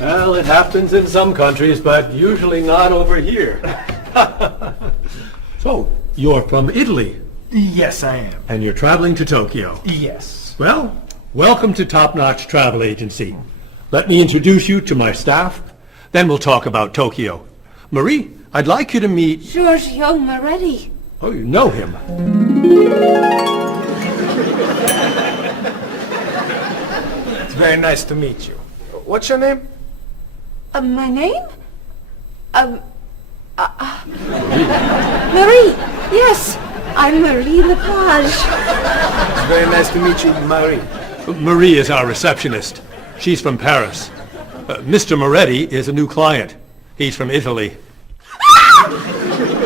Well, it happens in some countries, but usually not over here. So, you're from Italy, Yes, I am. and you're traveling to Tokyo. Yes. Well, welcome to Top Notch Travel Agency. Let me introduce you to my staff, then we'll talk about Tokyo. Marie, I'd like you to meet... Giorgio Moretti. Oh, you know him. It's very nice to meet you. What's your name? My name? Marie. Yes, I'm Marie Lepage. It's very nice to meet you, Marie. Marie is our receptionist. She's from Paris. Mr. Moretti is a new client. He's from Italy.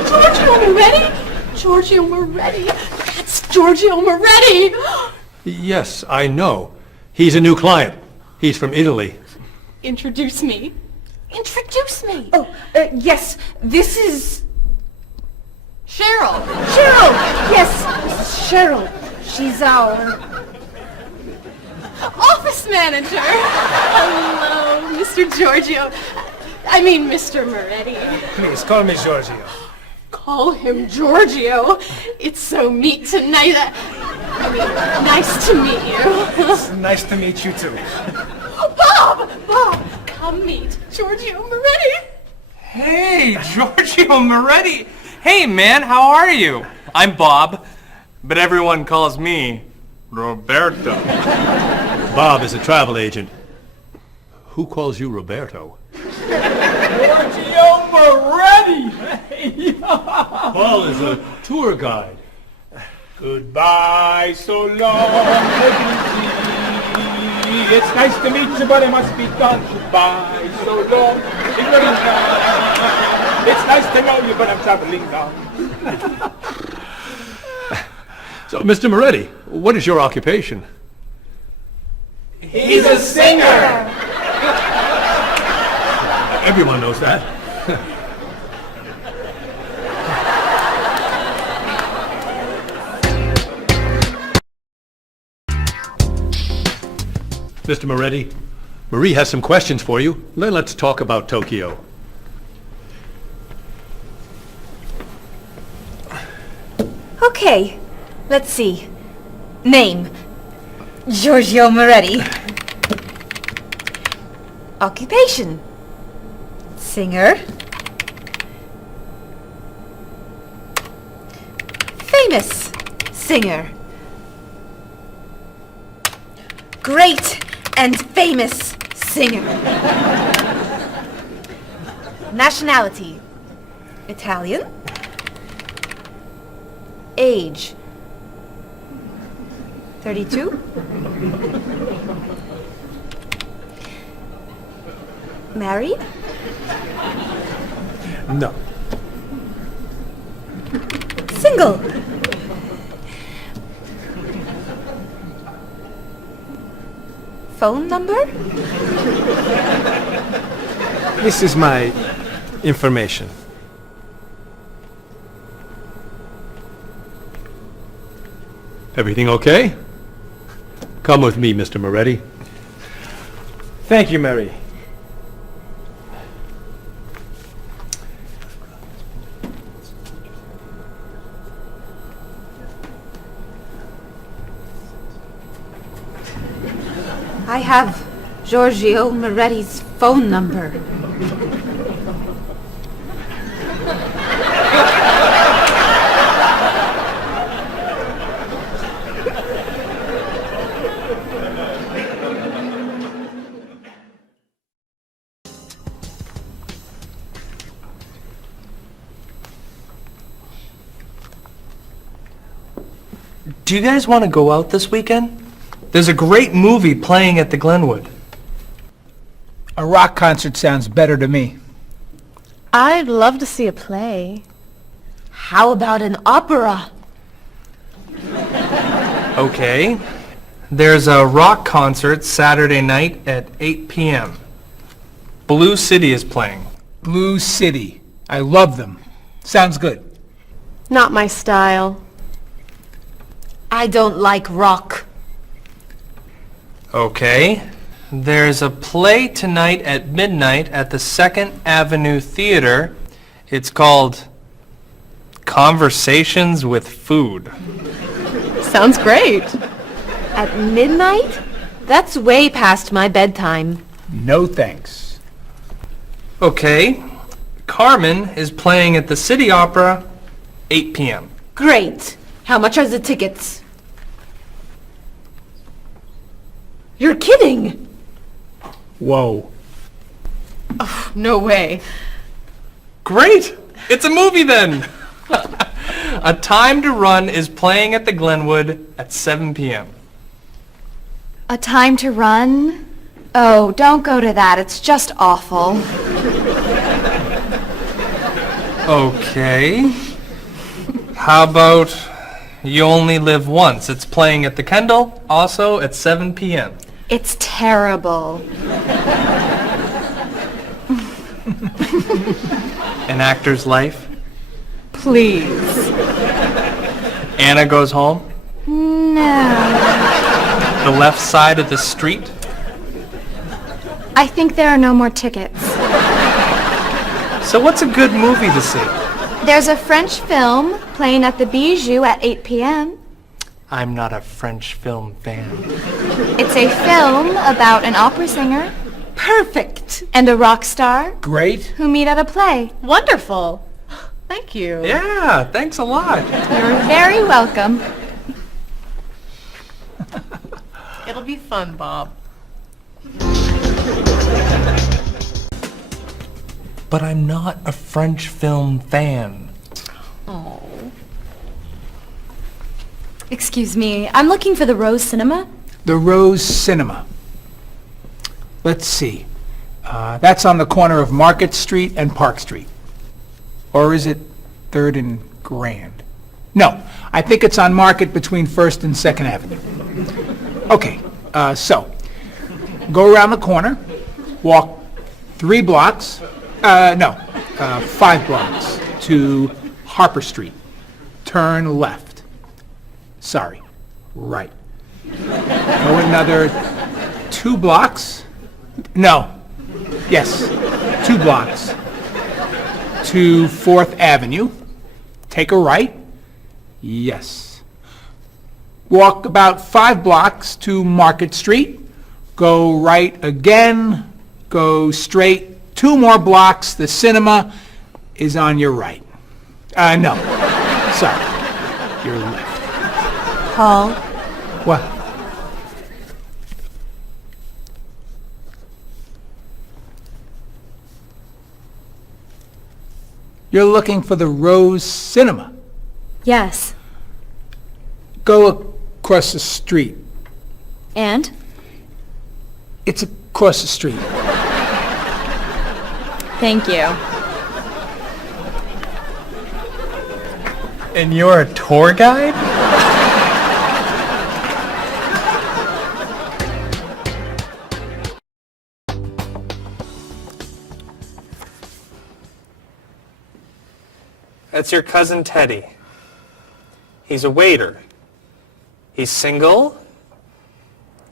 Giorgio Moretti? Giorgio Moretti. That's Giorgio Moretti. Yes, I know. He's a new client. He's from Italy. Introduce me. Introduce me. Oh, yes, this is... Cheryl. Cheryl. Yes, this is Cheryl. She's our... Office manager. Hello, Mr. Giorgio. I mean, Mr. Moretti. Please, call me Giorgio. Call him Giorgio. It's so neat tonight. Nice to meet you. It's nice to meet you, too. Bob! Come meet Giorgio Moretti. Hey, Giorgio Moretti. Hey, man, how are you? I'm Bob, but everyone calls me Roberto. Bob is a travel agent. Who calls you Roberto? Giorgio Moretti! Paul is a tour guide. Goodbye, so long, it's nice to meet you, but it must be done. Goodbye, so long, it's nice to know you, but I'm traveling now. So, Mr. Moretti, what is your occupation? He's a singer! Everyone knows that. Mr. Moretti, Marie has some questions for you. Then let's talk about Tokyo. Okay, let's see. Name, Giorgio Moretti. Occupation, singer. Famous singer. Great and famous singer. Nationality, Italian. Age, 32. Married? No. Single? Phone number? This is my information. Everything okay? Come with me, Mr. Moretti. Thank you, Mary. I have Giorgio Moretti's phone number. Do you guys want to go out this weekend? There's a great movie playing at the Glenwood. A rock concert sounds better to me. I'd love to see a play. How about an opera? Okay. There's a rock concert Saturday night at 8 p.m. Blue City is playing. Blue City. I love them. Sounds good. Not my style. I don't like rock. Okay. There's a play tonight at midnight at the 2nd Avenue Theater. It's called Conversations with Food. Sounds great. At midnight? That's way past my bedtime. No thanks. Okay. Carmen is playing at the City Opera, 8 p.m. Great. How much are the tickets? You're kidding! Whoa. No way. Great! It's a movie then! A Time to Run is playing at the Glenwood at 7 p.m. A Time to Run? Oh, don't go to that. It's just awful. Okay. How about You Only Live Once? It's playing at the Kendall, also at 7 p.m. It's terrible. An Actor's Life. Please. Anna Goes Home. No. The Left Side of the Street. I think there are no more tickets. So what's a good movie to see? There's a French film playing at the Bijou at 8 p.m. I'm not a French film fan. It's a film about an opera singer Perfect! and a rock star Great. who meet at a play. Wonderful. Thank you. Yeah, thanks a lot. You're very welcome. It'll be fun, Bob. But I'm not a French film fan. Oh. Excuse me, I'm looking for the Rose Cinema. The Rose Cinema. Let's see. That's on the corner of Market Street and Park Street. Or is it 3rd and Grand? No, I think it's on Market between 1st and 2nd Avenue. Okay, so go around the corner, walk 5 blocks to Harper Street. Turn left. Sorry, right. Go another 2 blocks. No. Yes, 2 blocks to 4th Avenue. Take a right. Yes. Walk about 5 blocks to Market Street. Go right again. Go straight 2 more blocks. The cinema is on your right. No. Sorry. Your left. Paul, What? You're looking for the Rose Cinema. yes. Go across the street. And? It's across the street. Thank you. And you're a tour guide? That's your cousin Teddy. He's a waiter. He's single,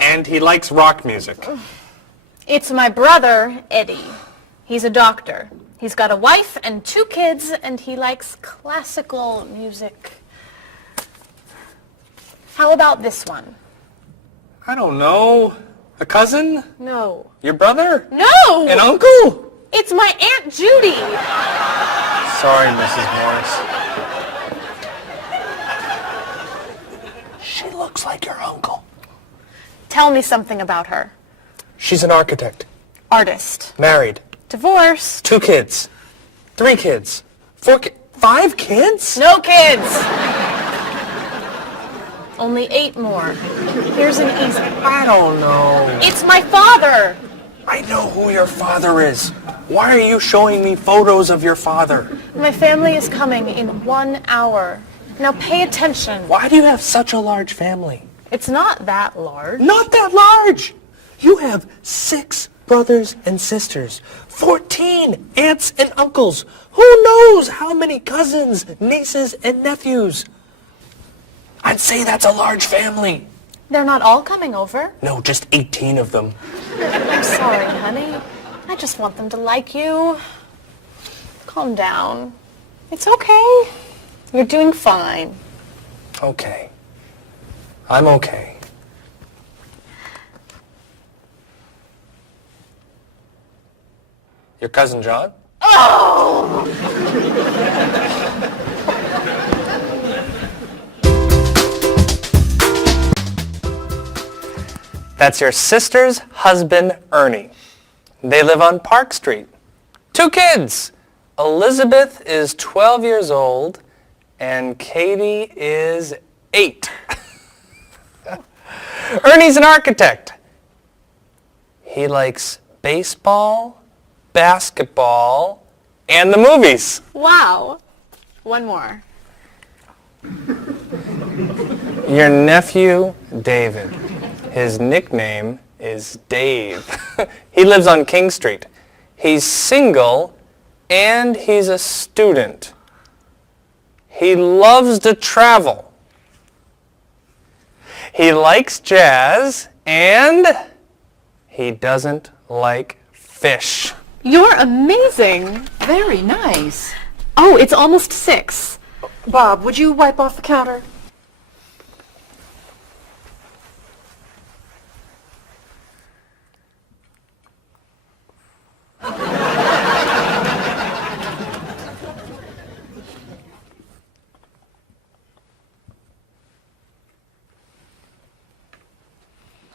and he likes rock music. It's my brother, Eddie. He's a doctor. He's got a wife and 2 kids, and he likes classical music. How about this one? I don't know. A cousin? No. Your brother? No! An uncle? It's my Aunt Judy. Sorry, Mrs. Morris. She looks like your uncle. Tell me something about her. She's an architect. Artist. Married. Divorced. 2 kids. 3 kids. 5 kids? No kids. Only 8 more. Here's an easy. I don't know. It's my father. I know who your father is. Why are you showing me photos of your father? My family is coming in 1 hour. Now pay attention. Why do you have such a large family? It's not that large. Not that large! You have 6 brothers and sisters, 14 aunts and uncles. Who knows how many cousins, nieces, and nephews? I'd say that's a large family. They're not all coming over. No, just 18 of them. I'm sorry, honey. I just want them to like you. Calm down. It's okay. You're doing fine. Okay. I'm okay. Your cousin John? That's your sister's husband, Ernie. They live on Park Street. 2 kids. Elizabeth is 12 years old, and Katie is 8. Ernie's an architect. He likes baseball, basketball, and the movies. Wow. One more. Your nephew, David. His nickname is Dave. He lives on King Street. He's single and he's a student. He loves to travel. He likes jazz and he doesn't like fish. You're amazing. Very nice. Oh, it's almost 6. Bob, would you wipe off the counter?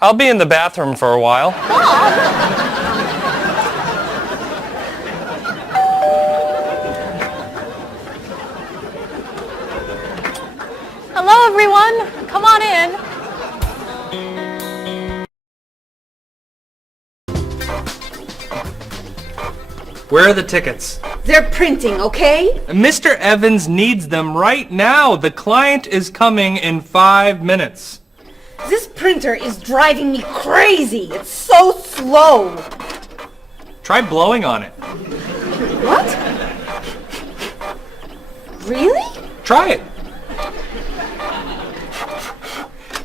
I'll be in the bathroom for a while. Hello, everyone. Come on in. Where are the tickets? They're printing, okay? Mr. Evans needs them right now. The client is coming in 5 minutes. This printer is driving me crazy. It's so slow. Try blowing on it. What? Really? Try it.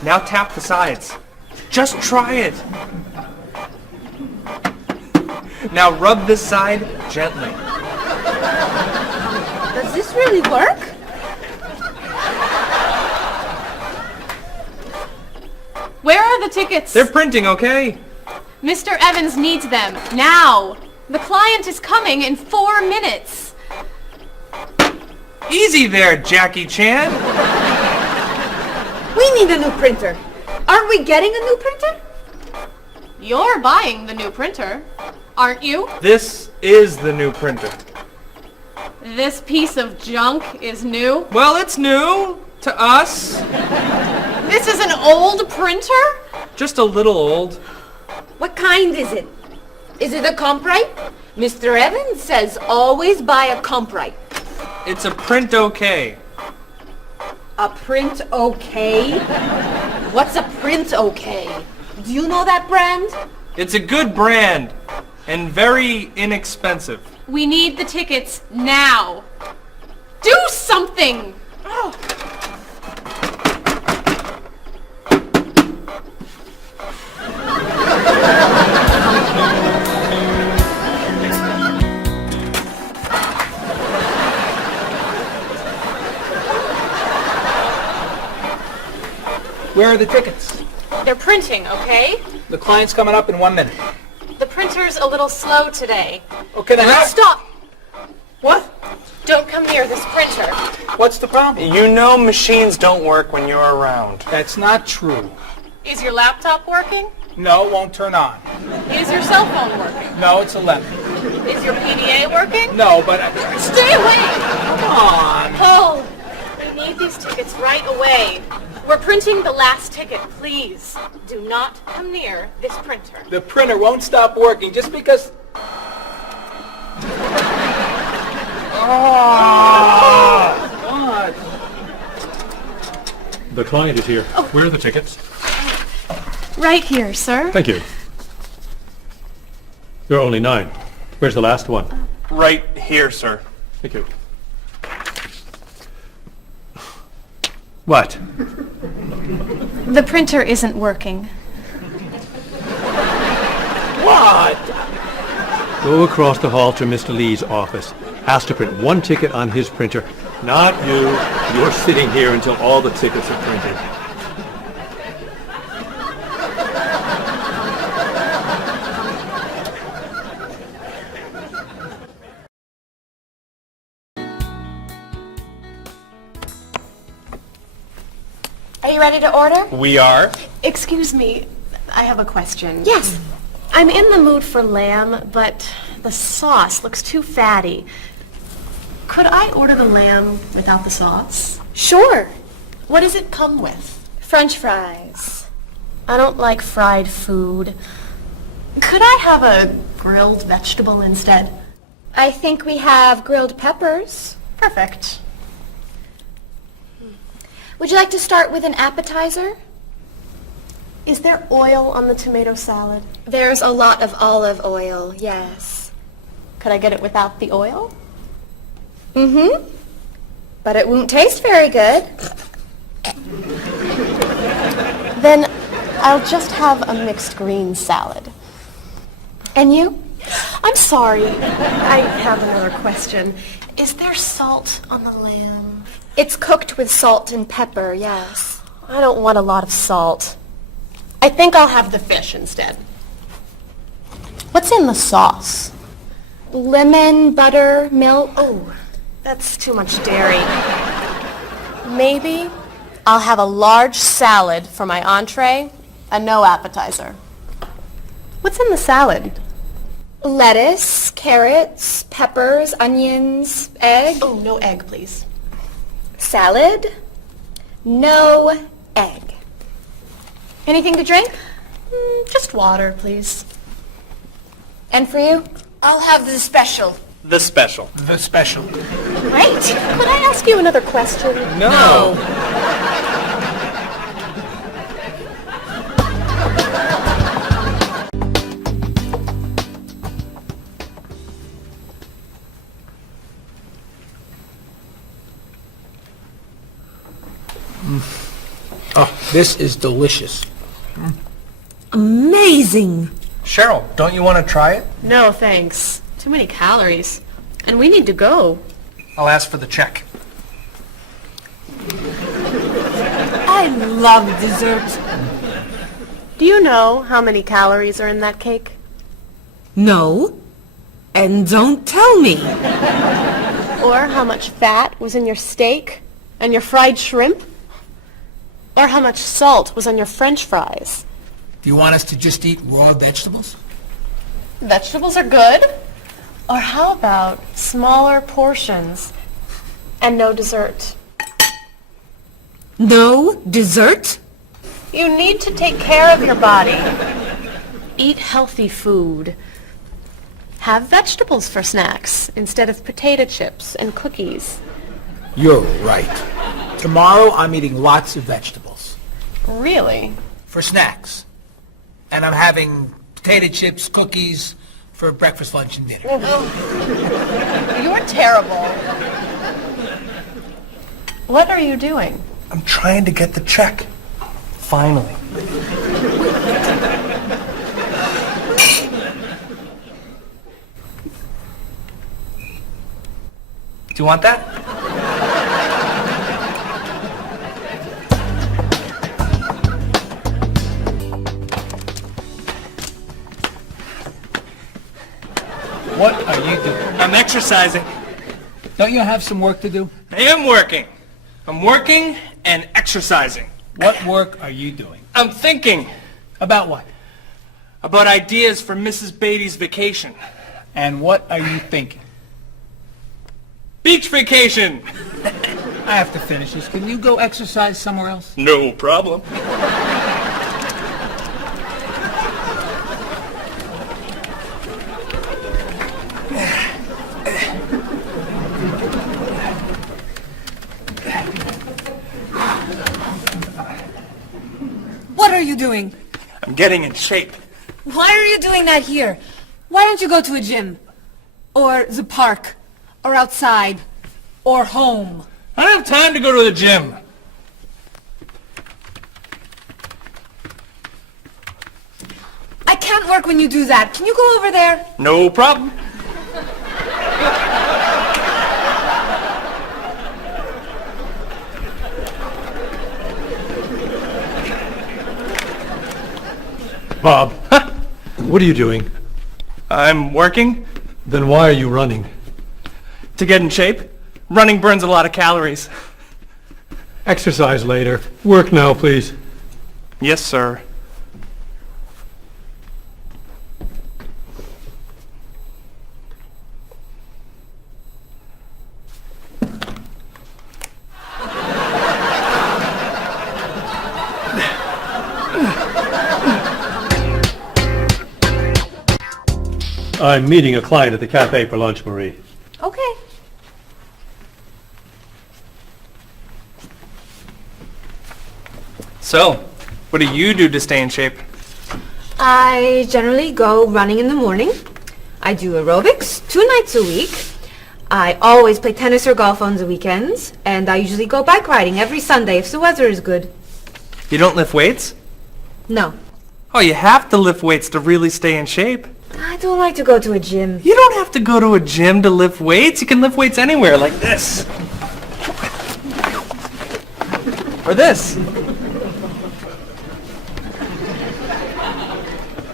Now tap the sides. Just try it. Now rub this side gently. Does this really work? Where are the tickets? They're printing, okay? Mr. Evans needs them now. The client is coming in 4 minutes. Easy there, Jackie Chan. We need a new printer. Aren't we getting a new printer? You're buying the new printer, aren't you? This is the new printer. This piece of junk is new. Well, it's new to us. This is an old printer? Just a little old. What kind is it? Is it a comprite? Mr. Evans says always buy a comprite. It's a print okay. A print okay? What's a print okay? Do you know that brand? It's a good brand and very inexpensive. We need the tickets now. Do something! Oh. Where are the tickets? They're printing, okay? The client's coming up in 1 minute. The printer's a little slow today. Okay, then Stop! What? Don't come near this printer. What's the problem? You know machines don't work when you're around. That's not true. Is your laptop working? No, it won't turn on. Is your cell phone working? No, it's 11. Is your PDA working? No, but... Stay away! Come on. Paul, we need these tickets right away. We're printing the last ticket, please. Do not come near this printer. The printer won't stop working just because... What? The client is here. Where are the tickets? Right here, sir. Thank you. There are only 9. Where's the last one? Right here, sir. Thank you. What? The printer isn't working. What? Go across the hall to Mr. Lee's office. Ask to print one ticket on his printer. Not you. You're sitting here until all the tickets are printed. Are you ready to order? We are. Excuse me, I have a question. Yes. I'm in the mood for lamb, but the sauce looks too fatty. Could I order the lamb without the sauce? Sure. What does it come with? French fries. I don't like fried food. Could I have a grilled vegetable instead? I think we have grilled peppers. Perfect. Would you like to start with an appetizer? Is there oil on the tomato salad? There's a lot of olive oil, yes. Could I get it without the oil? Mm-hmm. But it won't taste very good. Then I'll just have a mixed green salad. And you? I'm sorry, I have another question. Is there salt on the lamb? It's cooked with salt and pepper, yes. I don't want a lot of salt. I think I'll have the fish instead. What's in the sauce? Lemon, butter, milk. Oh, that's too much dairy. Maybe I'll have a large salad for my entree and no appetizer. What's in the salad? Lettuce, carrots, peppers, onions, egg. Oh, no egg, please. Salad, no egg. Anything to drink? Just water, please. And for you? I'll have the special. The special. The special. Great. Could I ask you another question? No. Oh, this is delicious. Amazing. Cheryl, don't you want to try it? No, thanks. Too many calories. And we need to go. I'll ask for the check. I love dessert. Do you know how many calories are in that cake? No. And don't tell me. Or how much fat was in your steak and your fried shrimp? Or how much salt was on your French fries? Do you want us to just eat raw vegetables? Vegetables are good. Or how about smaller portions and no dessert? No dessert? You need to take care of your body. Eat healthy food. Have vegetables for snacks instead of potato chips and cookies. You're right. Tomorrow I'm eating lots of vegetables. Really? For snacks. And I'm having potato chips, cookies for breakfast, lunch, and dinner. You're terrible. What are you doing? I'm trying to get the check. Finally. Do you want that? What are you doing? I'm exercising. Don't you have some work to do? I am working. I'm working and exercising. What work are you doing? I'm thinking About what? about ideas for Mrs. Beatty's vacation. And what are you thinking? Beach vacation! I have to finish this. Can you go exercise somewhere else? No problem. What are you doing? I'm getting in shape. Why are you doing that here? Why don't you go to a gym? Or the park? Or outside? Or home? I don't have time to go to the gym. I can't work when you do that. Can you go over there? No problem. Bob, what are you doing? I'm working Then why are you running? to get in shape. Running burns a lot of calories. Exercise later. Work now, please. Yes, sir. I'm meeting a client at the Café for lunch, Marie. Okay. So, what do you do to stay in shape? I generally go running in the morning. I do aerobics 2 nights a week. I always play tennis or golf on the weekends. And I usually go bike riding every Sunday if the weather is good. You don't lift weights? No. Oh, you have to lift weights to really stay in shape. I don't like to go to a gym. You don't have to go to a gym to lift weights. You can lift weights anywhere, like this. Or this.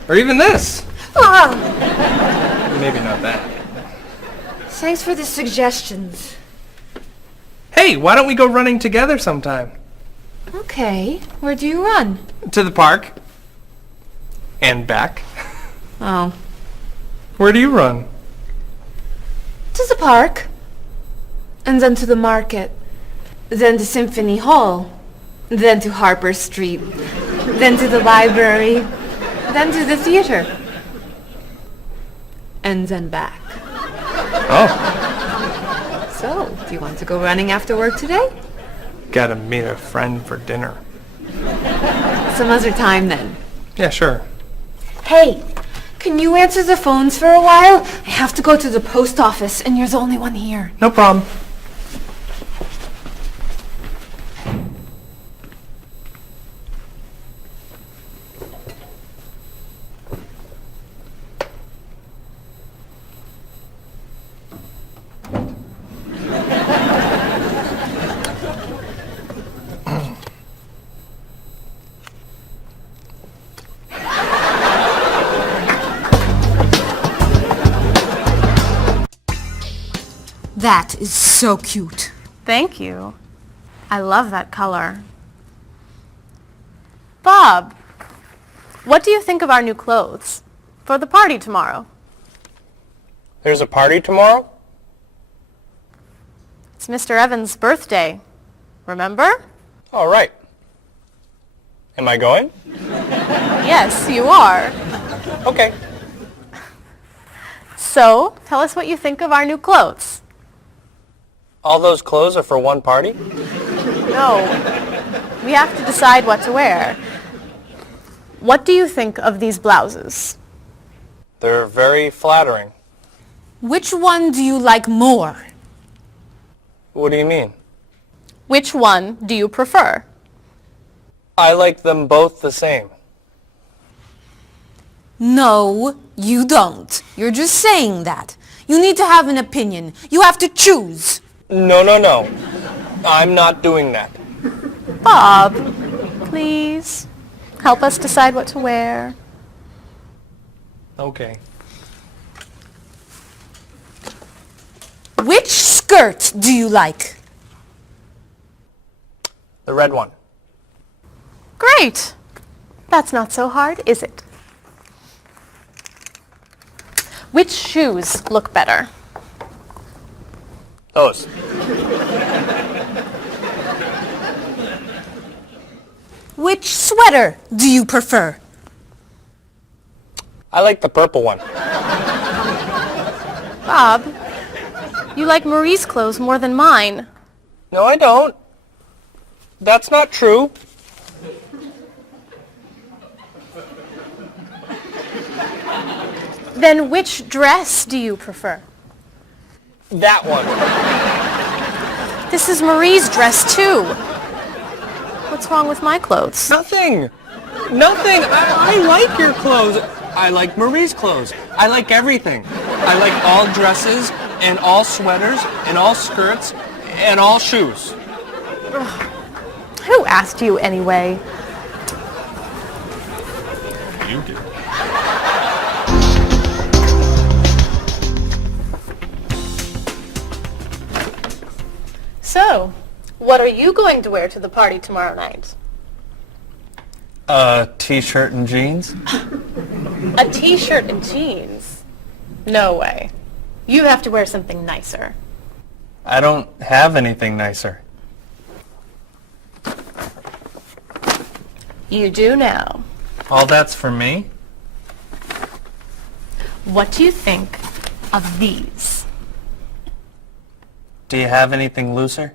Or even this. Ah, Maybe not that. thanks for the suggestions. Hey, why don't we go running together sometime? Okay. Where do you run? To the park. And back. Oh. Where do you run? To the park. And then to the market. Then to Symphony Hall. Then to Harper Street. Then to the library. Then to the theater. And then back. Oh, So, do you want to go running after work today? gotta meet a friend for dinner. Some other time then. Yeah, sure. Hey, can you answer the phones for a while? I have to go to the post office and you're the only one here. No problem. That is so cute. Thank you. I love that color. Bob, what do you think of our new clothes for the party tomorrow? There's a party tomorrow? It's Mr. Evans' birthday. Remember? All right. Am I going? Yes, you are. Okay. So, tell us what you think of our new clothes. All those clothes are for one party? No. We have to decide what to wear. What do you think of these blouses? They're very flattering. Which one do you like more? What do you mean? Which one do you prefer? I like them both the same. No, you don't. You're just saying that. You need to have an opinion. You have to choose. No. I'm not doing that. Bob, please help us decide what to wear. Okay. Which skirt do you like? The red one. Great. That's not so hard, is it? Which shoes look better? Those. Which sweater do you prefer? I like the purple one. Bob, you like Marie's clothes more than mine. No, I don't. That's not true. Then which dress do you prefer? That one. This is Marie's dress too. What's wrong with my clothes? Nothing. I like your clothes. I like Marie's clothes. I like everything. I like all dresses and all sweaters and all skirts and all shoes. Who asked you anyway? You do. So, what are you going to wear to the party tomorrow night? A t-shirt and jeans? A t-shirt and jeans? No way. You have to wear something nicer. I don't have anything nicer. You do now. All that's for me? What do you think of these? Do you have anything looser?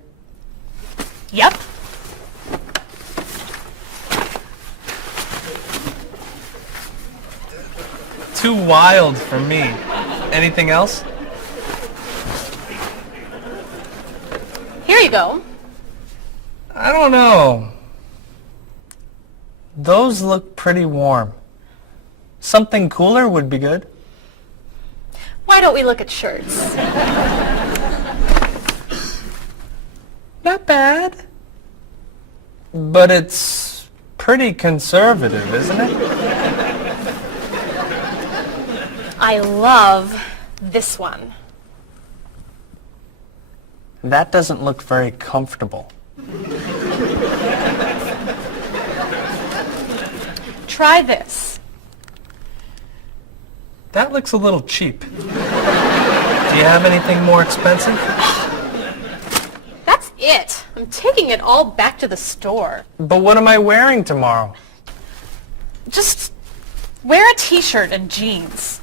Yep. Too wild for me. Anything else? Here you go. I don't know. Those look pretty warm. Something cooler would be good. Why don't we look at shirts? Not bad. But it's pretty conservative, isn't it? I love this one. That doesn't look very comfortable. Try this. That looks a little cheap. Do you have anything more expensive? That's it. I'm taking it all back to the store. But what am I wearing tomorrow? Just wear a t-shirt and jeans.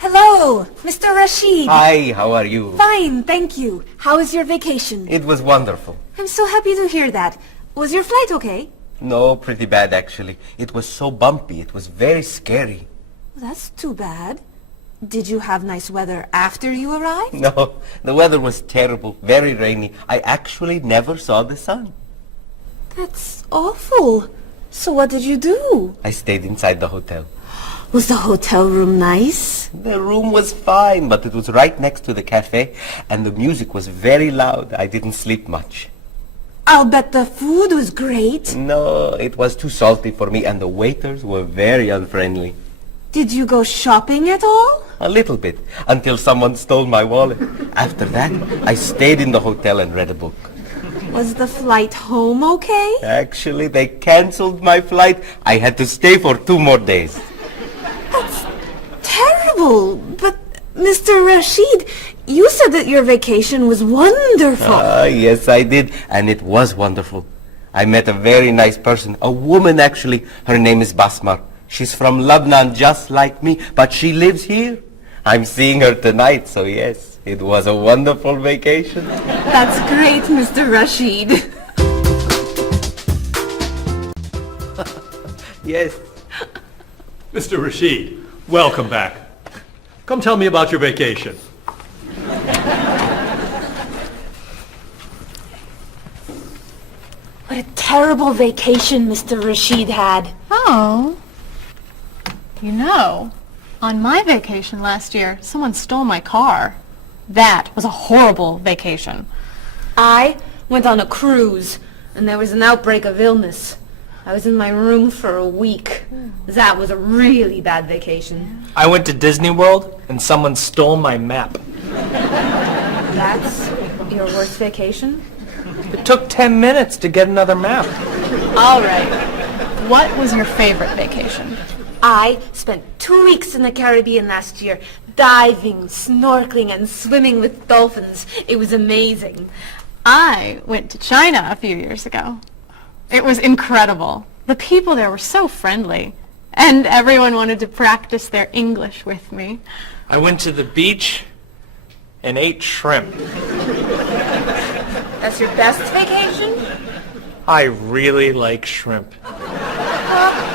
Hello, Mr. Rashid. Hi, how are you? Fine, thank you. How was your vacation? It was wonderful. I'm so happy to hear that. Was your flight okay? No, pretty bad actually. It was so bumpy. It was very scary. That's too bad. Did you have nice weather after you arrived? No, the weather was terrible, very rainy. I actually never saw the sun. That's awful. So what did you do? I stayed inside the hotel. Was the hotel room nice? The room was fine, but it was right next to the cafe, and the music was very loud. I didn't sleep much. I'll bet the food was great. No, it was too salty for me, and the waiters were very unfriendly. Did you go shopping at all? A little bit, until someone stole my wallet. After that, I stayed in the hotel and read a book. Was the flight home okay? Actually, they cancelled my flight. I had to stay for 2 more days. That's terrible. But, Mr. Rashid, you said that your vacation was wonderful. Yes, I did. And it was wonderful. I met a very nice person. A woman, actually. Her name is Basmar. She's from Lebanon, just like me. But she lives here. I'm seeing her tonight, so yes. It was a wonderful vacation. That's great, Mr. Rashid. Yes. Mr. Rashid, welcome back. Come tell me about your vacation. What a terrible vacation Mr. Rashid had. Oh. You know, on my vacation last year, someone stole my car. That was a horrible vacation. I went on a cruise, and there was an outbreak of illness. I was in my room for a week. That was a really bad vacation. I went to Disney World and someone stole my map. That's your worst vacation? It took 10 minutes to get another map. All right. What was your favorite vacation? I spent 2 weeks in the Caribbean last year, diving, snorkeling, and swimming with dolphins. It was amazing. I went to China a few years ago. It was incredible. The people there were so friendly, and everyone wanted to practice their English with me. I went to the beach and ate shrimp. That's your best vacation? I really like shrimp.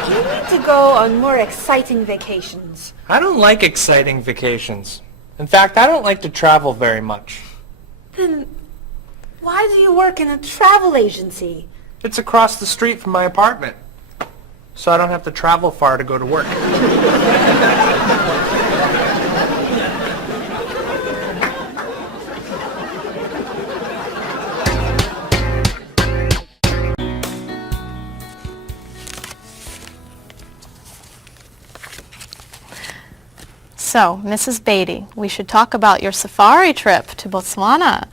You need to go on more exciting vacations. I don't like exciting vacations. In fact, I don't like to travel very much. Then why do you work in a travel agency? It's across the street from my apartment, so I don't have to travel far to go to work. So, Mrs. Beatty, we should talk about your safari trip to Botswana.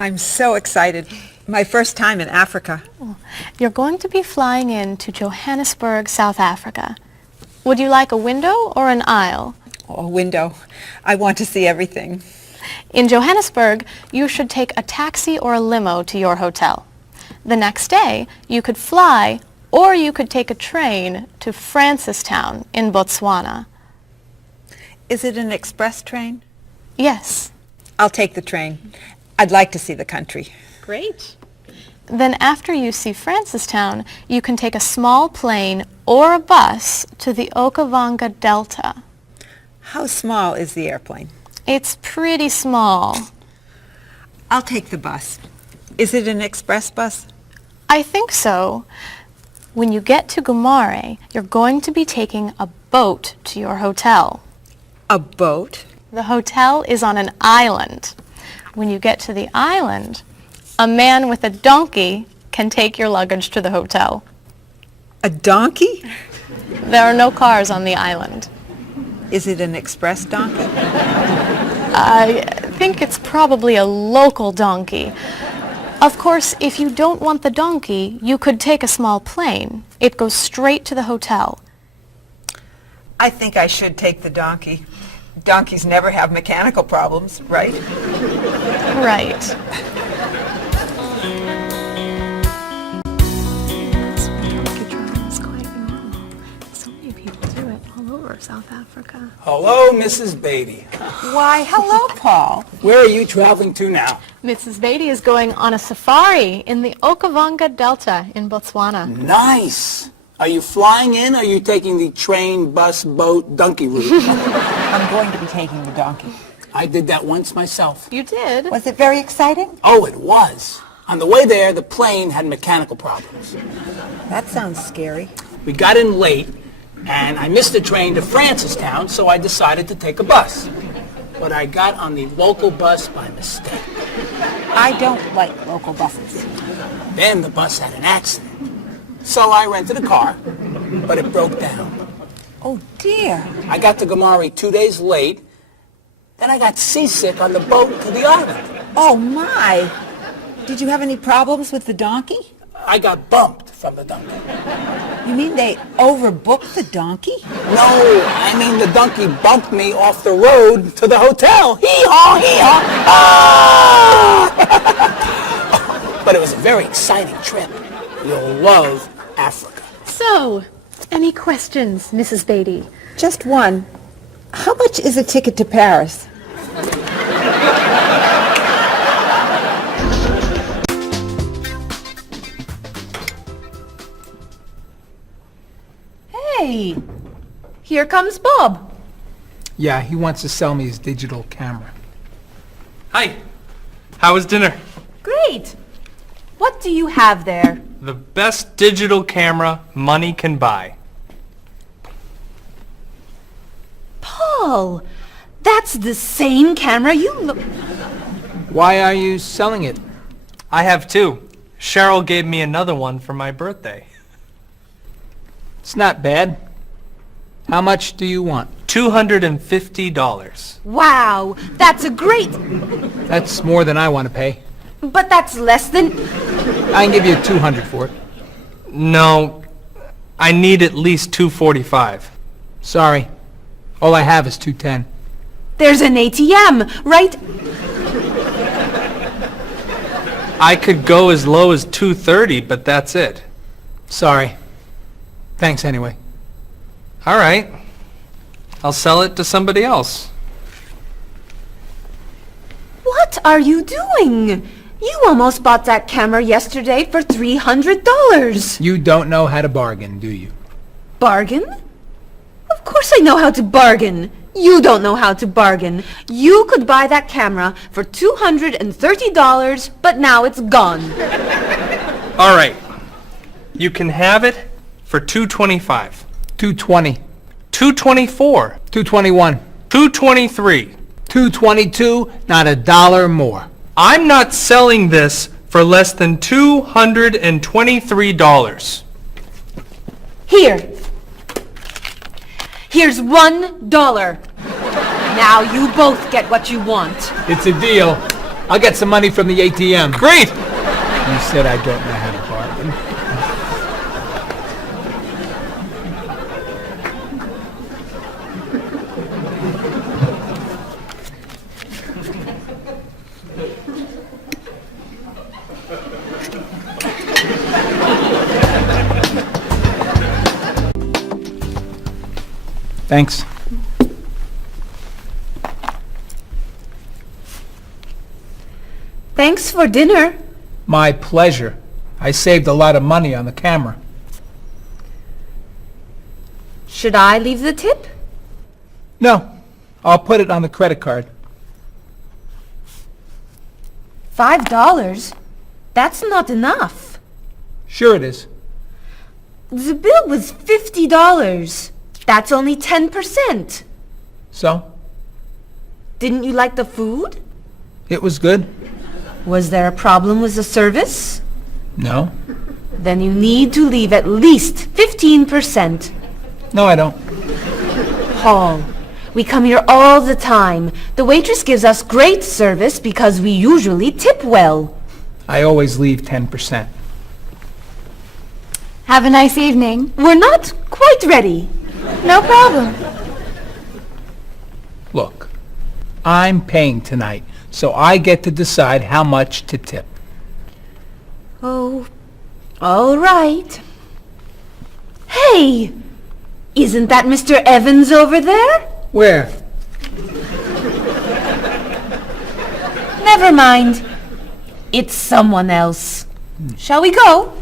I'm so excited. My first time in Africa. You're going to be flying in to Johannesburg, South Africa. Would you like a window or an aisle? Oh, a window. I want to see everything. In Johannesburg, you should take a taxi or a limo to your hotel. The next day, you could fly or you could take a train to Francistown in Botswana. Is it an express train? Yes. I'll take the train. I'd like to see the country. Great. Then after you see Francistown, you can take a small plane or a bus to the Okavango Delta. How small is the airplane? It's pretty small. I'll take the bus. Is it an express bus? I think so. When you get to Gumare, you're going to be taking a boat to your hotel. A boat? The hotel is on an island. When you get to the island, a man with a donkey can take your luggage to the hotel. A donkey? There are no cars on the island. Is it an express donkey? I think it's probably a local donkey. Of course, if you don't want the donkey, you could take a small plane. It goes straight to the hotel. I think I should take the donkey. Donkeys never have mechanical problems, right? Right. So many people do it all over South Africa. Hello, Mrs. Beatty. Why, hello, Paul. Where are you traveling to now? Mrs. Beatty is going on a safari in the Okavango Delta in Botswana. Nice. Are you flying in, or are you taking the train, bus, boat, donkey route? I'm going to be taking the donkey. I did that once myself. You did? Was it very exciting? Oh, it was. On the way there, the plane had mechanical problems. That sounds scary. We got in late, and I missed the train to Francistown, so I decided to take a bus. But I got on the local bus by mistake. I don't like local buses. Then the bus had an accident. So I rented a car, but it broke down. Oh, dear. I got to Gumare 2 days late. Then I got seasick on the boat to the island. Oh, my. Did you have any problems with the donkey? I got bumped from the donkey. You mean they overbooked the donkey? No, I mean the donkey bumped me off the road to the hotel. Hee-haw, hee-haw. Ah! But it was a very exciting trip. You'll love Africa. So, any questions, Mrs. Beatty? Just one. How much is a ticket to Paris? Hey, here comes Bob. Yeah, he wants to sell me his digital camera. Hi. How was dinner? Great. What do you have there? The best digital camera money can buy. Paul, that's the same camera you... Why are you selling it? I have two. Cheryl gave me another one for my birthday. It's not bad. How much do you want? $250. Wow, that's a great... That's more than I want to pay. But that's less than... I can give you $200 for it. No, I need at least $245. Sorry. All I have is $210. There's an ATM, right? I could go as low as $230, but that's it. Sorry. Thanks anyway. All right. I'll sell it to somebody else. What are you doing? You almost bought that camera yesterday for $300. You don't know how to bargain, do you? Bargain? Of course I know how to bargain. You don't know how to bargain. You could buy that camera for $230, but now it's gone. All right. You can have it for $225. $220. $224. $221. $223. $222, not a dollar more. I'm not selling this for less than $223. Here. Here's $1. Now you both get what you want. It's a deal. I'll get some money from the ATM. Great! You said I don't know how to bargain. Thanks. Thanks for dinner. My pleasure. I saved a lot of money on the camera. Should I leave the tip? No, I'll put it on the credit card. $5? That's not enough. Sure it is. The bill was $50. That's only 10%. So? Didn't you like the food? It was good? Was there a problem with the service? No. Then you need to leave at least 15%. No, I don't. Paul, we come here all the time. The waitress gives us great service because we usually tip well. I always leave 10%. Have a nice evening. We're not quite ready. No problem. Look, I'm paying tonight, so I get to decide how much to tip. Oh, all right. Hey! Isn't that Mr. Evans over there? Where? Never mind. It's someone else. Shall we go?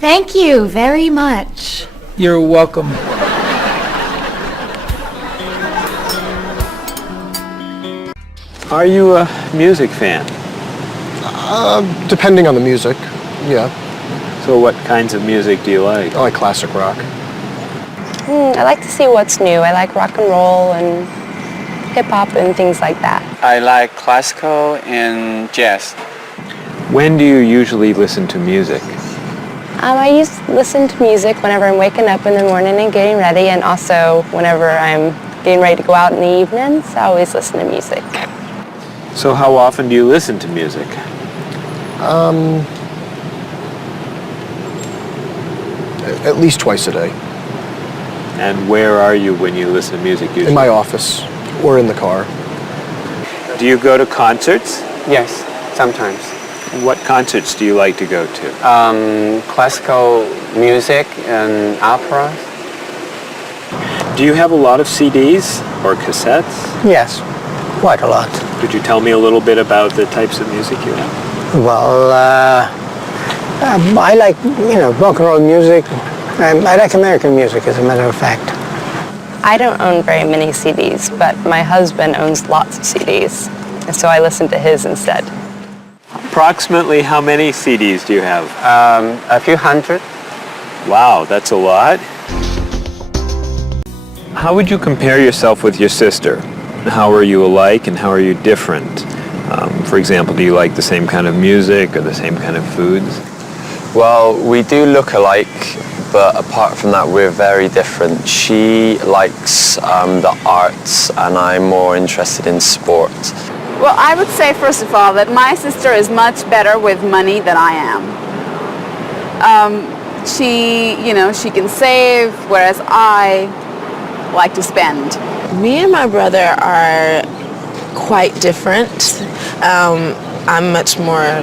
Thank you very much. You're welcome. Are you a music fan? Depending on the music, yeah. So what kinds of music do you like? I like classic rock. I like to see what's new. I like rock and roll and hip-hop and things like that. I like classical and jazz. When do you usually listen to music? I used to listen to music whenever I'm waking up in the morning and getting ready, and also whenever I'm getting ready to go out in the evenings. I always listen to music. So how often do you listen to music? At least twice a day. And where are you when you listen to music usually? In my office or in the car. Do you go to concerts? Yes, sometimes. What concerts do you like to go to? Classical music and opera. Do you have a lot of CDs or cassettes? Yes, quite a lot. Could you tell me a little bit about the types of music you have? Well, I like, rock and roll music. I like American music, as a matter of fact. I don't own very many CDs, but my husband owns lots of CDs, and so I listen to his instead. Approximately how many CDs do you have? A few hundred. Wow, that's a lot. How would you compare yourself with your sister? How are you alike and how are you different? For example, do you like the same kind of music or the same kind of foods? Well, we do look alike, but apart from that, we're very different. She likes the arts and I'm more interested in sport. Well, I would say, first of all, that my sister is much better with money than I am. She can save, whereas I like to spend. Me and my brother are quite different. I'm much more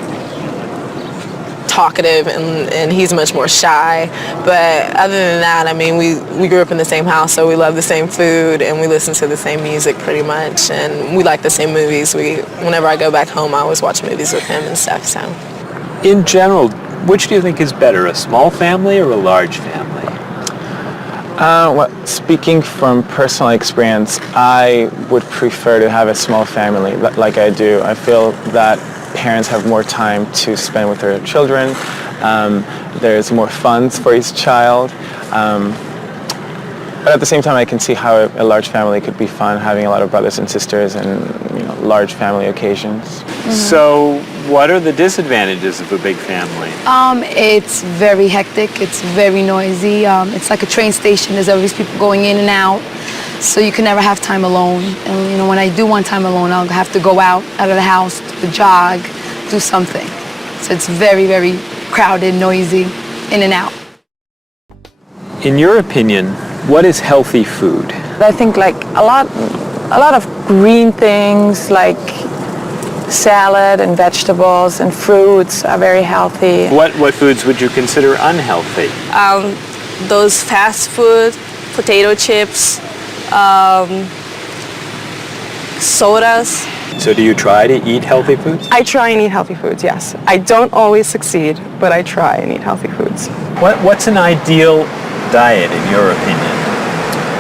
talkative and he's much more shy. But other than that, I mean, we grew up in the same house, so we love the same food and we listen to the same music pretty much, and we like the same movies. Whenever I go back home, I always watch movies with him and stuff. So, In general, which do you think is better, a small family or a large family? Well, speaking from personal experience, I would prefer to have a small family like I do. I feel that parents have more time to spend with their children. There's more funds for each child. But at the same time, I can see how a large family could be fun, having a lot of brothers and sisters and large family occasions. So what are the disadvantages of a big family? It's very hectic. It's very noisy. It's like a train station. There's always people going in and out. So you can never have time alone. And when I do want time alone, I'll have to go out of the house, to jog, do something. So it's very, very crowded, noisy, in and out. In your opinion, what is healthy food? I think like a lot of green things like salad and vegetables and fruits are very healthy. What foods would you consider unhealthy? Those fast food, potato chips, sodas. So do you try to eat healthy foods? I try and eat healthy foods, yes. I don't always succeed, but I try and eat healthy foods. What's an ideal diet in your opinion?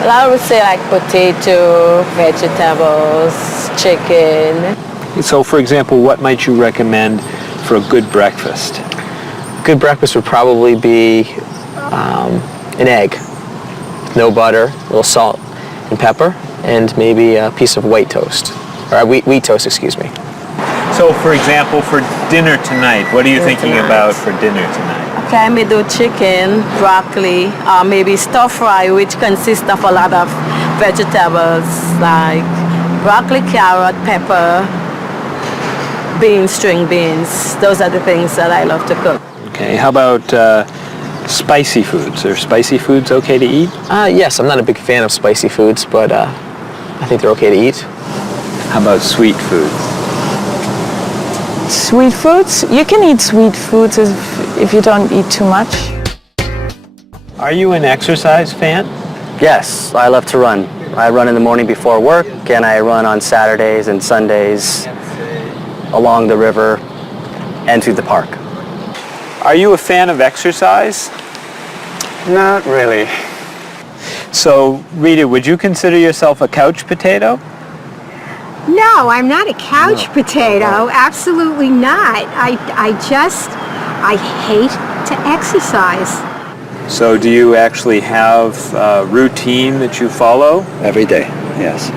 Well, I would say like potato, vegetables, chicken. So for example, what might you recommend for a good breakfast? Good breakfast would probably be an egg, no butter, a little salt and pepper, and maybe a piece of white toast, or wheat toast, excuse me. So for example, for dinner tonight, what are you thinking about for dinner tonight? Okay, I may do chicken, broccoli, maybe stir fry, which consists of a lot of vegetables like broccoli, carrot, pepper, beans, string beans. Those are the things that I love to cook. Okay, how about spicy foods? Are spicy foods okay to eat? Yes, I'm not a big fan of spicy foods, but I think they're okay to eat. How about sweet foods? Sweet foods? You can eat sweet foods if you don't eat too much. Are you an exercise fan? Yes, I love to run. I run in the morning before work, and I run on Saturdays and Sundays along the river and through the park. Are you a fan of exercise? Not really. So, Rita, would you consider yourself a couch potato? No, I'm not a couch potato. Absolutely not. I hate to exercise. So do you actually have a routine that you follow? Every day, yes.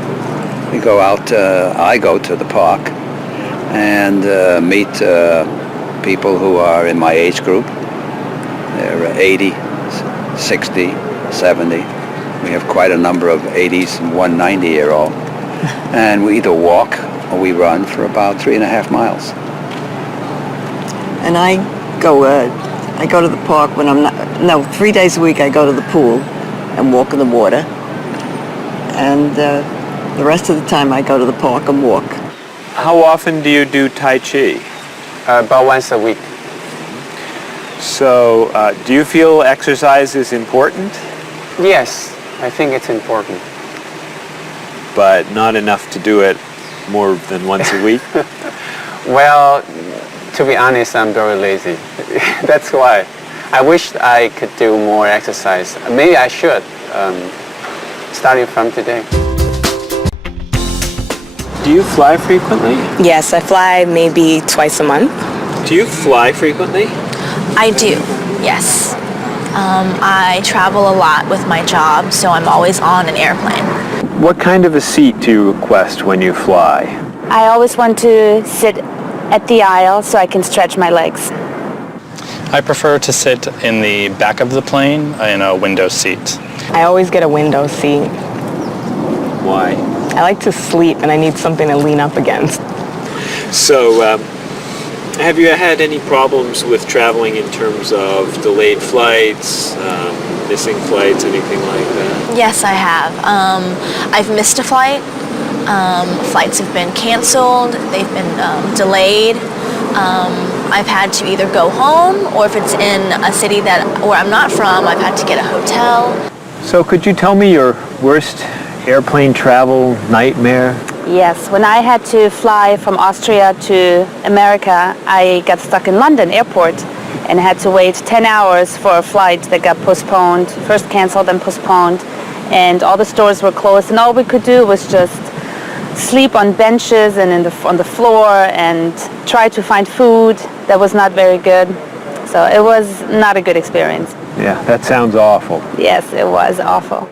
We go out, I go to the park and meet people who are in my age group. They're 80, 60, 70. We have quite a number of 80s and one 90-year-old. And we either walk or we run for about 3.5 miles. And I go to the park when I'm not, 3 days a week I go to the pool and walk in the water. And the rest of the time I go to the park and walk. How often do you do Tai Chi? About once a week. So, do you feel exercise is important? Yes, I think it's important. But not enough to do it more than once a week? Well, to be honest, I'm very lazy. That's why. I wish I could do more exercise. Maybe I should, starting from today. Do you fly frequently? Yes, I fly maybe twice a month. Do you fly frequently? I do, yes. I travel a lot with my job, so I'm always on an airplane. What kind of a seat do you request when you fly? I always want to sit at the aisle so I can stretch my legs. I prefer to sit in the back of the plane in a window seat. I always get a window seat. Why? I like to sleep and I need something to lean up against. So, have you had any problems with traveling in terms of delayed flights, missing flights, anything like that? Yes, I have. I've missed a flight. Flights have been canceled. They've been delayed. I've had to either go home, or if it's in a city where I'm not from, I've had to get a hotel. So could you tell me your worst airplane travel nightmare? Yes, when I had to fly from Austria to America, I got stuck in London airport and had to wait 10 hours for a flight that got postponed, first canceled and postponed, and all the stores were closed, and all we could do was just sleep on benches and on the floor and try to find food that was not very good. So it was not a good experience. Yeah, that sounds awful. Yes, it was awful.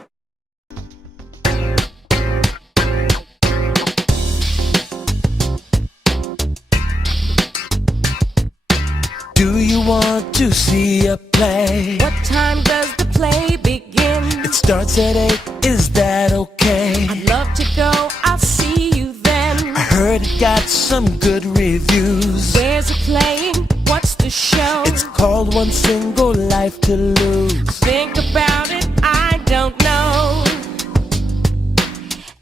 Do you want to see a play? What time does the play begin? It starts at 8, is that okay? I'd love to go, I'll see you then. I heard it got some good reviews. Where's it playing? What's the show? It's called One Single Life to Lose. Think about it, I don't know.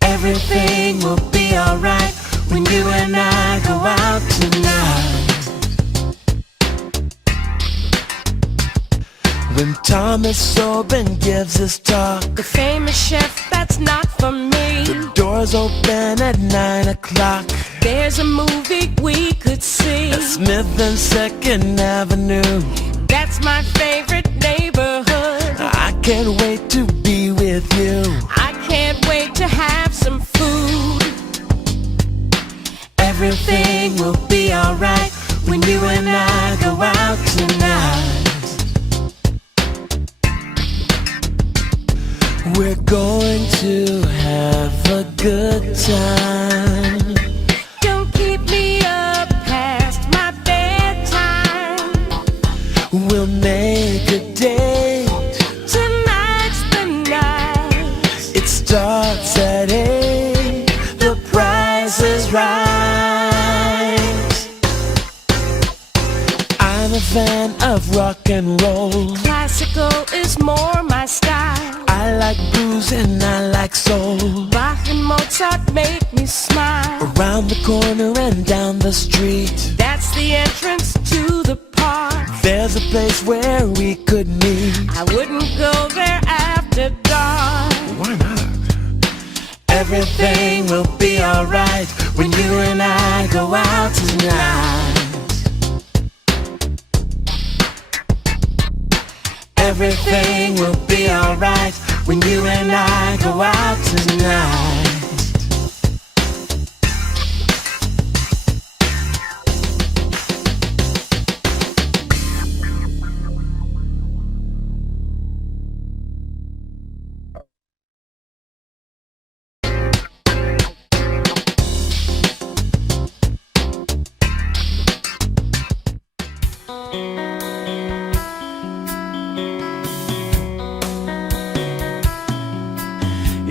Everything will be alright when you and I go out tonight. When Thomas Sobin gives his talk, the famous chef, that's not for me. The doors open at 9 o'clock. There's a movie we could see at Smith and 2nd Avenue. That's my favorite neighborhood. I can't wait to be with you. I can't wait to have some food. Everything will be alright when you and I go out tonight. We're going to have a good time. Don't keep me up past my bedtime. We'll make a date. Tonight's the night. It starts at 8. The price is right. I'm a fan of rock and roll. Classical is more my style. I like blues and I like soul. Bach and Mozart make me smile. Around the corner and down the street, that's the entrance to the park. There's a place where we could meet. I wouldn't go there after dark. Why not? Everything will be alright when you and I go out tonight. Everything will be alright when you and I go out tonight.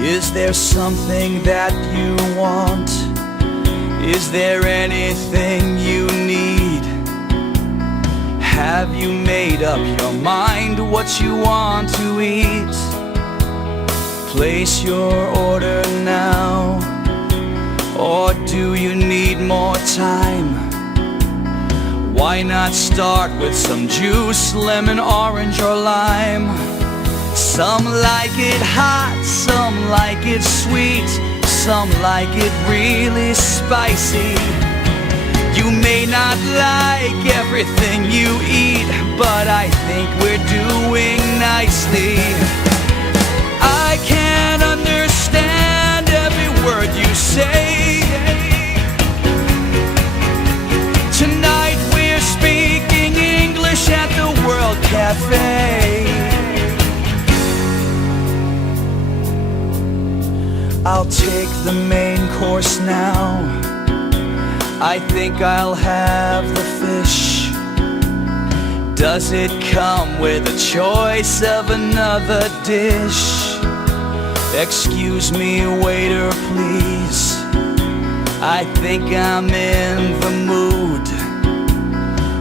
Is there something that you want? Is there anything you need? Have you made up your mind what you want to eat? Place your order now, or do you need more time? Why not start with some juice, lemon, orange, or lime? Some like it hot, some like it sweet, some like it really spicy. You may not like everything you eat, but I think we're doing nicely. I can't understand every word you say. Tonight we're speaking English at the World Café. I'll take the main course now. I think I'll have the fish. Does it come with a choice of another dish? Excuse me, waiter, please. I think I'm in the mood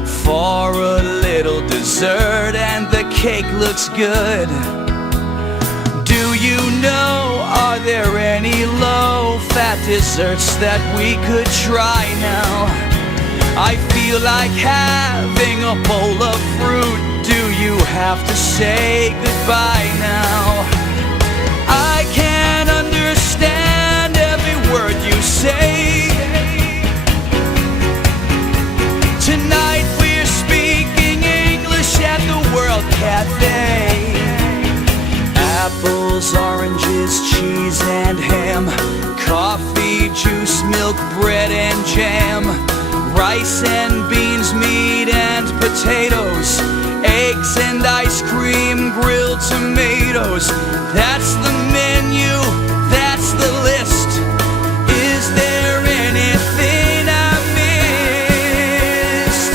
for a little dessert, and the cake looks good. you know, are there any low-fat desserts that we could try now? I feel like having a bowl of fruit. Do you have to say goodbye now? I can't understand every word you say. Tonight we're speaking English at the World Café. Apples, oranges, cheese and ham, coffee, juice, milk, bread and jam, rice and beans, meat and potatoes, eggs and ice cream, grilled tomatoes. That's the menu, that's the list. Is there anything I missed?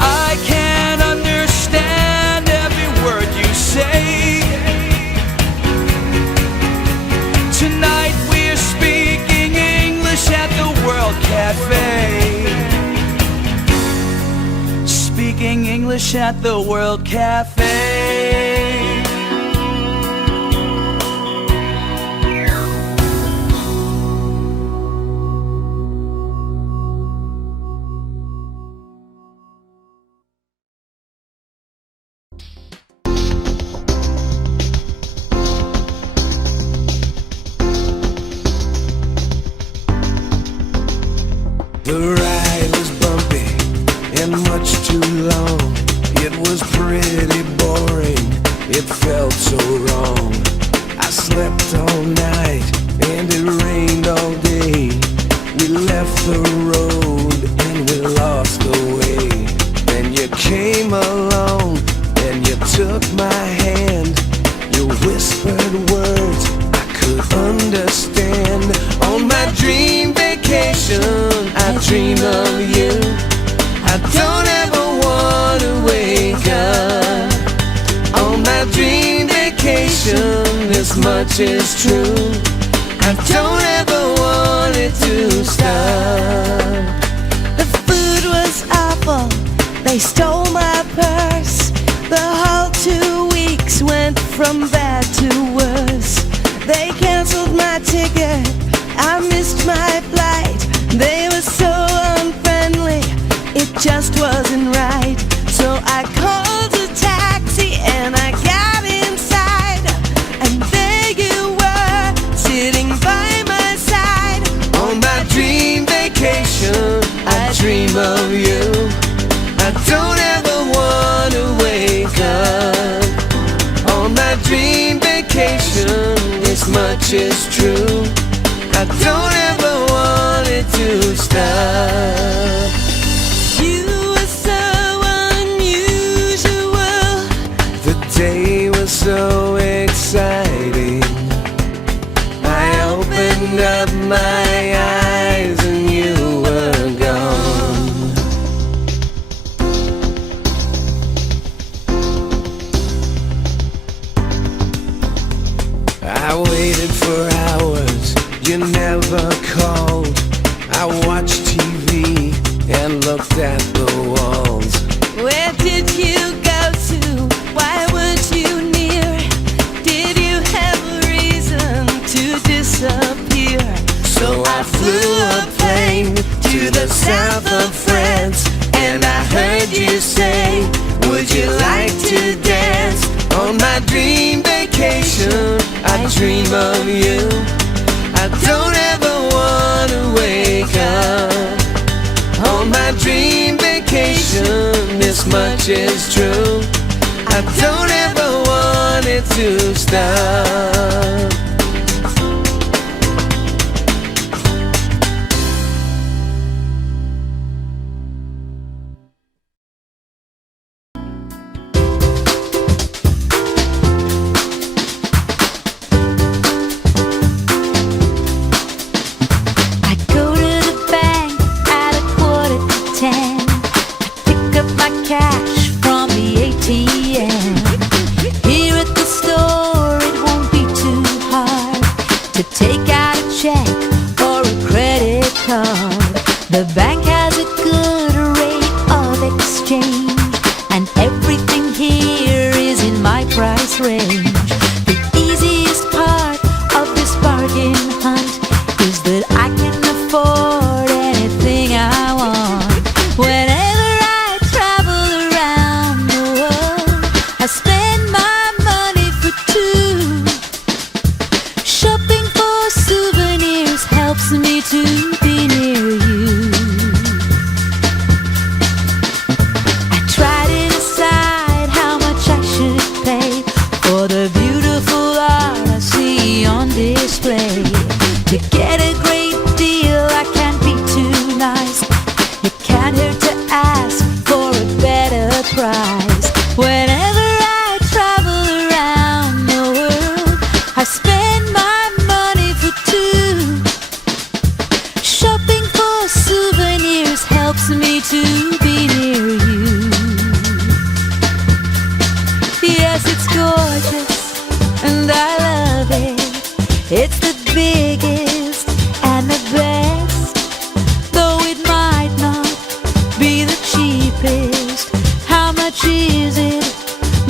I can't understand every word you say. Tonight we're speaking English at the World Café. Speaking English at the World Café. The ride was bumpy and much too long. It was pretty boring, it felt so wrong. I slept all night and it rained all day. We left the road and we lost the way. Then you came along and you took my hand. You whispered words I could understand. On my dream vacation I dream of you. I don't ever want to wake up. On my dream vacation, this much is true. I don't ever want it to stop. The food was awful, they stole my purse. The whole 2 weeks went from bad to worse. They canceled my ticket, I missed my flight. They were so unfriendly, it just wasn't right. So I called a taxi and I got inside. And there you were, sitting by my side. On my dream vacation, I dream of you. I don't ever want to wake up. On my dream vacation, this much is true. I don't ever want it to stop. You were so unusual. The day was so exciting. I opened up my eyes and you were gone. I waited for hours, you never called. I watched TV and looked at the walls. Where did you go to? Why weren't you near? Did you have a reason to disappear? So I flew a plane to the south of France, and I heard you say, would you like to dance? On my dream vacation, I dream of you. I don't ever want to wake up. On my dream vacation, this much is true. I don't ever want it to stop. Cash from the ATM. Here at the store it won't be too hard to take out a check or a credit card. The bank has a good rate of exchange, and everything here is in my price range. It's the biggest and the best, though it might not be the cheapest. How much is it?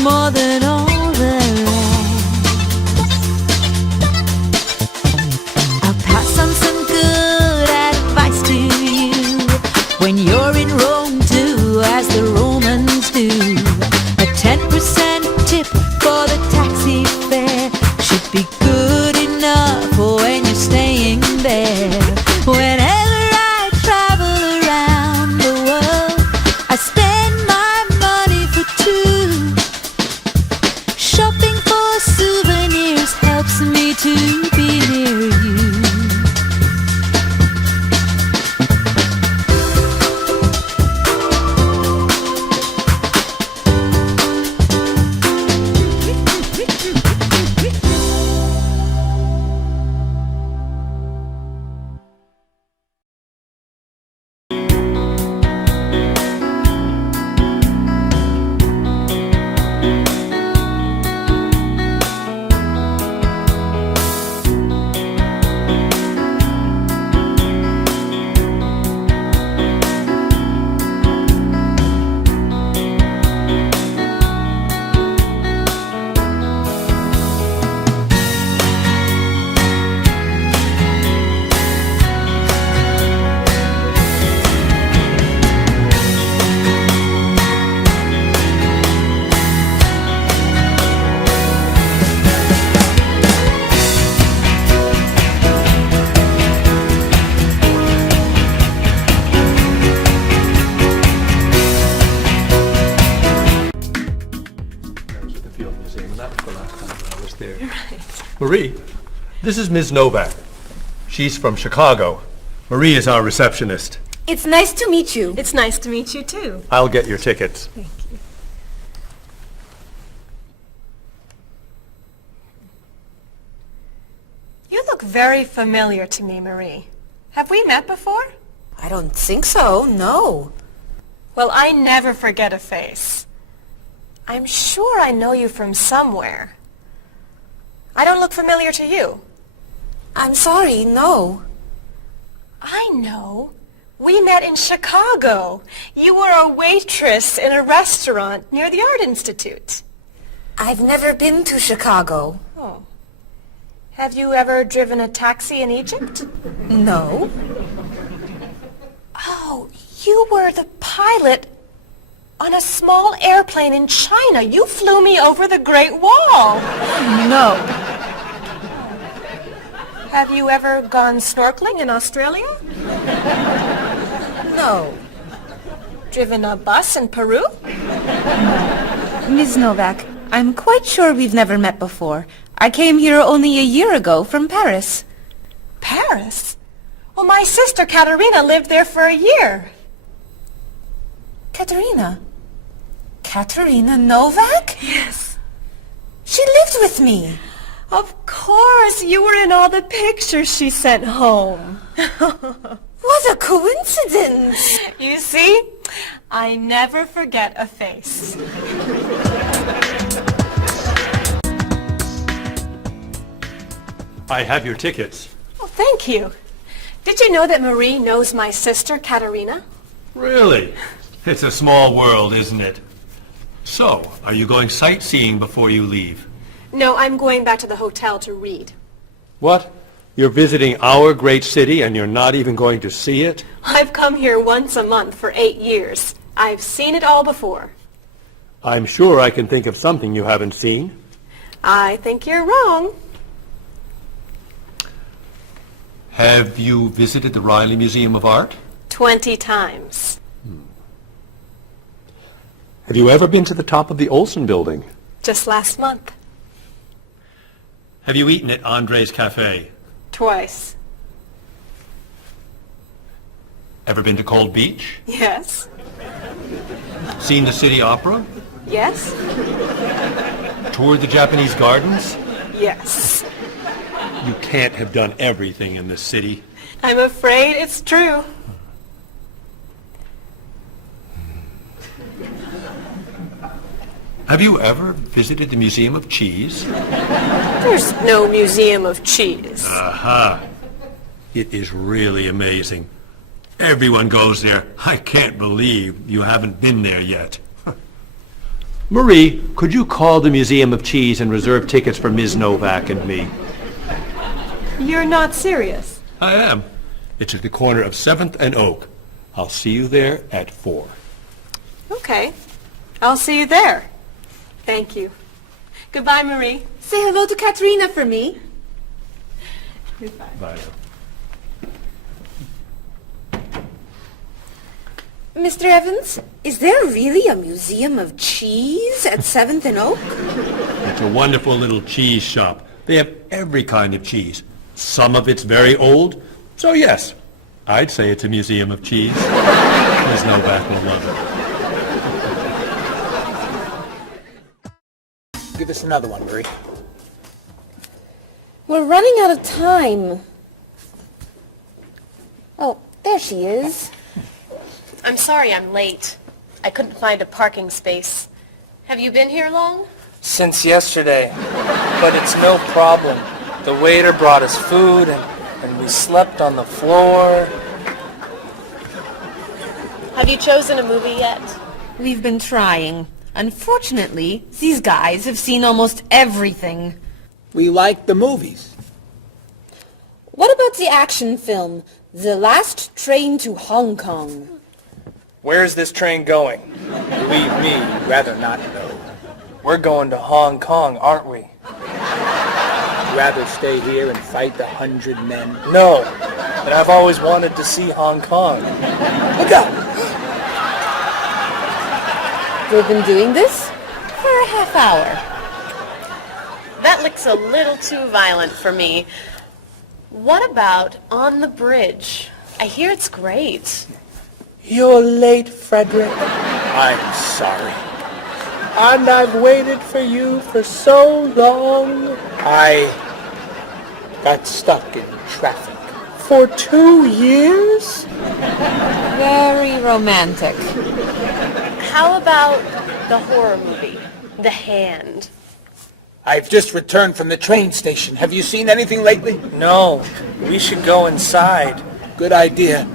More than all the rest. I'll pass on some good advice to you. When you're in Rome, do as the Romans do. A 10% tip for the taxi fare should be good enough for when you're staying there. Whenever I travel around the world, I spend my money for two. Shopping for souvenirs helps me to be near you. Marie, this is Ms. Novak. She's from Chicago. Marie is our receptionist. It's nice to meet you. It's nice to meet you too. I'll get your tickets. Thank you. You look very familiar to me, Marie. Have we met before? I don't think so, no. Well, I never forget a face. I'm sure I know you from somewhere. I don't look familiar to you. I'm sorry, no. I know. We met in Chicago. You were a waitress in a restaurant near the Art Institute. I've never been to Chicago. Oh. Have you ever driven a taxi in Egypt? No. Oh, you were the pilot on a small airplane in China. You flew me over the Great Wall. No. Have you ever gone snorkeling in Australia? No. Driven a bus in Peru? Ms. Novak, I'm quite sure we've never met before. I came here only a year ago from Paris. Paris? Well, my sister Katerina lived there for a year. Katerina? Katerina Novak? Yes. She lived with me. Of course, you were in all the pictures she sent home. What a coincidence! You see, I never forget a face. I have your tickets. Oh, thank you. Did you know that Marie knows my sister Katerina? Really? It's a small world, isn't it? So, are you going sightseeing before you leave? No, I'm going back to the hotel to read. What? You're visiting our great city and you're not even going to see it? I've come here once a month for 8 years. I've seen it all before. I'm sure I can think of something you haven't seen. I think you're wrong. Have you visited the Riley Museum of Art? 20 times. Have you ever been to the top of the Olson building? Just last month. Have you eaten at Andre's Café? Twice. Ever been to Cold Beach? Yes. Seen the City Opera? Yes. Toured the Japanese gardens? Yes. You can't have done everything in this city. I'm afraid it's true. Have you ever visited the Museum of Cheese? There's no museum of cheese. Aha. It is really amazing. Everyone goes there. I can't believe you haven't been there yet. Marie, could you call the Museum of Cheese and reserve tickets for Ms. Novak and me? You're not serious. I am. It's at the corner of 7th and Oak. I'll see you there at 4. Okay. I'll see you there. Thank you. Goodbye, Marie. Say hello to Katrina for me. Goodbye. Bye. Mr. Evans, is there really a museum of cheese at 7th and Oak? It's a wonderful little cheese shop. They have every kind of cheese. Some of it's very old, so yes, I'd say it's a museum of cheese. Ms. Novak will love it. Give us another one, Marie. We're running out of time. Oh, there she is. I'm sorry I'm late. I couldn't find a parking space. Have you been here long? Since yesterday, but it's no problem. The waiter brought us food and we slept on the floor. Have you chosen a movie yet? We've been trying. Unfortunately, these guys have seen almost everything. We like the movies. What about the action film, The Last Train to Hong Kong? Where's this train going? Believe me, rather not know. We're going to Hong Kong, aren't we? Rather stay here and fight the 100 men. No, but I've always wanted to see Hong Kong. Look out! We've been doing this for a half hour. That looks a little too violent for me. What about On the Bridge? I hear it's great. You're late, Frederick. I'm sorry. And I've waited for you for so long. I got stuck in traffic. For 2 years? Very romantic. How about the horror movie, The Hand? I've just returned from the train station. Have you seen anything lately? No, we should go inside. Good idea.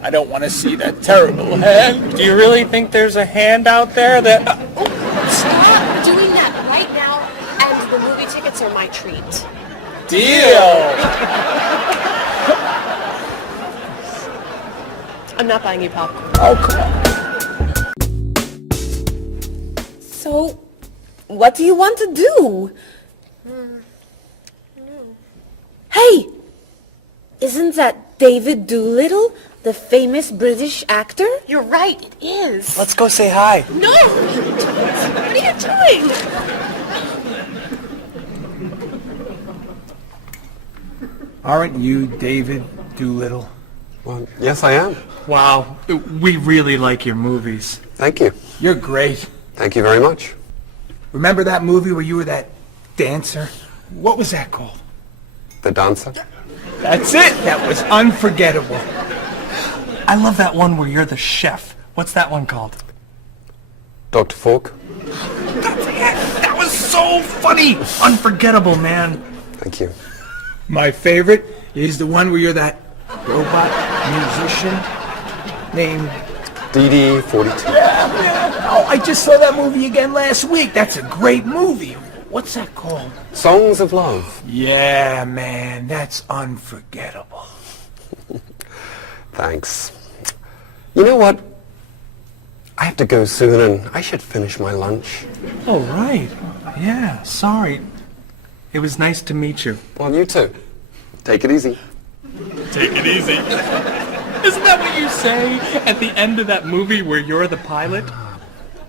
I don't want to see that terrible hand. Do you really think there's a hand out there that... Stop doing that right now, and the movie tickets are my treat. Deal! I'm not buying you popcorn. Oh, come on. So, what do you want to do? Hey! Isn't that David Doolittle, the famous British actor? You're right, it is. Let's go say hi. No! What are you doing? Aren't you David Doolittle? Well, yes, I am. Wow, we really like your movies. Thank you. You're great. Thank you very much. Remember that movie where you were that dancer? What was that called? The Dancer? That's it! That was unforgettable. I love that one where you're the chef. What's that one called? Dr. Fork? That's it! That was so funny! Unforgettable, man. Thank you. My favorite is the one where you're that robot musician named... DD-42. Yeah. Oh, I just saw that movie again last week. That's a great movie. What's that called? Songs of Love. Yeah, man, that's unforgettable. Thanks. You know what? I have to go soon and I should finish my lunch. Oh, right. Yeah, sorry. It was nice to meet you. Well, you too. Take it easy. Take it easy. Isn't that what you say at the end of that movie where you're the pilot?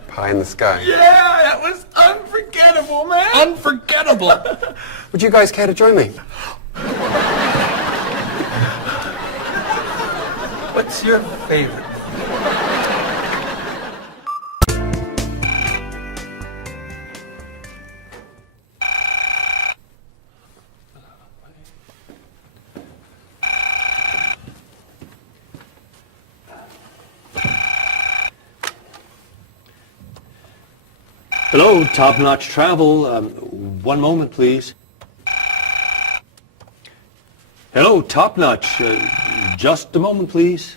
Pie in the sky. Yeah, that was unforgettable, man. Unforgettable. Would you guys care to join me? What's your favorite? Hello, Top Notch Travel. One moment, please. Hello, Top Notch. Just a moment, please.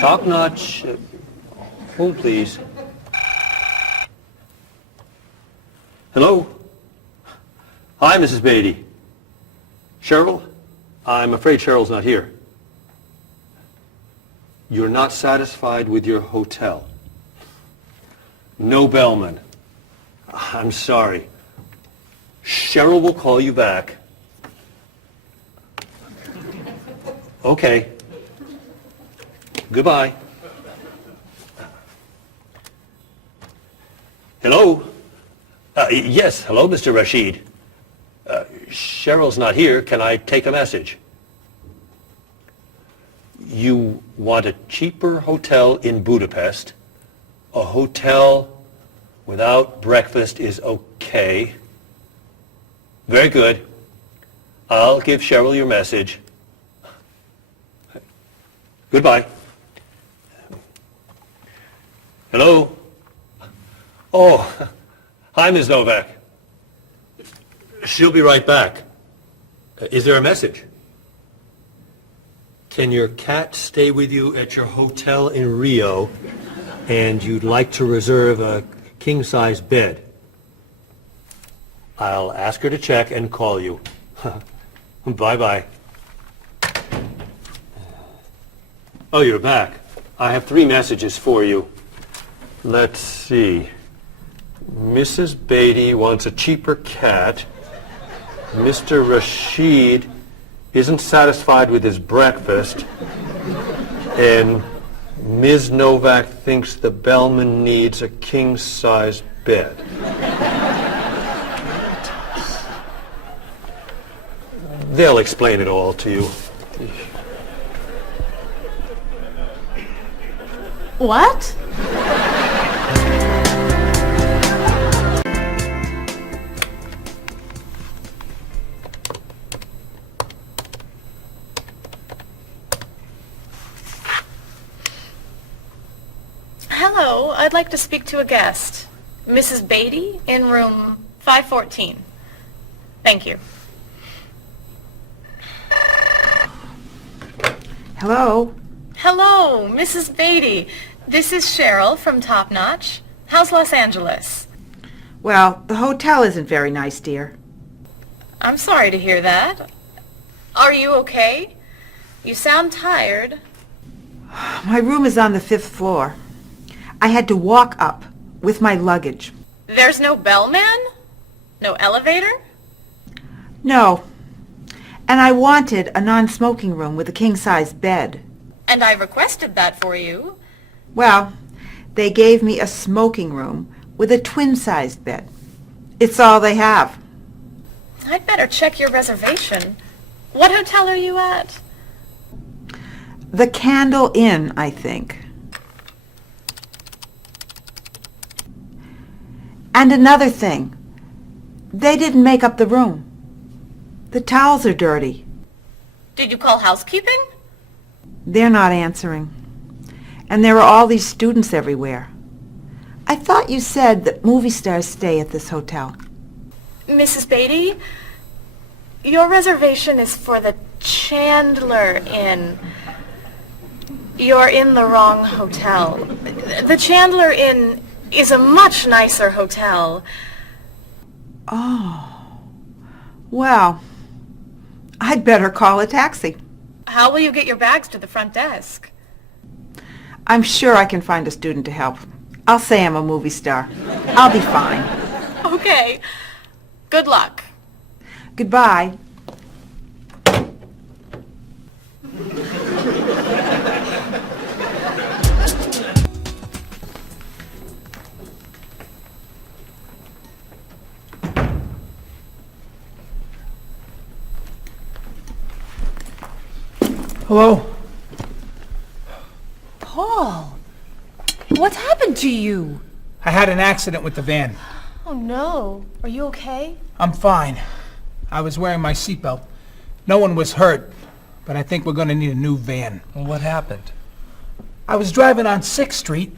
Top Notch. Hold, please. Hello? Hi, Mrs. Beatty. Cheryl? I'm afraid Cheryl's not here. You're not satisfied with your hotel? No bellman. I'm sorry. Cheryl will call you back. Okay. Goodbye. Hello? Yes, hello, Mr. Rashid. Cheryl's not here. Can I take a message? You want a cheaper hotel in Budapest. A hotel without breakfast is okay. Very good. I'll give Cheryl your message. Goodbye. Hello? Oh, hi, Ms. Novak. She'll be right back. Is there a message? Can your cat stay with you at your hotel in Rio, and you'd like to reserve a king-size bed? I'll ask her to check and call you. Bye-bye. Oh, you're back. I have 3 messages for you. Let's see. Mrs. Beatty wants a cheaper cat. Mr. Rashid isn't satisfied with his breakfast. And Ms. Novak thinks the bellman needs a king-size bed. They'll explain it all to you. What? Hello, I'd like to speak to a guest. Mrs. Beatty in room 514. Thank you. Hello? Hello, Mrs. Beatty. This is Cheryl from Top Notch. How's Los Angeles? Well, the hotel isn't very nice, dear. I'm sorry to hear that. Are you okay? You sound tired. My room is on the 5th floor. I had to walk up with my luggage. There's no bellman? No elevator? No. And I wanted a non-smoking room with a king-size bed. And I requested that for you. Well, they gave me a smoking room with a twin-sized bed. It's all they have. I'd better check your reservation. What hotel are you at? The Candle Inn, I think. And another thing. They didn't make up the room. The towels are dirty. Did you call housekeeping? They're not answering. And there are all these students everywhere. I thought you said that movie stars stay at this hotel. Mrs. Beatty, your reservation is for the Chandler Inn. You're in the wrong hotel. The Chandler Inn is a much nicer hotel. Oh. Well, I'd better call a taxi. How will you get your bags to the front desk? I'm sure I can find a student to help. I'll say I'm a movie star. I'll be fine. Okay. Good luck. Goodbye. Hello? Paul, what's happened to you? I had an accident with the van. Oh no. Are you okay? I'm fine. I was wearing my seatbelt. No one was hurt, but I think we're going to need a new van. What happened? I was driving on 6th Street,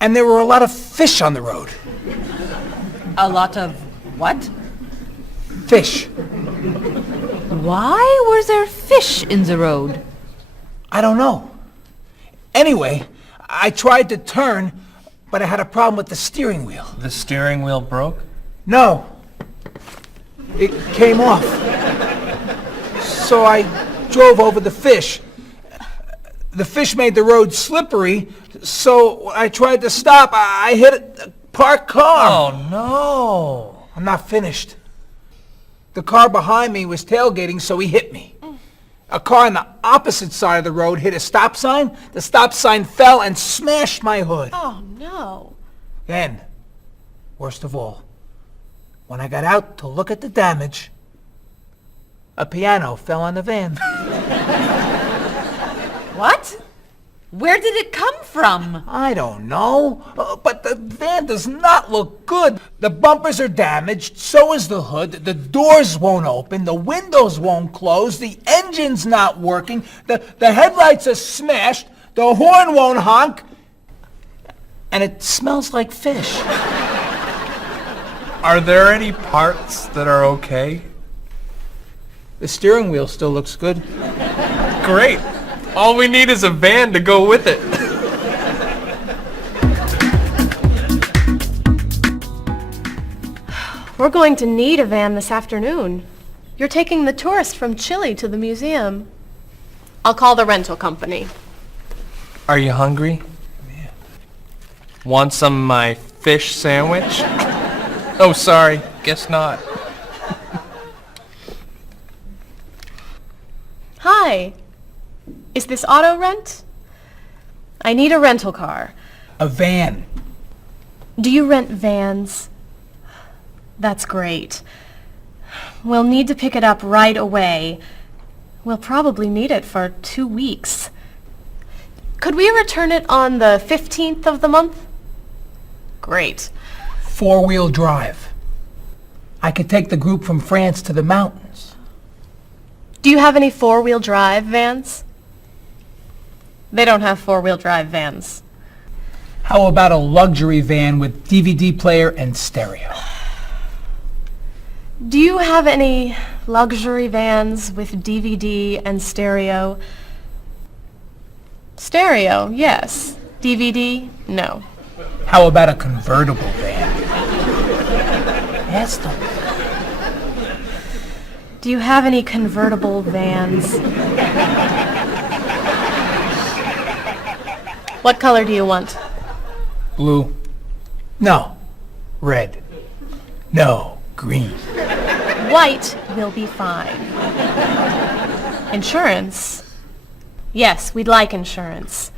And there were a lot of fish on the road. A lot of what? Fish. Why were there fish in the road? I don't know. Anyway, I tried to turn, but I had a problem with the steering wheel. The steering wheel broke? No. It came off. So I drove over the fish. The fish made the road slippery, so I tried to stop. I hit a parked car. Oh, no. I'm not finished. The car behind me was tailgating, so he hit me. A car on the opposite side of the road hit a stop sign. The stop sign fell and smashed my hood. Oh, no. Then, worst of all, when I got out to look at the damage, a piano fell on the van. What? Where did it come from? I don't know, but the van does not look good. The bumpers are damaged, so is the hood, the doors won't open, the windows won't close, the engine's not working, the headlights are smashed, the horn won't honk, and it smells like fish. Are there any parts that are okay? The steering wheel still looks good. Great. All we need is a van to go with it. We're going to need a van this afternoon. You're taking the tourists from Chile to the museum. I'll call the rental company. Are you hungry? Yeah. Want some of my fish sandwich? Oh, sorry. Guess not. Hi. Is this auto rent? I need a rental car. A van. Do you rent vans? That's great. We'll need to pick it up right away. We'll probably need it for 2 weeks. Could we return it on the 15th of the month? Great. 4-wheel drive. I could take the group from France to the mountains. Do you have any 4-wheel drive vans? They don't have 4-wheel drive vans. How about a luxury van with DVD player and stereo? Do you have any luxury vans with DVD and stereo? Stereo, yes. DVD, no. How about a convertible van? Yes, Do you have any convertible vans? What color do you want? Blue. No. Red. No. Green. White will be fine. Insurance? Yes, we'd like insurance.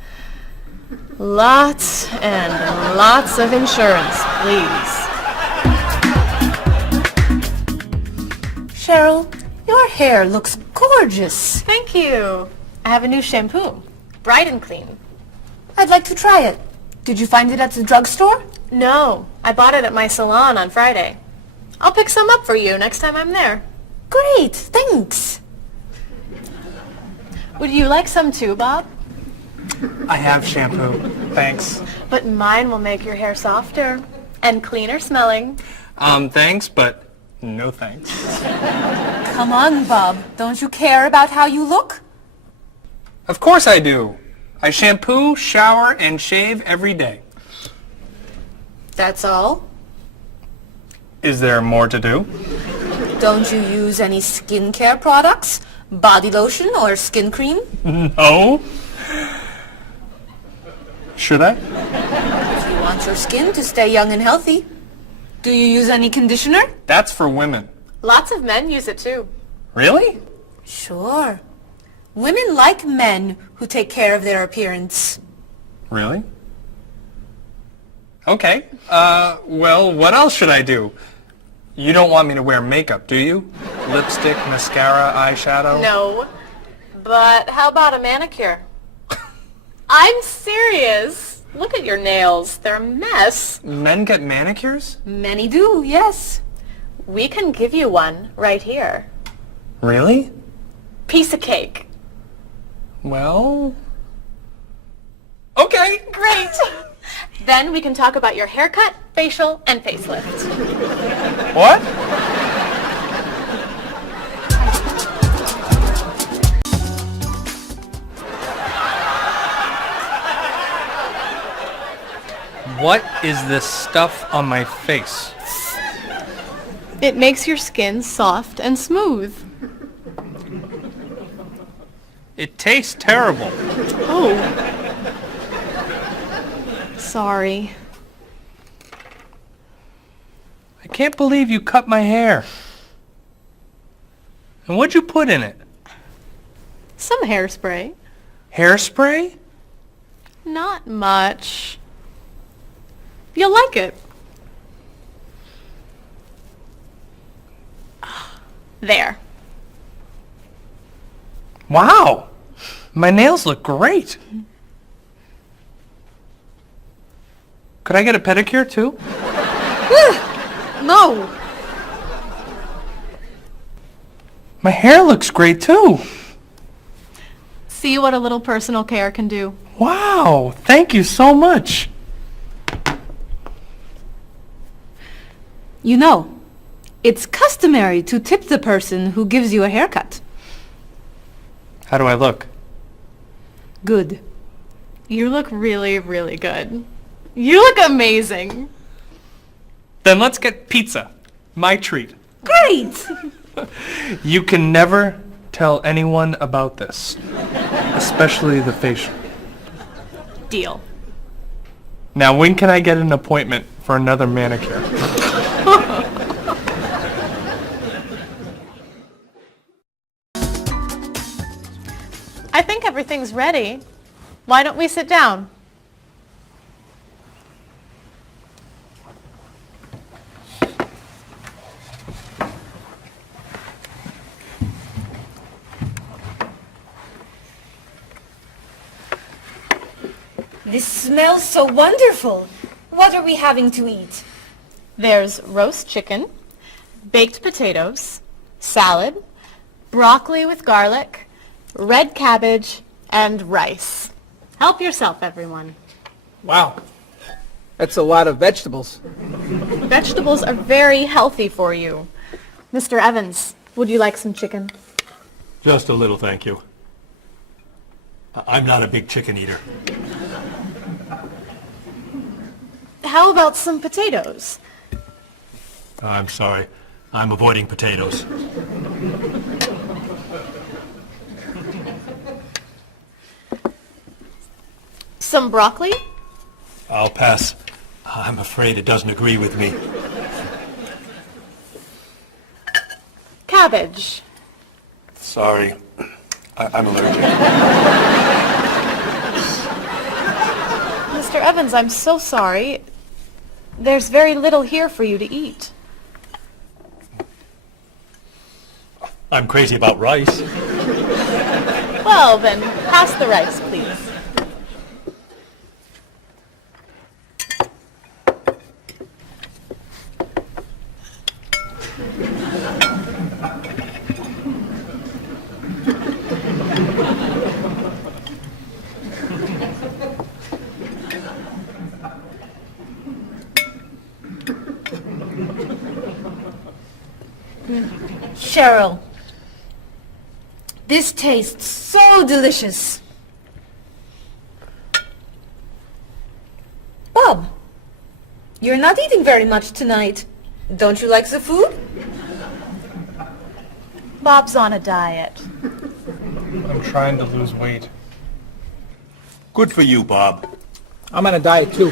Lots and lots of insurance, please. Cheryl, your hair looks gorgeous. Thank you. I have a new shampoo. Bright and clean. I'd like to try it. Did you find it at the drugstore? No, I bought it at my salon on Friday. I'll pick some up for you next time I'm there. Great, thanks. Would you like some too, Bob? I have shampoo. Thanks. But mine will make your hair softer and cleaner smelling. Thanks, but no thanks. Come on, Bob. Don't you care about how you look? Of course I do. I shampoo, shower, and shave every day. That's all? Is there more to do? Don't you use any skincare products? Body lotion or skin cream? No. Should I? If you want your skin to stay young and healthy. Do you use any conditioner? That's for women. Lots of men use it too. Really? Sure. Women like men who take care of their appearance. Really? Okay. Well, what else should I do? You don't want me to wear makeup, do you? Lipstick, mascara, eyeshadow? No. But how about a manicure? I'm serious. Look at your nails. They're a mess. Men get manicures? Many do, yes. We can give you one right here. Really? Piece of cake. Well... Okay. Great. Then we can talk about your haircut, facial, and facelift. What? What is this stuff on my face? It makes your skin soft and smooth. It tastes terrible. Oh. Sorry. I can't believe you cut my hair. And what'd you put in it? Some hairspray. Hairspray? Not much. You'll like it. There. Wow! My nails look great. Could I get a pedicure too? No. My hair looks great too. See what a little personal care can do. Wow! Thank you so much. You know, it's customary to tip the person who gives you a haircut. How do I look? Good. You look really, really good. You look amazing. Then let's get pizza. My treat. Great! You can never tell anyone about this, especially the facial. Deal. Now, when can I get an appointment for another manicure? I think everything's ready. Why don't we sit down? This smells so wonderful. What are we having to eat? There's roast chicken, baked potatoes, salad, broccoli with garlic, red cabbage, and rice. Help yourself, everyone. Wow. That's a lot of vegetables. Vegetables are very healthy for you. Mr. Evans, would you like some chicken? Just a little, thank you. I'm not a big chicken eater. How about some potatoes? I'm sorry. I'm avoiding potatoes. Some broccoli? I'll pass. I'm afraid it doesn't agree with me. Cabbage. Sorry. I'm allergic. Mr. Evans, I'm so sorry. There's very little here for you to eat. I'm crazy about rice. Well, then, pass the rice, please. Cheryl, this tastes so delicious. Bob, you're not eating very much tonight. Don't you like the food? Bob's on a diet. I'm trying to lose weight. Good for you, Bob. I'm on a diet too.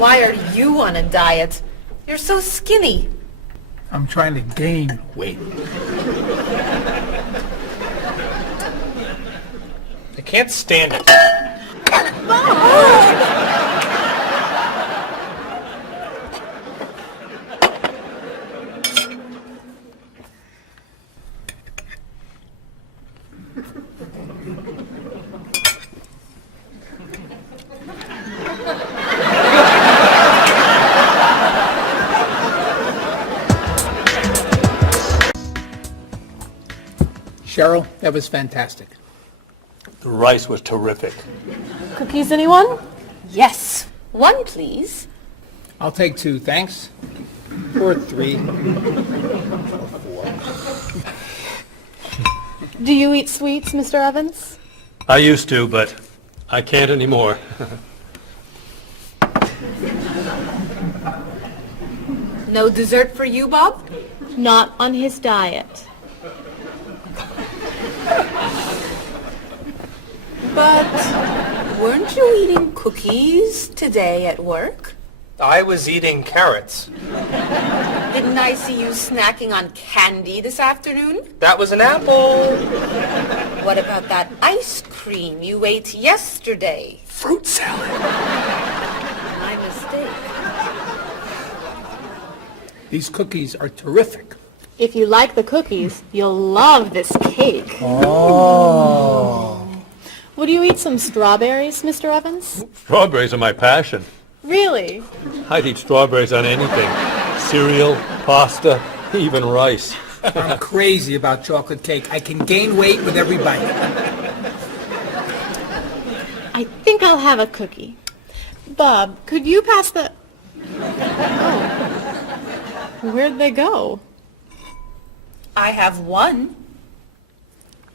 Why are you on a diet? You're so skinny. I'm trying to gain weight. I can't stand it. Cheryl, that was fantastic. The rice was terrific. Cookies, anyone? Yes. One, please. I'll take 2, thanks. Or 3. Do you eat sweets, Mr. Evans? I used to, but I can't anymore. No dessert for you, Bob? Not on his diet. But weren't you eating cookies today at work? I was eating carrots. Didn't I see you snacking on candy this afternoon? That was an apple. What about that ice cream you ate yesterday? Fruit salad. My mistake. These cookies are terrific. If you like the cookies, you'll love this cake. Oh. Would you eat some strawberries, Mr. Evans? Strawberries are my passion. Really? I'd eat strawberries on anything. Cereal, pasta, even rice. I'm crazy about chocolate cake. I can gain weight with every bite. I think I'll have a cookie. Bob, could you pass the... Oh. Where'd they go? I have 1.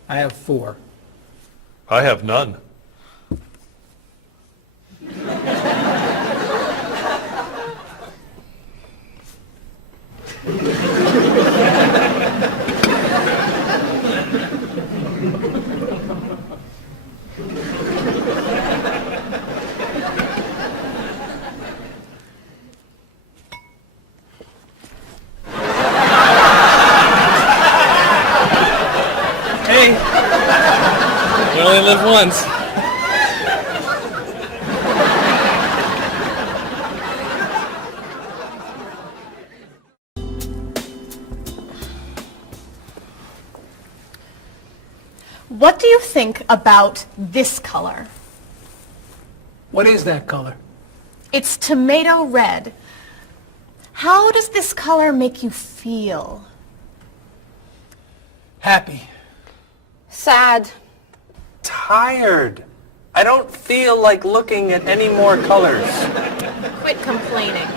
I have 4. I have none. Hey, you only live once. What do you think about this color? What is that color? It's tomato red. How does this color make you feel? Happy. Sad. Tired. I don't feel like looking at any more colors. Quit complaining.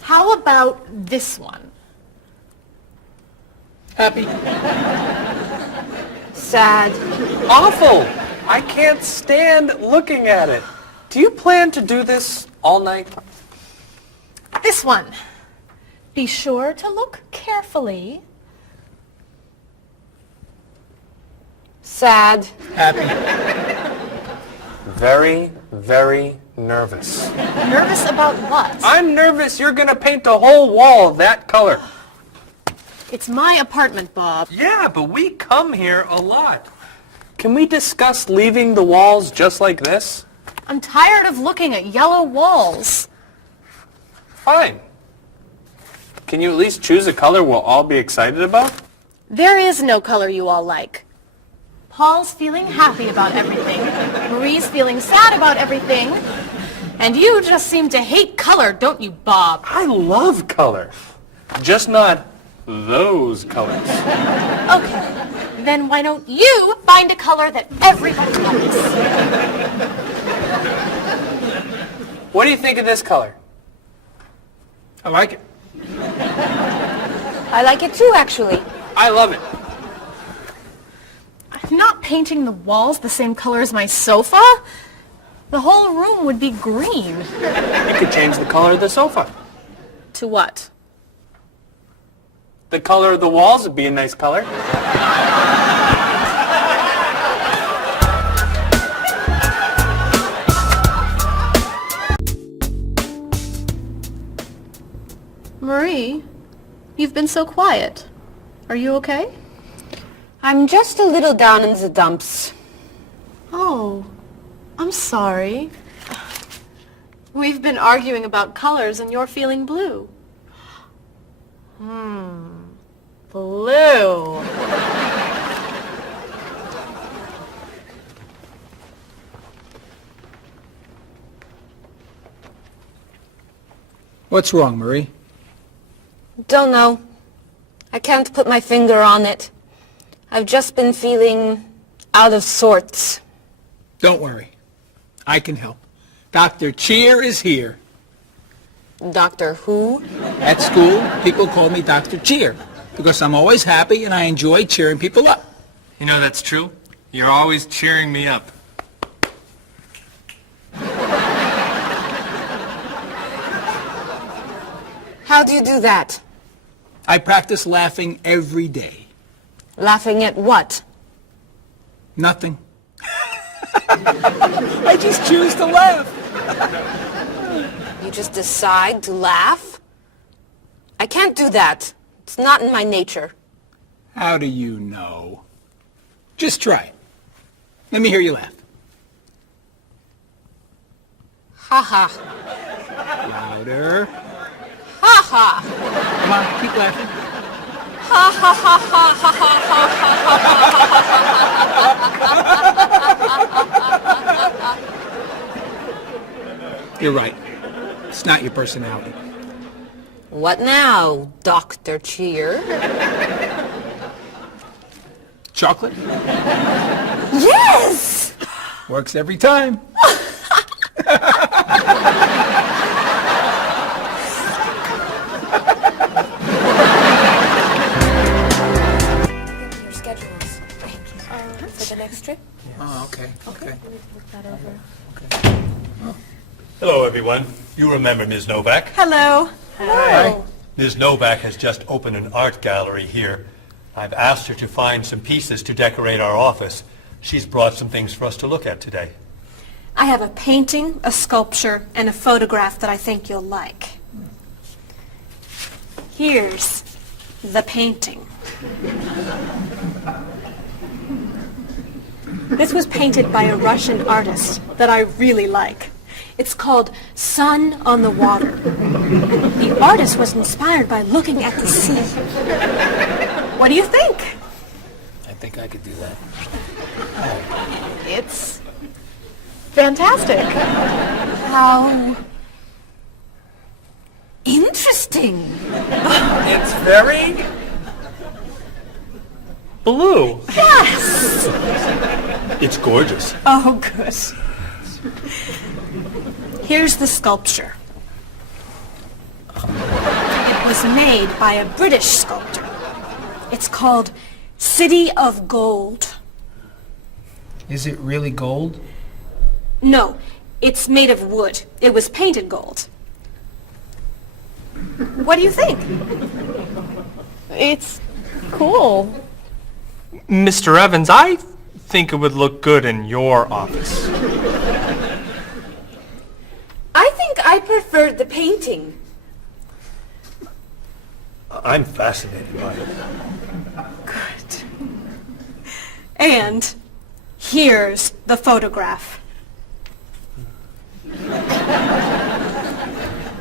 How about this one? Happy. Sad. Awful. I can't stand looking at it. Do you plan to do this all night? This one. Be sure to look carefully. Sad. Happy. Very, very nervous. Nervous about what? I'm nervous you're gonna paint the whole wall that color. It's my apartment, Bob. Yeah, but we come here a lot. Can we discuss leaving the walls just like this? I'm tired of looking at yellow walls. Fine. Can you at least choose a color we'll all be excited about? There is no color you all like. Paul's feeling happy about everything. Marie's feeling sad about everything. And you just seem to hate color, don't you, Bob? I love color. Just not those colors. Okay, then why don't you find a color that everybody likes? What do you think of this color? I like it. I like it too, actually. I love it. I'm not painting the walls the same color as my sofa. The whole room would be green. You could change the color of the sofa. To what? The color of the walls would be a nice color. Marie, you've been so quiet. Are you okay? I'm just a little down in the dumps. Oh, I'm sorry. We've been arguing about colors and you're feeling blue. Blue. What's wrong, Marie? Don't know. I can't put my finger on it. I've just been feeling out of sorts. Don't worry. I can help. Dr. Cheer is here. Doctor who? At school, people call me Dr. Cheer because I'm always happy and I enjoy cheering people up. You know that's true. You're always cheering me up. How do you do that? I practice laughing every day. Laughing at what? Nothing. I just choose to laugh. You just decide to laugh? I can't do that. It's not in my nature. How do you know? Just try it. Let me hear you laugh. Ha ha. Louder. Ha ha. Come on, keep laughing. Ha ha ha ha ha ha ha. You're right. It's not your personality. What now, Dr. Cheer? Chocolate? Yes! Works every time. Your schedules. For the next trip? Oh, okay. Okay. Look that over. Hello, everyone. You remember Ms. Novak? Hello. Hi. Ms. Novak has just opened an art gallery here. I've asked her to find some pieces to decorate our office. She's brought some things for us to look at today. I have a painting, a sculpture, and a photograph that I think you'll like. Here's the painting. This was painted by a Russian artist that I really like. It's called Sun on the Water. The artist was inspired by looking at the sea. What do you think? I think I could do that. It's fantastic. How interesting. It's very blue. Yes! It's gorgeous. Oh, good. Here's the sculpture. It was made by a British sculptor. It's called City of Gold. Is it really gold? No, it's made of wood. It was painted gold. What do you think? It's cool. Mr. Evans, I think it would look good in your office. I think I preferred the painting. I'm fascinated by it. Good. And here's the photograph.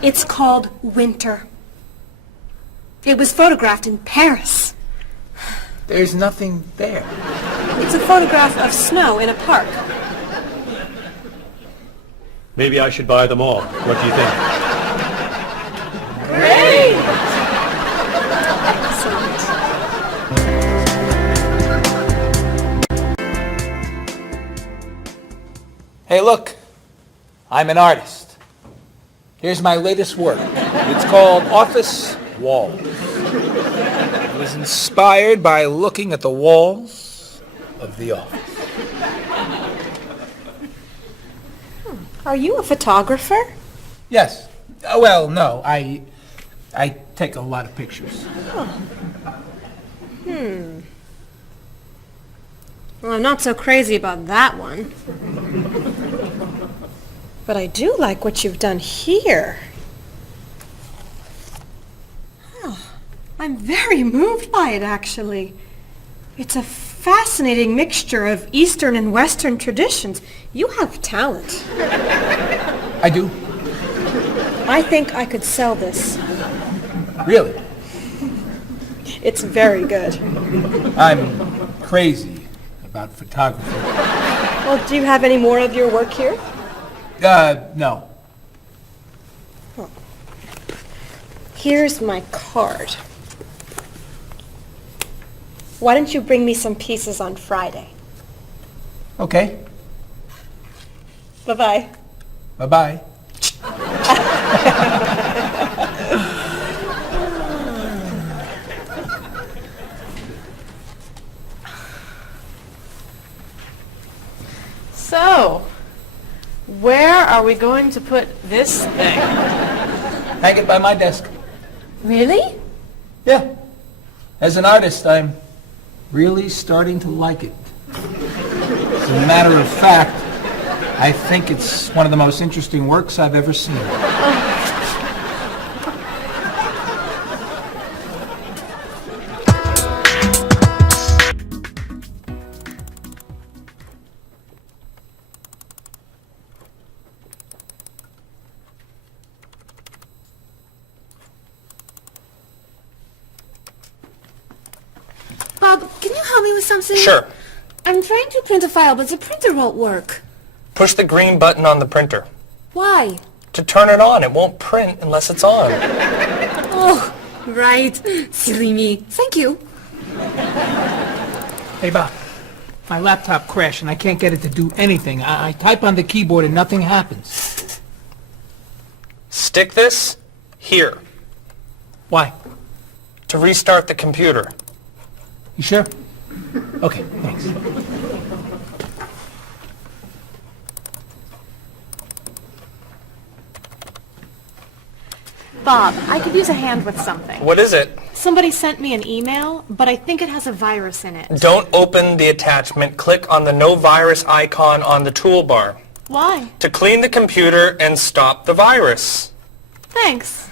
It's called Winter. It was photographed in Paris. There's nothing there. It's a photograph of snow in a park. Maybe I should buy them all. What do you think? Great! Hey, look. I'm an artist. Here's my latest work. It's called Office Walls. It was inspired by looking at the walls of the office. Are you a photographer? Yes. Well, no. I take a lot of pictures. Well, I'm not so crazy about that one. But I do like what you've done here. Oh, I'm very moved by it, actually. It's a fascinating mixture of Eastern and Western traditions. You have talent. I do. I think I could sell this. Really? It's very good. I'm crazy about photography. Well, do you have any more of your work here? No. Here's my card. Why don't you bring me some pieces on Friday? Okay. Bye-bye. Bye-bye. So, where are we going to put this thing? Hang it by my desk. Really? Yeah. As an artist, I'm really starting to like it. As a matter of fact, I think it's one of the most interesting works I've ever seen. Bob, can you help me with something? Sure. I'm trying to print a file, but the printer won't work. Push the green button on the printer. Why? To turn it on. It won't print unless it's on. Oh, right. Silly me. Thank you. Hey, Bob. My laptop crashed and I can't get it to do anything. I type on the keyboard and nothing happens. Stick this here. Why? To restart the computer. You sure? Okay, thanks. Bob, I could use a hand with something. What is it? Somebody sent me an email, but I think it has a virus in it. Don't open the attachment. Click on the no virus icon on the toolbar. Why? To clean the computer and stop the virus. Thanks.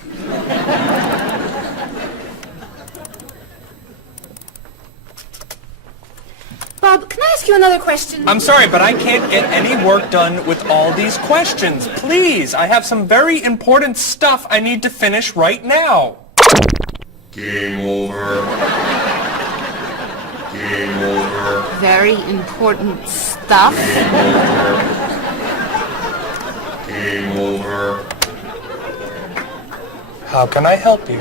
Bob, can I ask you another question? I'm sorry, but I can't get any work done with all these questions. Please, I have some very important stuff I need to finish right now. Game over. Game over. Very important stuff. Game over. How can I help you?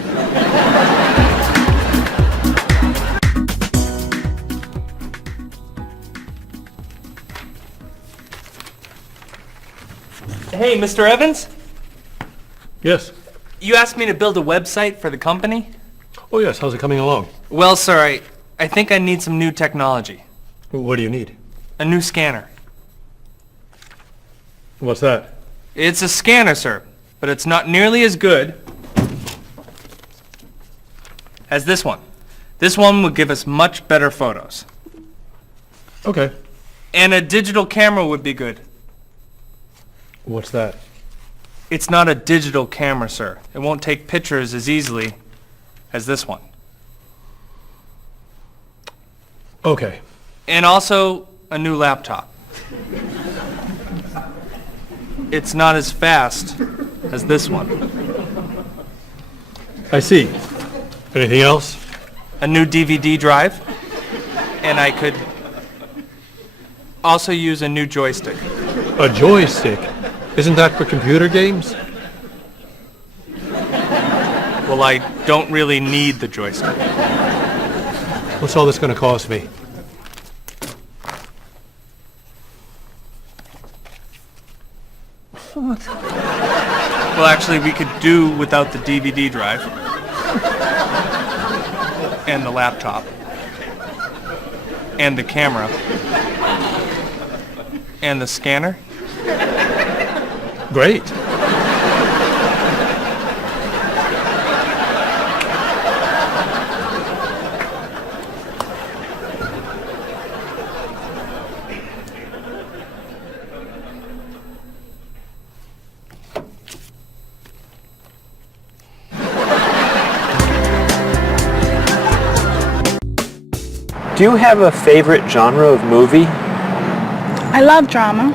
Hey, Mr. Evans? Yes. You asked me to build a website for the company? Oh, yes. How's it coming along? Well, sir, I think I need some new technology. What do you need? A new scanner. What's that? It's a scanner, sir, but it's not nearly as good as this one. This one would give us much better photos. Okay. And a digital camera would be good. What's that? It's not a digital camera, sir. It won't take pictures as easily as this one. Okay. And also a new laptop. It's not as fast as this one. I see. Anything else? A new DVD drive. And I could also use a new joystick. A joystick? Isn't that for computer games? Well, I don't really need the joystick. What's all this going to cost me? What? Well, actually, we could do without the DVD drive. And the laptop. And the camera. And the scanner. Great. Do you have a favorite genre of movie? I love drama.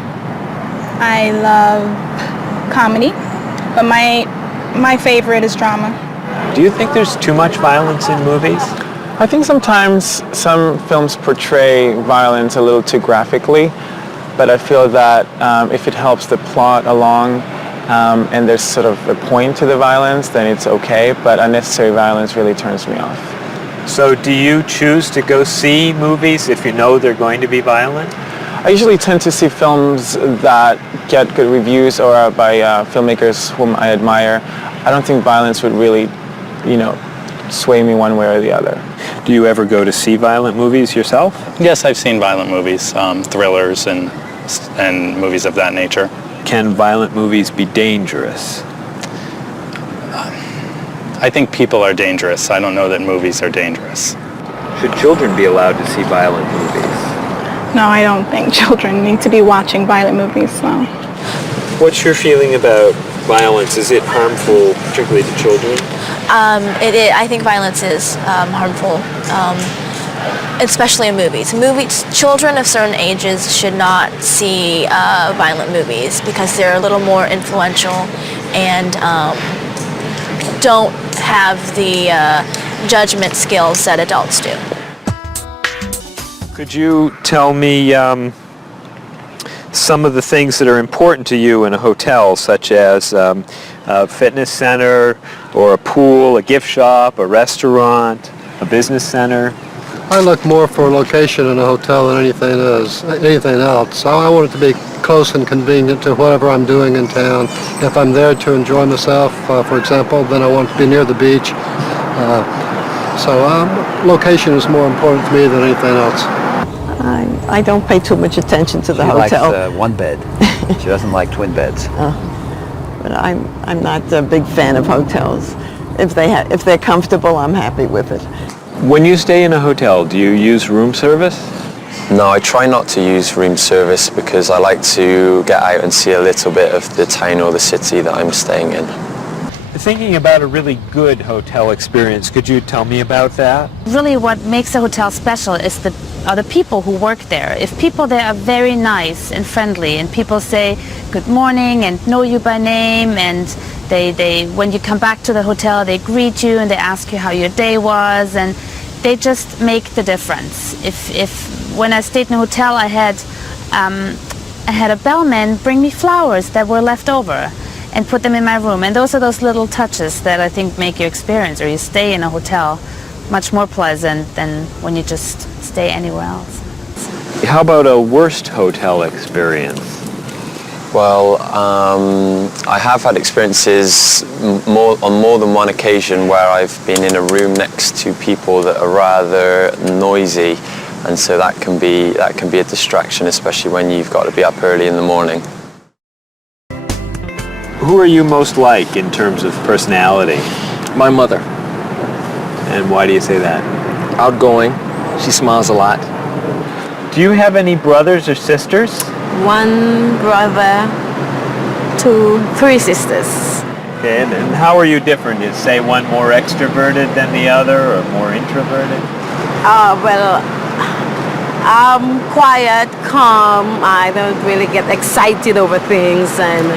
I love comedy, but my favorite is drama. Do you think there's too much violence in movies? I think sometimes some films portray violence a little too graphically, but I feel that if it helps the plot along and there's sort of a point to the violence, then it's okay, but unnecessary violence really turns me off. So do you choose to go see movies if you know they're going to be violent? I usually tend to see films that get good reviews or are by filmmakers whom I admire. I don't think violence would really, sway me one way or the other. Do you ever go to see violent movies yourself? Yes, I've seen violent movies, thrillers and movies of that nature. Can violent movies be dangerous? I think people are dangerous. I don't know that movies are dangerous. Should children be allowed to see violent movies? No, I don't think children need to be watching violent movies, no. What's your feeling about violence? Is it harmful, particularly to children? I think violence is harmful, especially in movies. Children of certain ages should not see violent movies because they're a little more influential and don't have the judgment skills that adults do. Could you tell me some of the things that are important to you in a hotel, such as a fitness center or a pool, a gift shop, a restaurant, a business center? I look more for location in a hotel than anything else. I want it to be close and convenient to whatever I'm doing in town. If I'm there to enjoy myself, for example, then I want to be near the beach. So location is more important to me than anything else. I don't pay too much attention to the she hotel. She likes one bed. She doesn't like twin beds. But I'm not a big fan of hotels. If they're comfortable, I'm happy with it. When you stay in a hotel, do you use room service? No, I try not to use room service because I like to get out and see a little bit of the town or the city that I'm staying in. Thinking about a really good hotel experience, could you tell me about that? Really what makes a hotel special is are the people who work there. If people there are very nice and friendly and people say good morning and know you by name, and they when you come back to the hotel they greet you and they ask you how your day was, and they just make the difference. If when I stayed in a hotel I had a bellman bring me flowers that were left over and put them in my room, and those are those little touches that I think make your experience or you stay in a hotel much more pleasant than when you just stay anywhere else. How about a worst hotel experience? Well, I have had experiences on more than one occasion where I've been in a room next to people that are rather noisy, and so that can be a distraction, especially when you've got to be up early in the morning. Who are you most like in terms of personality? My mother. And why do you say that? Outgoing. She smiles a lot. Do you have any brothers or sisters? One brother, 3 sisters. Okay, and how are you different? Is, say, one more extroverted than the other or more introverted? Well, I'm quiet, calm. I don't really get excited over things and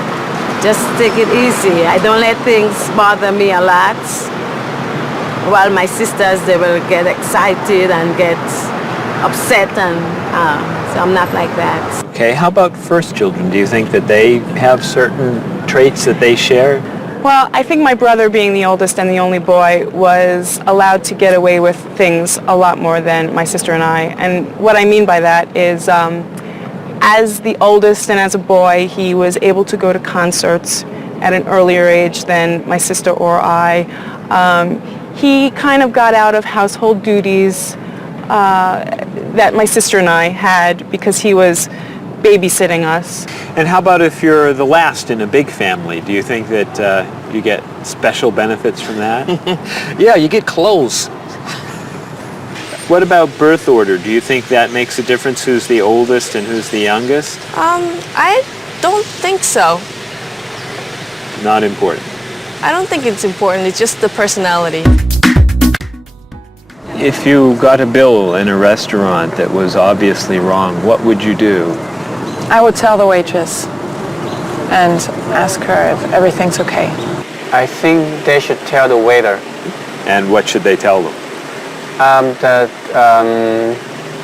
just take it easy. I don't let things bother me a lot. While my sisters, they will get excited and get upset, and so I'm not like that. Okay, how about first children? Do you think that they have certain traits that they share? Well, I think my brother, being the oldest and the only boy, was allowed to get away with things a lot more than my sister and I. And what I mean by that is, as the oldest and as a boy, he was able to go to concerts at an earlier age than my sister or I. He kind of got out of household duties that my sister and I had because he was babysitting us. And how about if you're the last in a big family? Do you think that you get special benefits from that? Yeah, you get clothes. What about birth order? Do you think that makes a difference who's the oldest and who's the youngest? I don't think so. Not important. I don't think it's important. It's just the personality. If you got a bill in a restaurant that was obviously wrong, what would you do? I would tell the waitress and ask her if everything's okay. I think they should tell the waiter. And what should they tell them? That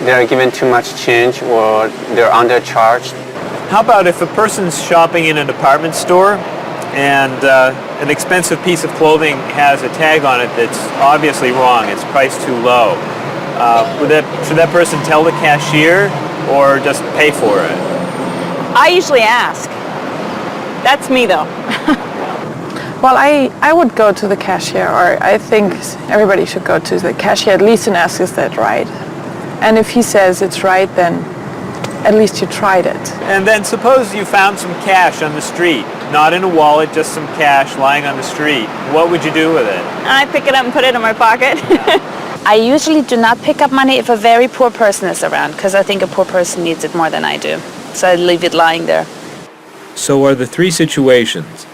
they're given too much change or they're undercharged. How about if a person's shopping in a department store and an expensive piece of clothing has a tag on it that's obviously wrong, it's priced too low. Should that person tell the cashier or just pay for it? I usually ask. That's me though. Well, I would go to the cashier, or I think everybody should go to the cashier at least and ask, is that right? And if he says it's right, then at least you tried it. And then suppose you found some cash on the street, not in a wallet, just some cash lying on the street. What would you do with it? I pick it up and put it in my pocket. I usually do not pick up money if a very poor person is around, because I think a poor person needs it more than I do. So I leave it lying there. So are the three situations,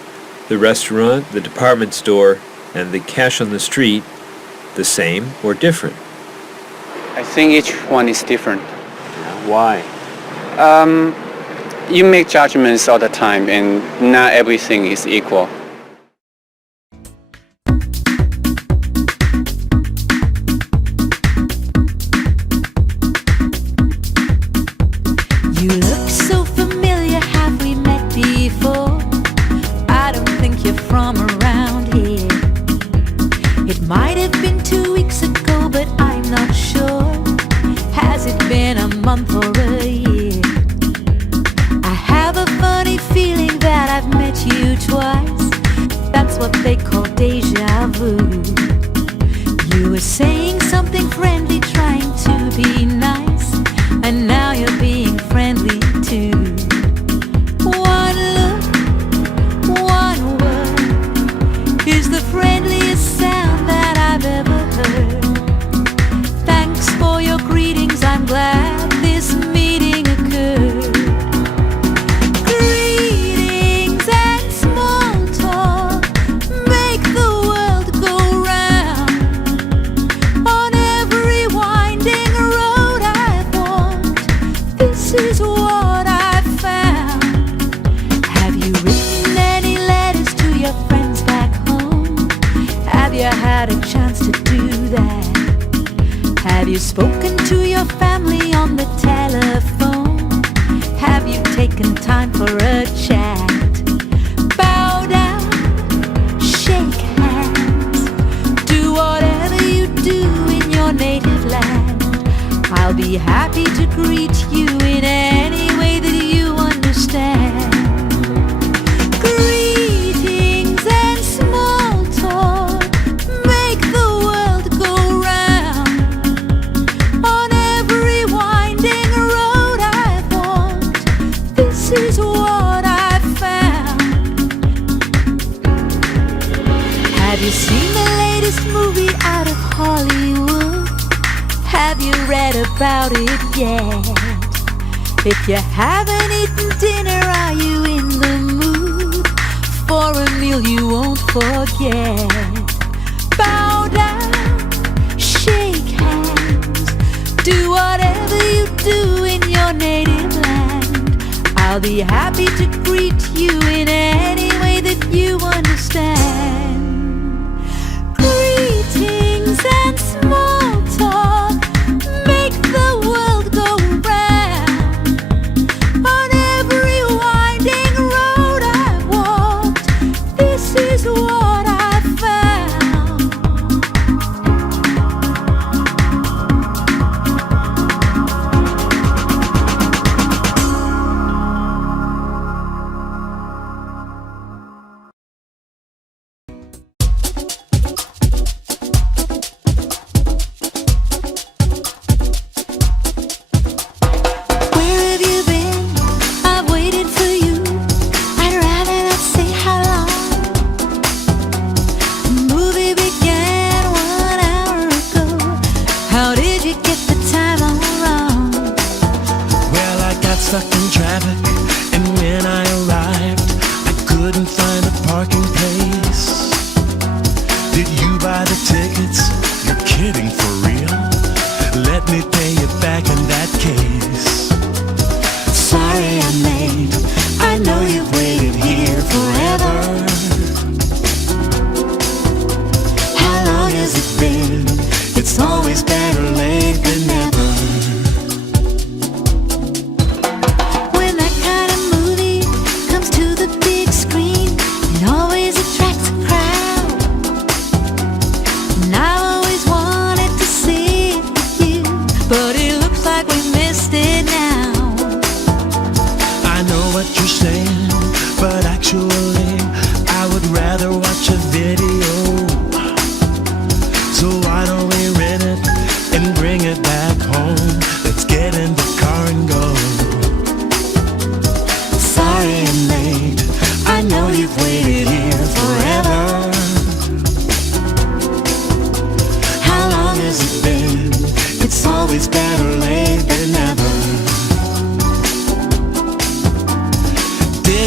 the restaurant, the department store, and the cash on the street, the same or different? I think each one is different. Why? You make judgments all the time, and not everything is equal. You look so familiar, have we met before? I don't think you're from around here. It might have been 2 weeks ago, but I'm not sure. Has it been a month or a year? I have a funny feeling that I've met you twice. That's what they call deja vu. You were saying something friendly, trying to be nice, and now you're being friendly too. One look, one word is the friendliest sound that I've ever heard. Thanks for your greetings, I'm glad this meeting occurred. Greetings and small talk make the world go round. On every winding road I've walked, this is what I've found. Have you written any letters to your friends back home? Have you had a chance to do that? Have you spoken to your family on the telephone? Have you taken time for a chat? Bow down, shake hands, do whatever you do in your native land. I'll be happy to greet you in any way that you understand. Greetings and small talk make the world go round. On every winding road I've walked, this is what I've found. Have you seen the latest movie out of Hollywood? Have you read about it yet? If you haven't eaten dinner, are you in the mood for a meal you won't forget? Bow down, shake hands, do whatever you do in your native land. I'll be happy to greet you in any way that you understand. Greetings and small talk make the world go round. On every winding road I've walked, this is what I've found.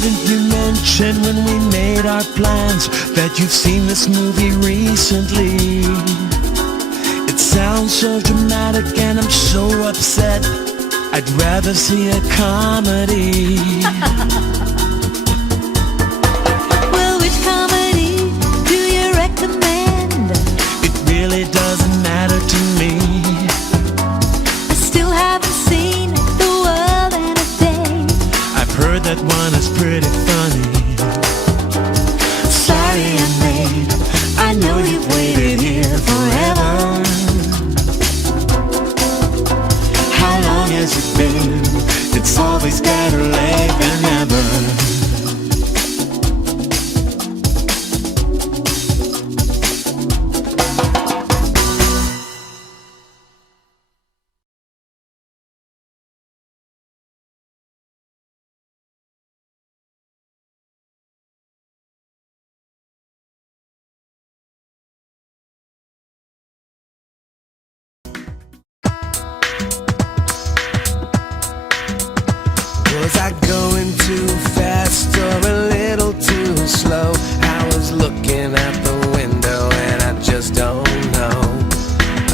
didn't you mention when we made our plans that you've seen this movie recently? It sounds so dramatic and I'm so upset. I'd rather see a comedy. Well, which comedy do you recommend? It really doesn't matter to me. I still haven't seen The World in a Day. I've heard that one is pretty funny. Sorry I'm late, I know you've waited here forever. How long has it been? It's always better late than never. Was I going too fast or a little too slow? I was looking out the window and I just don't know.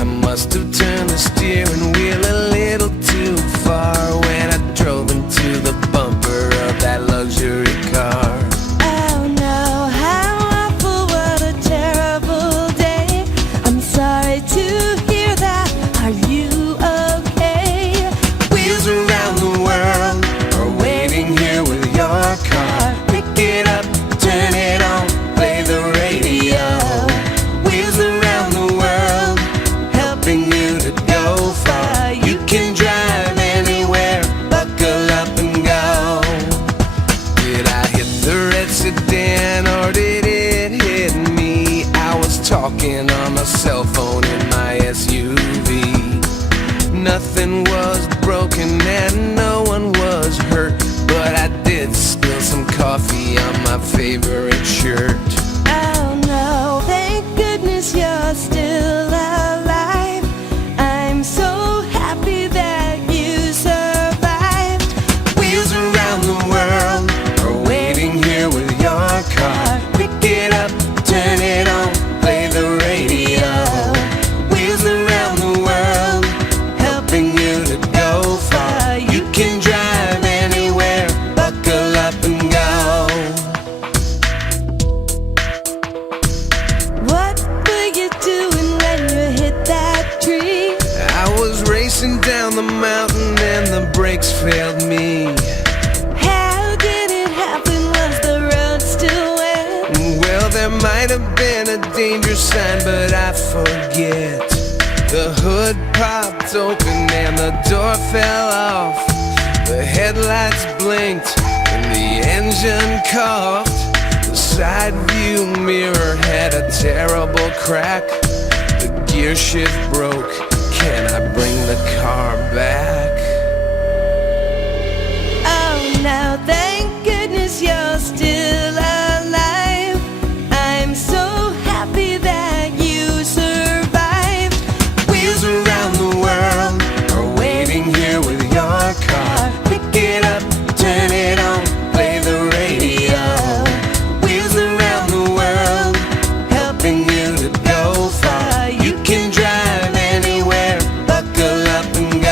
I must have turned the steering wheel a little too far when I drove into the bumper of that luxury car. Oh no, how awful, what a terrible day. I'm sorry to hear that. Are you okay? Wheels around the world are waiting here with your car. Pick it up, turn it on, play the radio. Wheels around the world, helping you to go far. You can drive anywhere, buckle up and go. Did I hit the red sedan or did it hit me? I was talking on my cell phone in my SUV. Nothing was broken and no one was hurt, but I did spill some coffee on my favorite shirt. Oh no, thank goodness you're still alive. I'm so happy that you survived. Wheels around the world are waiting here with your car. Pick it up, turn it on, play the radio. Wheels around the world, helping you to go far. You can drive anywhere, buckle up and go. What were you doing when you hit that tree? I was racing down the mountain and the brakes failed me. How did it happen? Was the road still wet? Well, there might have been a danger sign, but I forget. The hood popped open and the door fell off. The headlights blinked and the engine coughed. The side view mirror had a terrible crack. The gear shift broke. Can I bring the car back? Oh no, thank goodness you're still alive. I'm so happy that you survived. Wheels around the world are waiting here with your car. Pick it up, turn it on, play the radio. Wheels around the world, helping you to go far. You can drive anywhere, buckle up and go.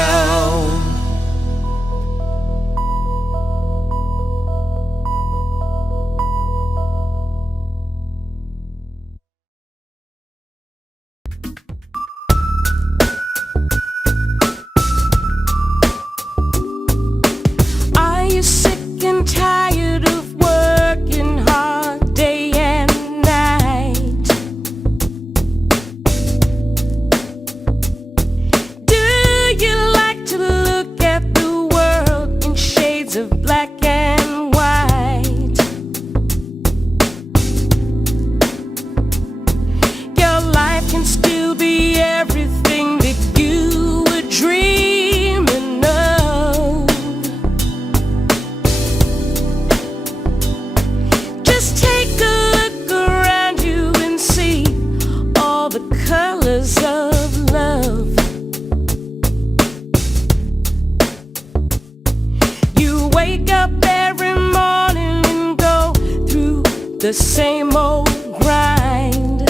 the same old grind.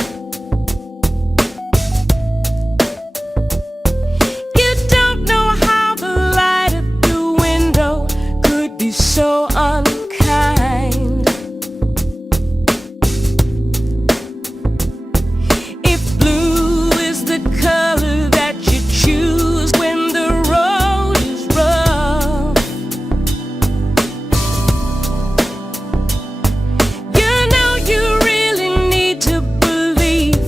You don't know how the light at the window could be so unkind. If blue is the color that you choose when the road is rough, you know you really need to believe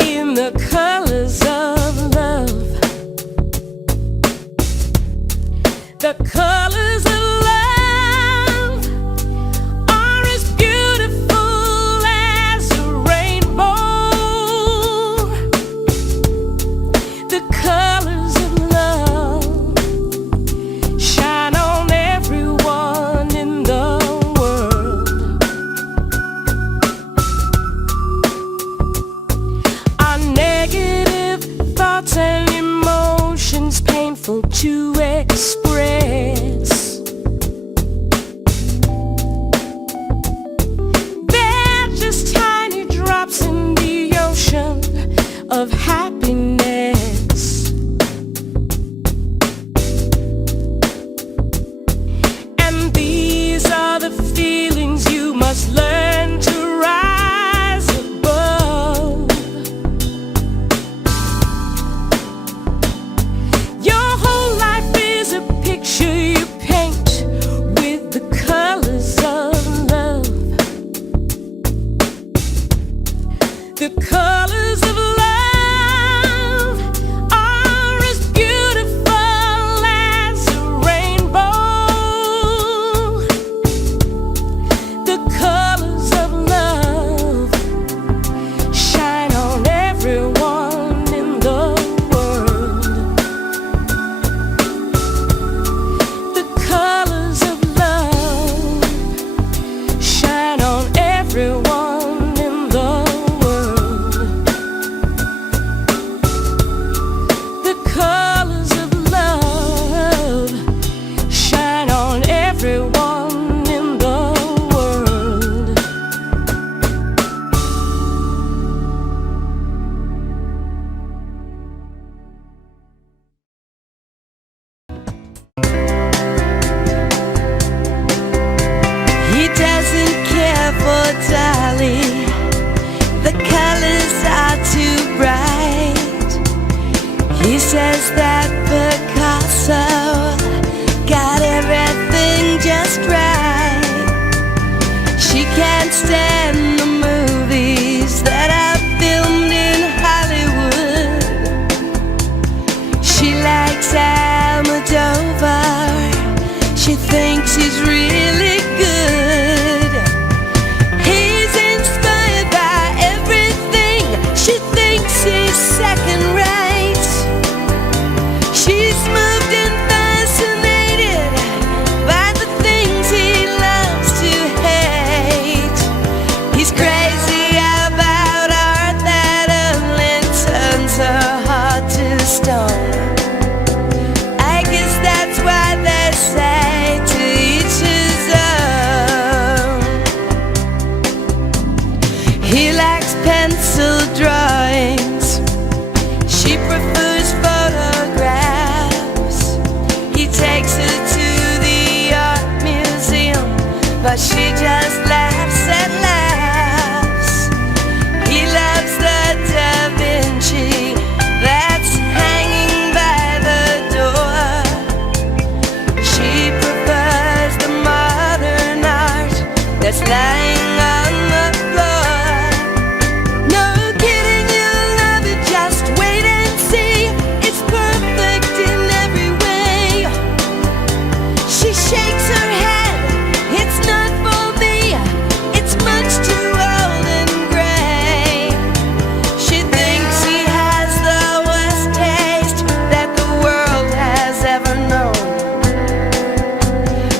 in the colors of love. The colors of love are as beautiful as a rainbow. The colors of love shine on everyone in the world. Our negative thoughts and emotions painful to express. They're just tiny drops in the ocean of happiness. And these are the feelings you must learn to rise above. Your whole life is a picture you paint with the colors of love. The colors of love are as beautiful as a rainbow. The colors of love shine on everyone in the world. The colors of love shine on everyone in the world. The colors of love shine on everyone in the world. He doesn't care for Dolly. The colors are too bright. He says that Picasso got everything just right. She can't stand the movies that are filmed in Hollywood. She likes Almodovar. She thinks he's really good. He's inspired by everything. She thinks he's second rate. She's moved and fascinated by the things he loves to hate. He's crazy about art that only turns her heart to stone. I guess that's why they say to each his own. He likes pencil drawings. She prefers photographs. He takes her to the art museum, but she just laughs and laughs. He loves the Da Vinci that's hanging by the door. She prefers the modern art that's lying on the floor. No kidding, you'll love it, just wait and see. It's perfect in every way. She shakes her head, it's not for me. It's much too old and gray. She thinks he has the worst taste that the world has ever known.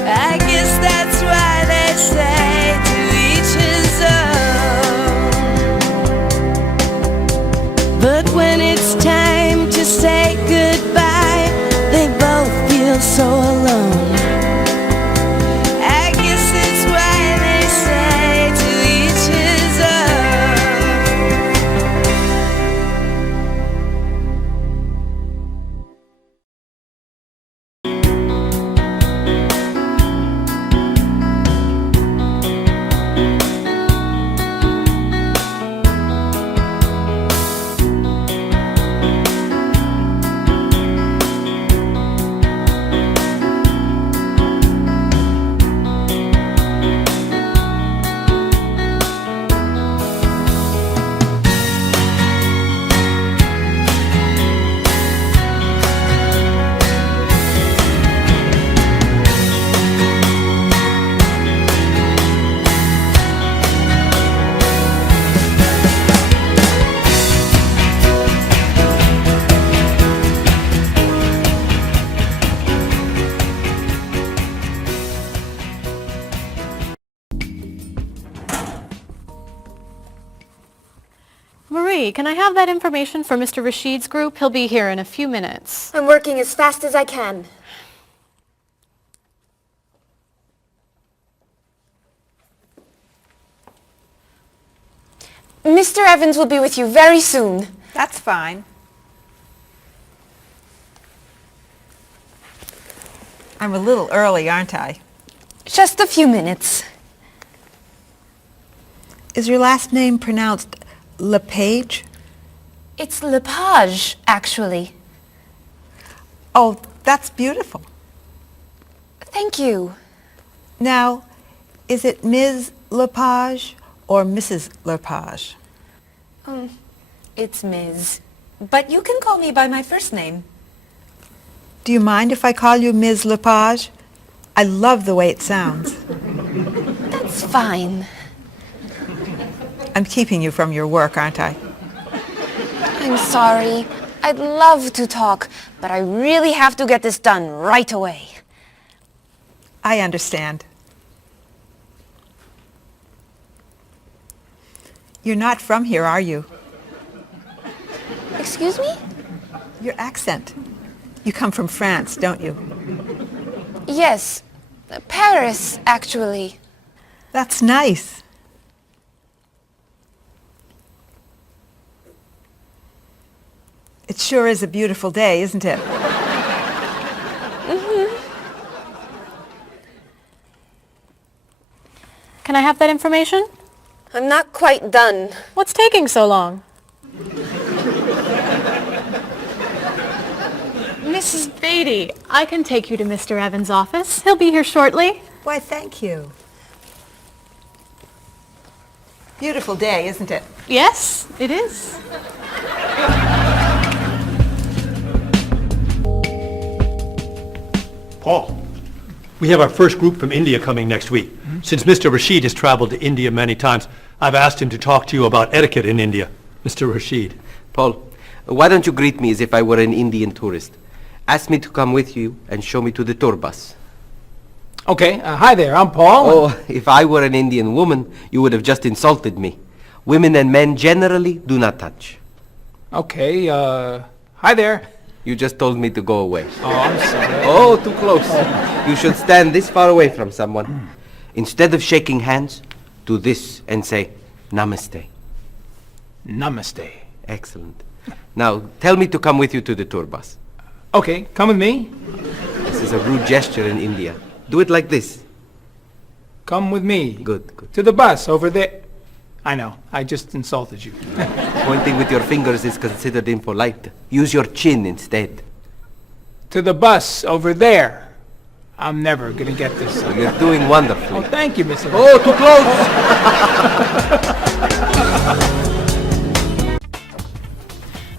I guess that's why they say to each Marie, can I have that information for Mr. Rashid's group? He'll be here in a few minutes. I'm working as fast as I can. Mr. Evans will be with you very soon. That's fine. I'm a little early, aren't I? Just a few minutes. Is your last name pronounced LePage? It's Lepage, actually. Oh, that's beautiful. Thank you. Now, is it Ms. Lepage or Mrs. Lepage? It's Ms. But you can call me by my first name. Do you mind if I call you Ms. Lepage? I love the way it sounds. That's fine. I'm keeping you from your work, aren't I? I'm sorry. I'd love to talk, but I really have to get this done right away. I understand. You're not from here, are you? Excuse me? Your accent. You come from France, don't you? Yes. Paris, actually. That's nice. It sure is a beautiful day, isn't it? Can I have that information? I'm not quite done. What's taking so long? Mrs. Beatty, I can take you to Mr. Evans' office. He'll be here shortly. Why, thank you. Beautiful day, isn't it? Yes, it is. Paul, we have our first group from India coming next week. Since Mr. Rashid has traveled to India many times, I've asked him to talk to you about etiquette in India. Mr. Rashid. Paul, why don't you greet me as if I were an Indian tourist? Ask me to come with you and show me to the tour bus. Okay, hi there, I'm Paul. Oh, if I were an Indian woman, you would have just insulted me. Women and men generally do not touch. Okay, hi there. You just told me to go away. Oh, I'm sorry. Oh, too close. You should stand this far away from someone. Instead of shaking hands, do this and say, Namaste. Namaste. Excellent. Now, tell me to come with you to the tour bus. Okay, come with me. This is a rude gesture in India. Do it like this. Come with me. Good, good. To the bus over there. I know, I just insulted you. Pointing with your fingers is considered impolite. Use your chin instead. To the bus over there. I'm never gonna get this. You're doing wonderfully. Oh, thank you, Mr. Oh, too close!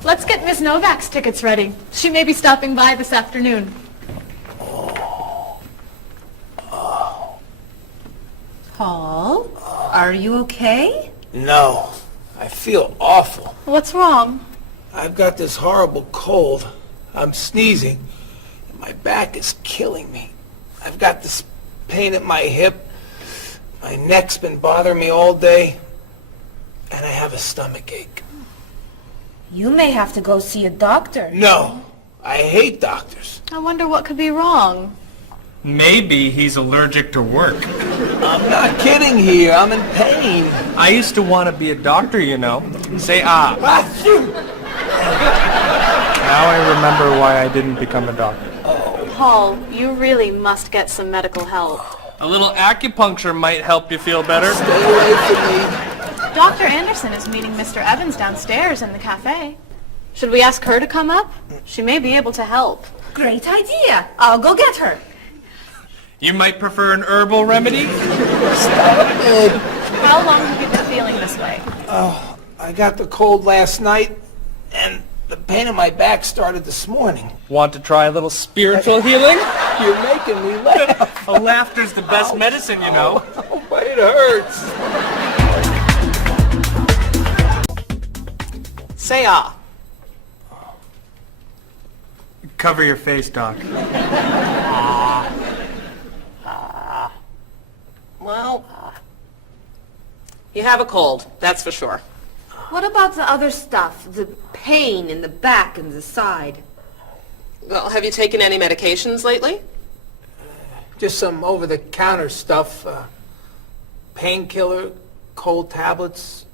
Let's get Ms. Novak's tickets ready. She may be stopping by this afternoon. Paul, are you okay? No, I feel awful. What's wrong? I've got this horrible cold. I'm sneezing, and my back is killing me. I've got this pain at my hip. My neck's been bothering me all day, and I have a stomach ache. You may have to go see a doctor. No, I hate doctors. I wonder what could be wrong. Maybe he's allergic to work. I'm not kidding here. I'm in pain. I used to want to be a doctor, you know. Say ah. Now I remember why I didn't become a doctor. Paul, you really must get some medical help. A little acupuncture might help you feel better. Stay away from me. Dr. Anderson is meeting Mr. Evans downstairs in the cafe. Should we ask her to come up? She may be able to help. Great idea. I'll go get her. You might prefer an herbal remedy? Stop it. How long have you been feeling this way? Oh, I got the cold last night, and the pain in my back started this morning. Want to try a little spiritual healing? You're making me laugh. Laughter's the best medicine, you know. Oh, but it hurts. Say ah. Cover your face, Doc. Well, you have a cold, that's for sure. What about the other stuff? The pain in the back and the side? Well, have you taken any medications lately? Just some over-the-counter stuff. Painkiller, cold tablets,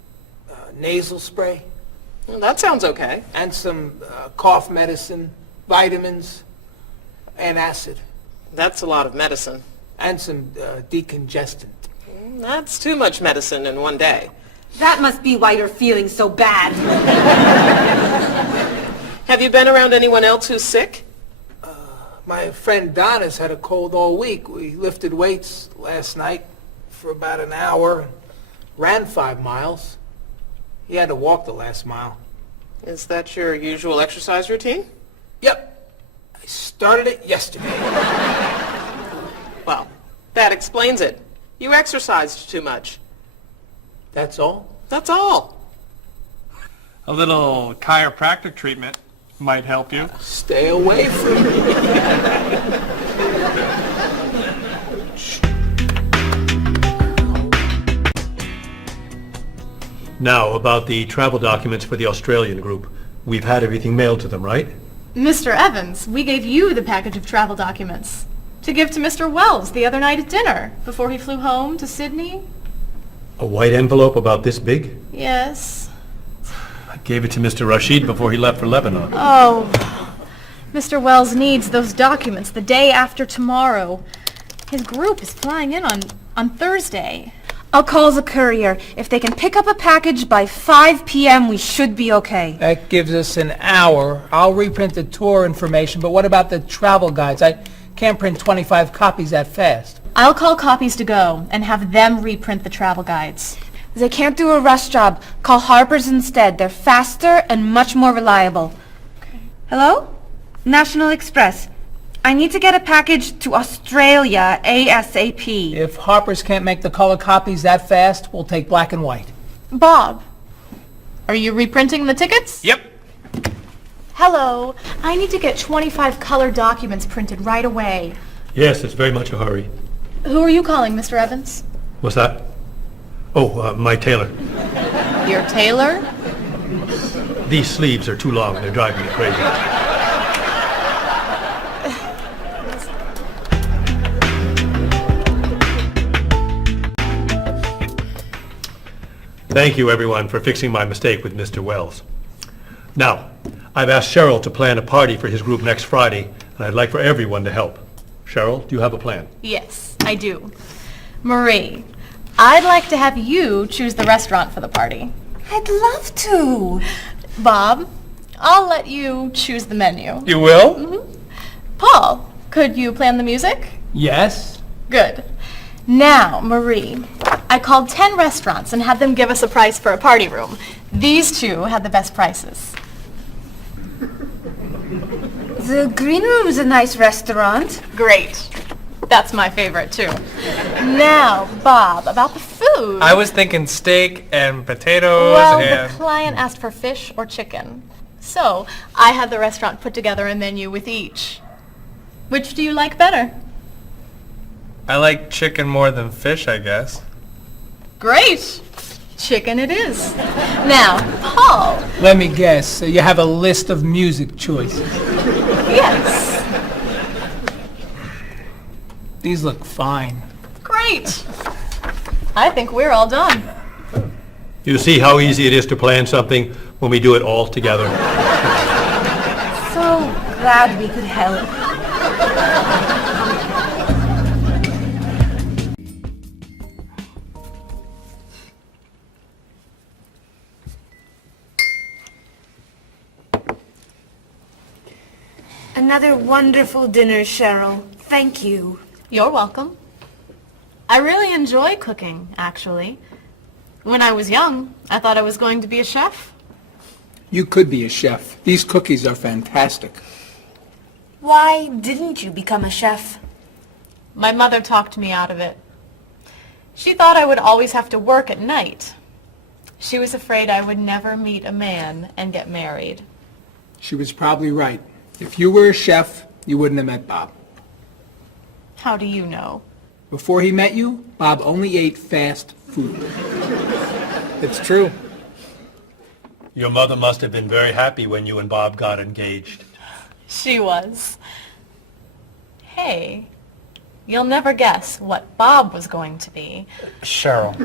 nasal spray. Well, that sounds okay. And some cough medicine, vitamins, and acid. That's a lot of medicine. And some decongestant. That's too much medicine in one day. That must be why you're feeling so bad. Have you been around anyone else who's sick? My friend Donna's had a cold all week. We lifted weights last night for about an hour, ran 5 miles. He had to walk the last mile. Is that your usual exercise routine? Yep. I started it yesterday. Well, that explains it. You exercised too much. That's all? That's all. A little chiropractic treatment might help you. Stay away from me. Now, about the travel documents for the Australian group. We've had everything mailed to them, right? Mr. Evans, we gave you the package of travel documents to give to Mr. Wells the other night at dinner before he flew home to Sydney. A white envelope about this big? Yes. I gave it to Mr. Rashid before he left for Lebanon. Oh, Mr. Wells needs those documents the day after tomorrow. His group is flying in on Thursday. I'll call the courier. If they can pick up a package by 5 p.m., we should be okay. That gives us an hour. I'll reprint the tour information, but what about the travel guides? I can't print 25 copies that fast. I'll call Copies to Go and have them reprint the travel guides. They can't do a rush job. Call Harper's instead. They're faster and much more reliable. Okay. Hello? National Express. I need to get a package to Australia ASAP. If Harper's can't make the color copies that fast, we'll take black and white. Bob, are you reprinting the tickets? Yep. Hello. I need to get 25 color documents printed right away. Yes, it's very much a hurry. Who are you calling, Mr. Evans? What's that? Oh, my tailor. Your tailor? These sleeves are too long. They're driving me crazy. Thank you, everyone, for fixing my mistake with Mr. Wells. Now, I've asked Cheryl to plan a party for his group next Friday, and I'd like for everyone to help. Cheryl, do you have a plan? Yes, I do. Marie, I'd like to have you choose the restaurant for the party. I'd love to. Bob, I'll let you choose the menu. You will? Mm-hmm. Paul, could you plan the music? Yes? Good. Now, Marie, I called 10 restaurants and had them give us a price for a party room. These two had the best prices. The Green Room's a nice restaurant. Great. That's my favorite, too. Now, Bob, about the food. I was thinking steak and potatoes Well, and... the client asked for fish or chicken. So, I had the restaurant put together a menu with each. Which do you like better? I like chicken more than fish, I guess. Great. Chicken it is. Now, Paul. Let me guess. You have a list of music choices. Yes. These look fine. Great. I think we're all done. You see how easy it is to plan something when we do it all together? So glad we could help. Another wonderful dinner, Cheryl. Thank you. You're welcome. I really enjoy cooking, actually. When I was young, I thought I was going to be a chef. You could be a chef. These cookies are fantastic. Why didn't you become a chef? My mother talked me out of it. She thought I would always have to work at night. She was afraid I would never meet a man and get married. She was probably right. If you were a chef, you wouldn't have met Bob. How do you know? Before he met you, Bob only ate fast food. It's true. Your mother must have been very happy when you and Bob got engaged. She was. Hey, you'll never guess what Bob was going to be. Cheryl.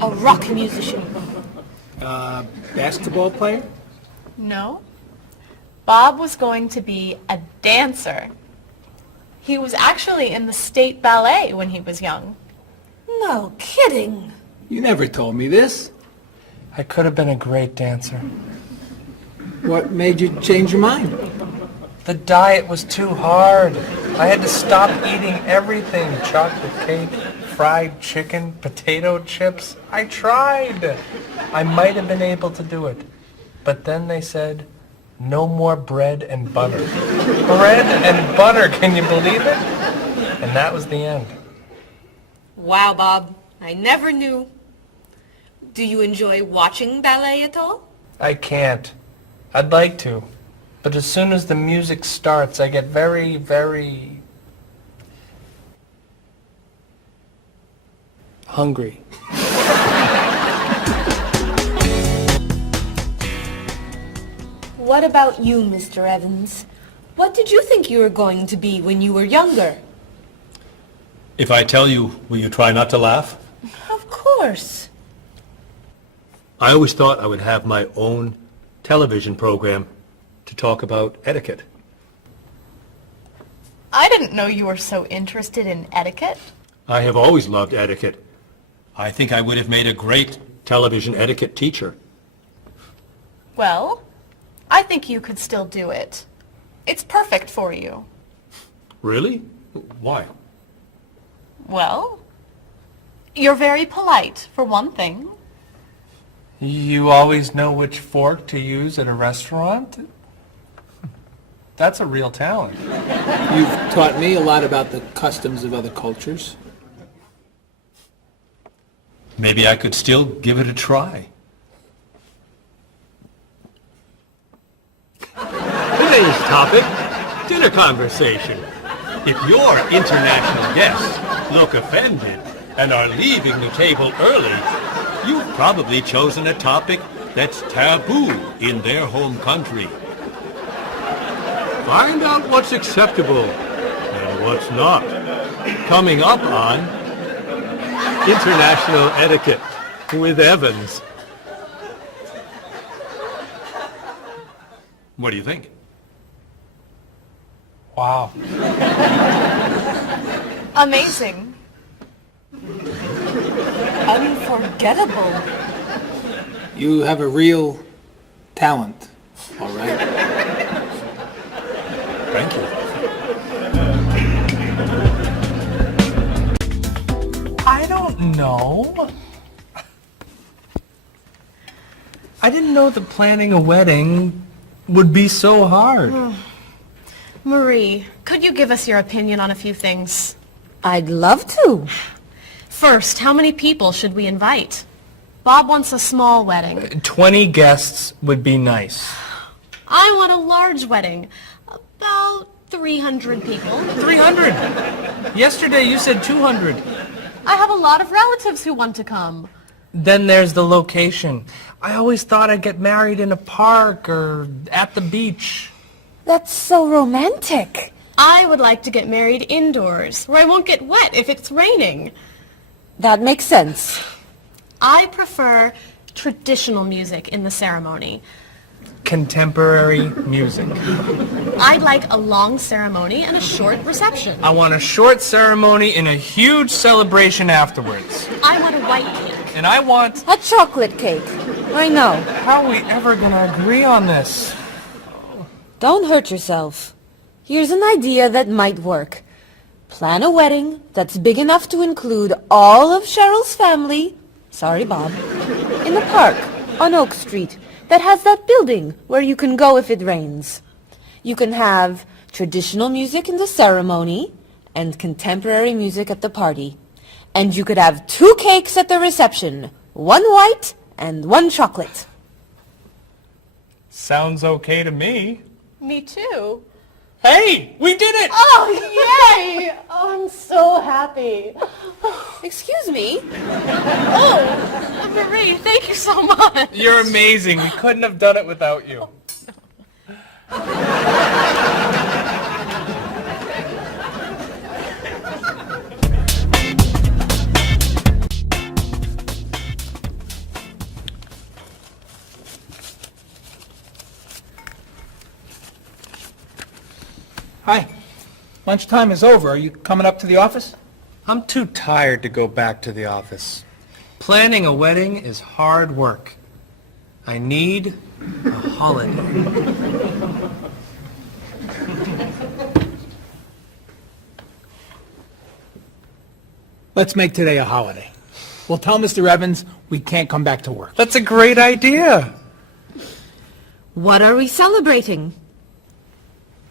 A rock musician. Basketball player? No. Bob was going to be a dancer. He was actually in the state ballet when he was young. No kidding. You never told me this. I could have been a great dancer. What made you change your mind? The diet was too hard. I had to stop eating everything. Chocolate cake, fried chicken, potato chips. I tried. I might have been able to do it. But then they said, no more bread and butter. Bread and butter, can you believe it? And that was the end. Wow, Bob. I never knew. Do you enjoy watching ballet at all? I can't. I'd like to. But as soon as the music starts, I get very, very hungry. What about you, Mr. Evans? What did you think you were going to be when you were younger? If I tell you, will you try not to laugh? Of course. I always thought I would have my own television program to talk about etiquette. I didn't know you were so interested in etiquette. I have always loved etiquette. I think I would have made a great television etiquette teacher. Well, I think you could still do it. It's perfect for you. Really? Why? Well, you're very polite, for one thing. You always know which fork to use at a restaurant? That's a real talent. You've taught me a lot about the customs of other cultures. Maybe I could still give it a try. Today's topic, dinner conversation. If your international guests look offended and are leaving the table early, you've probably chosen a topic that's taboo in their home country. Find out what's acceptable and what's not. Coming up on International Etiquette with Evans. What do you think? Wow. Amazing. Unforgettable. You have a real talent, all right? Thank you. I don't know. I didn't know that planning a wedding would be so hard. Marie, could you give us your opinion on a few things? I'd love to. First, how many people should we invite? Bob wants a small wedding. 20 guests would be nice. I want a large wedding. About 300 people. 300? Yesterday you said 200. I have a lot of relatives who want to come. Then there's the location. I always thought I'd get married in a park or at the beach. That's so romantic. I would like to get married indoors, where I won't get wet if it's raining. That makes sense. I prefer traditional music in the ceremony. Contemporary music. I'd like a long ceremony and a short reception. I want a short ceremony and a huge celebration afterwards. I want a white cake. And I want... a chocolate cake. I know. How are we ever gonna agree on this? Don't hurt yourself. Here's an idea that might work. Plan a wedding that's big enough to include all of Cheryl's family, sorry Bob, in a park on Oak Street that has that building where you can go if it rains. You can have traditional music in the ceremony and contemporary music at the party. And you could have 2 cakes at the reception, 1 white and 1 chocolate. Sounds okay to me. Me too. Hey, we did it! Oh, yay! Oh, I'm so happy. Excuse me? Oh, Marie. Ray, thank you so much. You're amazing. We couldn't have done it without you. Hi. Lunchtime is over. Are you coming up to the office? I'm too tired to go back to the office. Planning a wedding is hard work. I need a holiday. Let's make today a holiday. We'll tell Mr. Evans we can't come back to work. That's a great idea. What are we celebrating?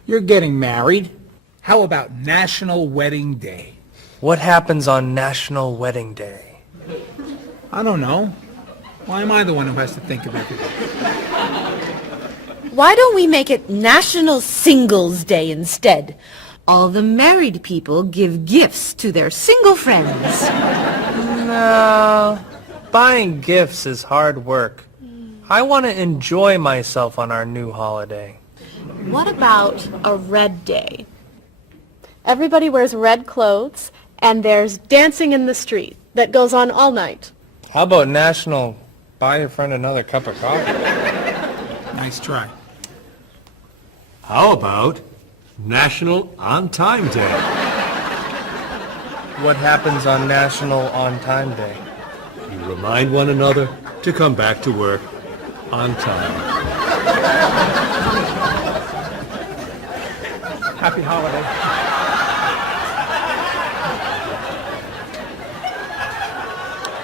You're getting married. How about National Wedding Day? What happens on National Wedding Day? I don't know. Why am I the one who has to think of everything? Why don't we make it National Singles Day instead? All the married people give gifts to their single friends. No, buying gifts is hard work. I want to enjoy myself on our new holiday. What about a red day? Everybody wears red clothes, and there's dancing in the street that goes on all night. How about National Buy Your Friend Another Cup of Coffee? Nice try. How about National On Time Day? What happens on National On Time Day? You remind one another to come back to work on time. Happy holiday.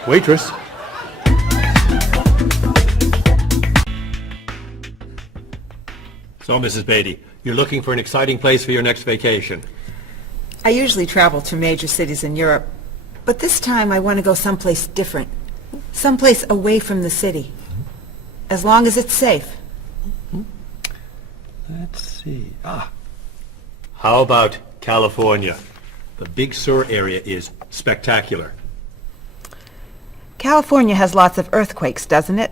Waitress. So, Mrs. Beatty, you're looking for an exciting place for your next vacation. I usually travel to major cities in Europe, but this time I want to go someplace different. Someplace away from the city. As long as it's safe. Let's see. How about California? The Big Sur area is spectacular. California has lots of earthquakes, doesn't it?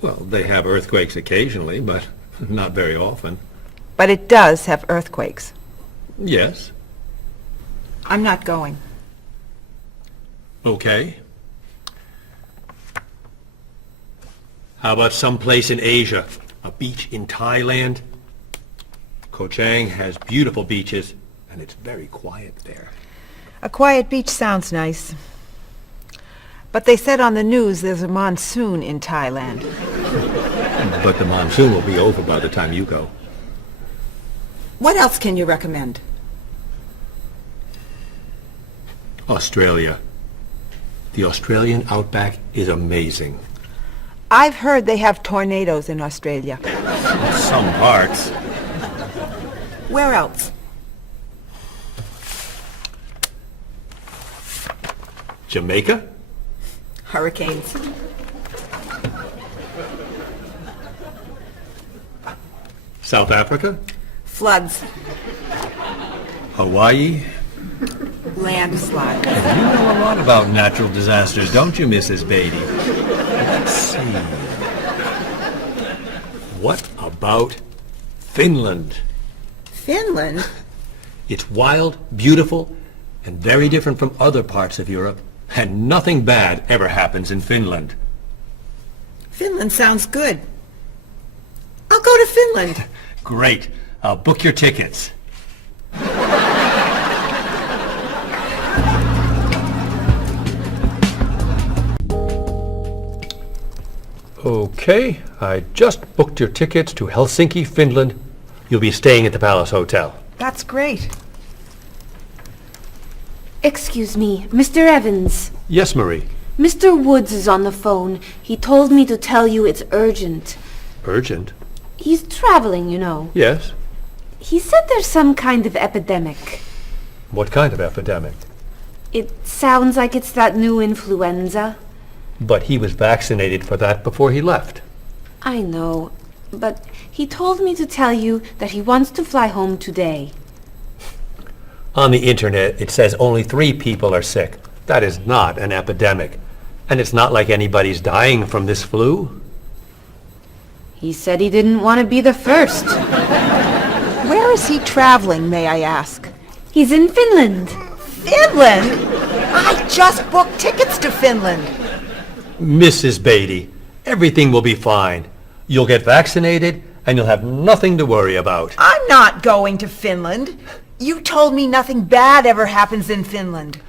Well, they have earthquakes occasionally, but not very often. But it does have earthquakes. Yes. I'm not going. Okay. How about someplace in Asia? A beach in Thailand? Koh Chang has beautiful beaches, and it's very quiet there. A quiet beach sounds nice. But they said on the news there's a monsoon in Thailand. But the monsoon will be over by the time you go. What else can you recommend? Australia. The Australian outback is amazing. I've heard they have tornadoes in Australia. Some parts. Where else? Jamaica? Hurricanes. South Africa? Floods. Hawaii? Landslides. You know a lot about natural disasters, don't you, Mrs. Beatty? Let's see. What about Finland? Finland? It's wild, beautiful, and very different from other parts of Europe. And nothing bad ever happens in Finland. Finland sounds good. I'll go to Finland. Great. I'll book your tickets. Okay, I just booked your tickets to Helsinki, Finland. You'll be staying at the Palace Hotel. That's great. Excuse me, Mr. Evans. Yes, Marie. Mr. Woods is on the phone. He told me to tell you it's urgent. Urgent? He's traveling, you know. Yes. He said there's some kind of epidemic. What kind of epidemic? It sounds like it's that new influenza. But he was vaccinated for that before he left. I know, but he told me to tell you that he wants to fly home today. On the internet, it says only 3 people are sick. That is not an epidemic. And it's not like anybody's dying from this flu. He said he didn't want to be the first. Where is he traveling, may I ask? He's in Finland. Finland? I just booked tickets to Finland. Mrs. Beatty, everything will be fine. You'll get vaccinated, and you'll have nothing to worry about. I'm not going to Finland. You told me nothing bad ever happens in Finland.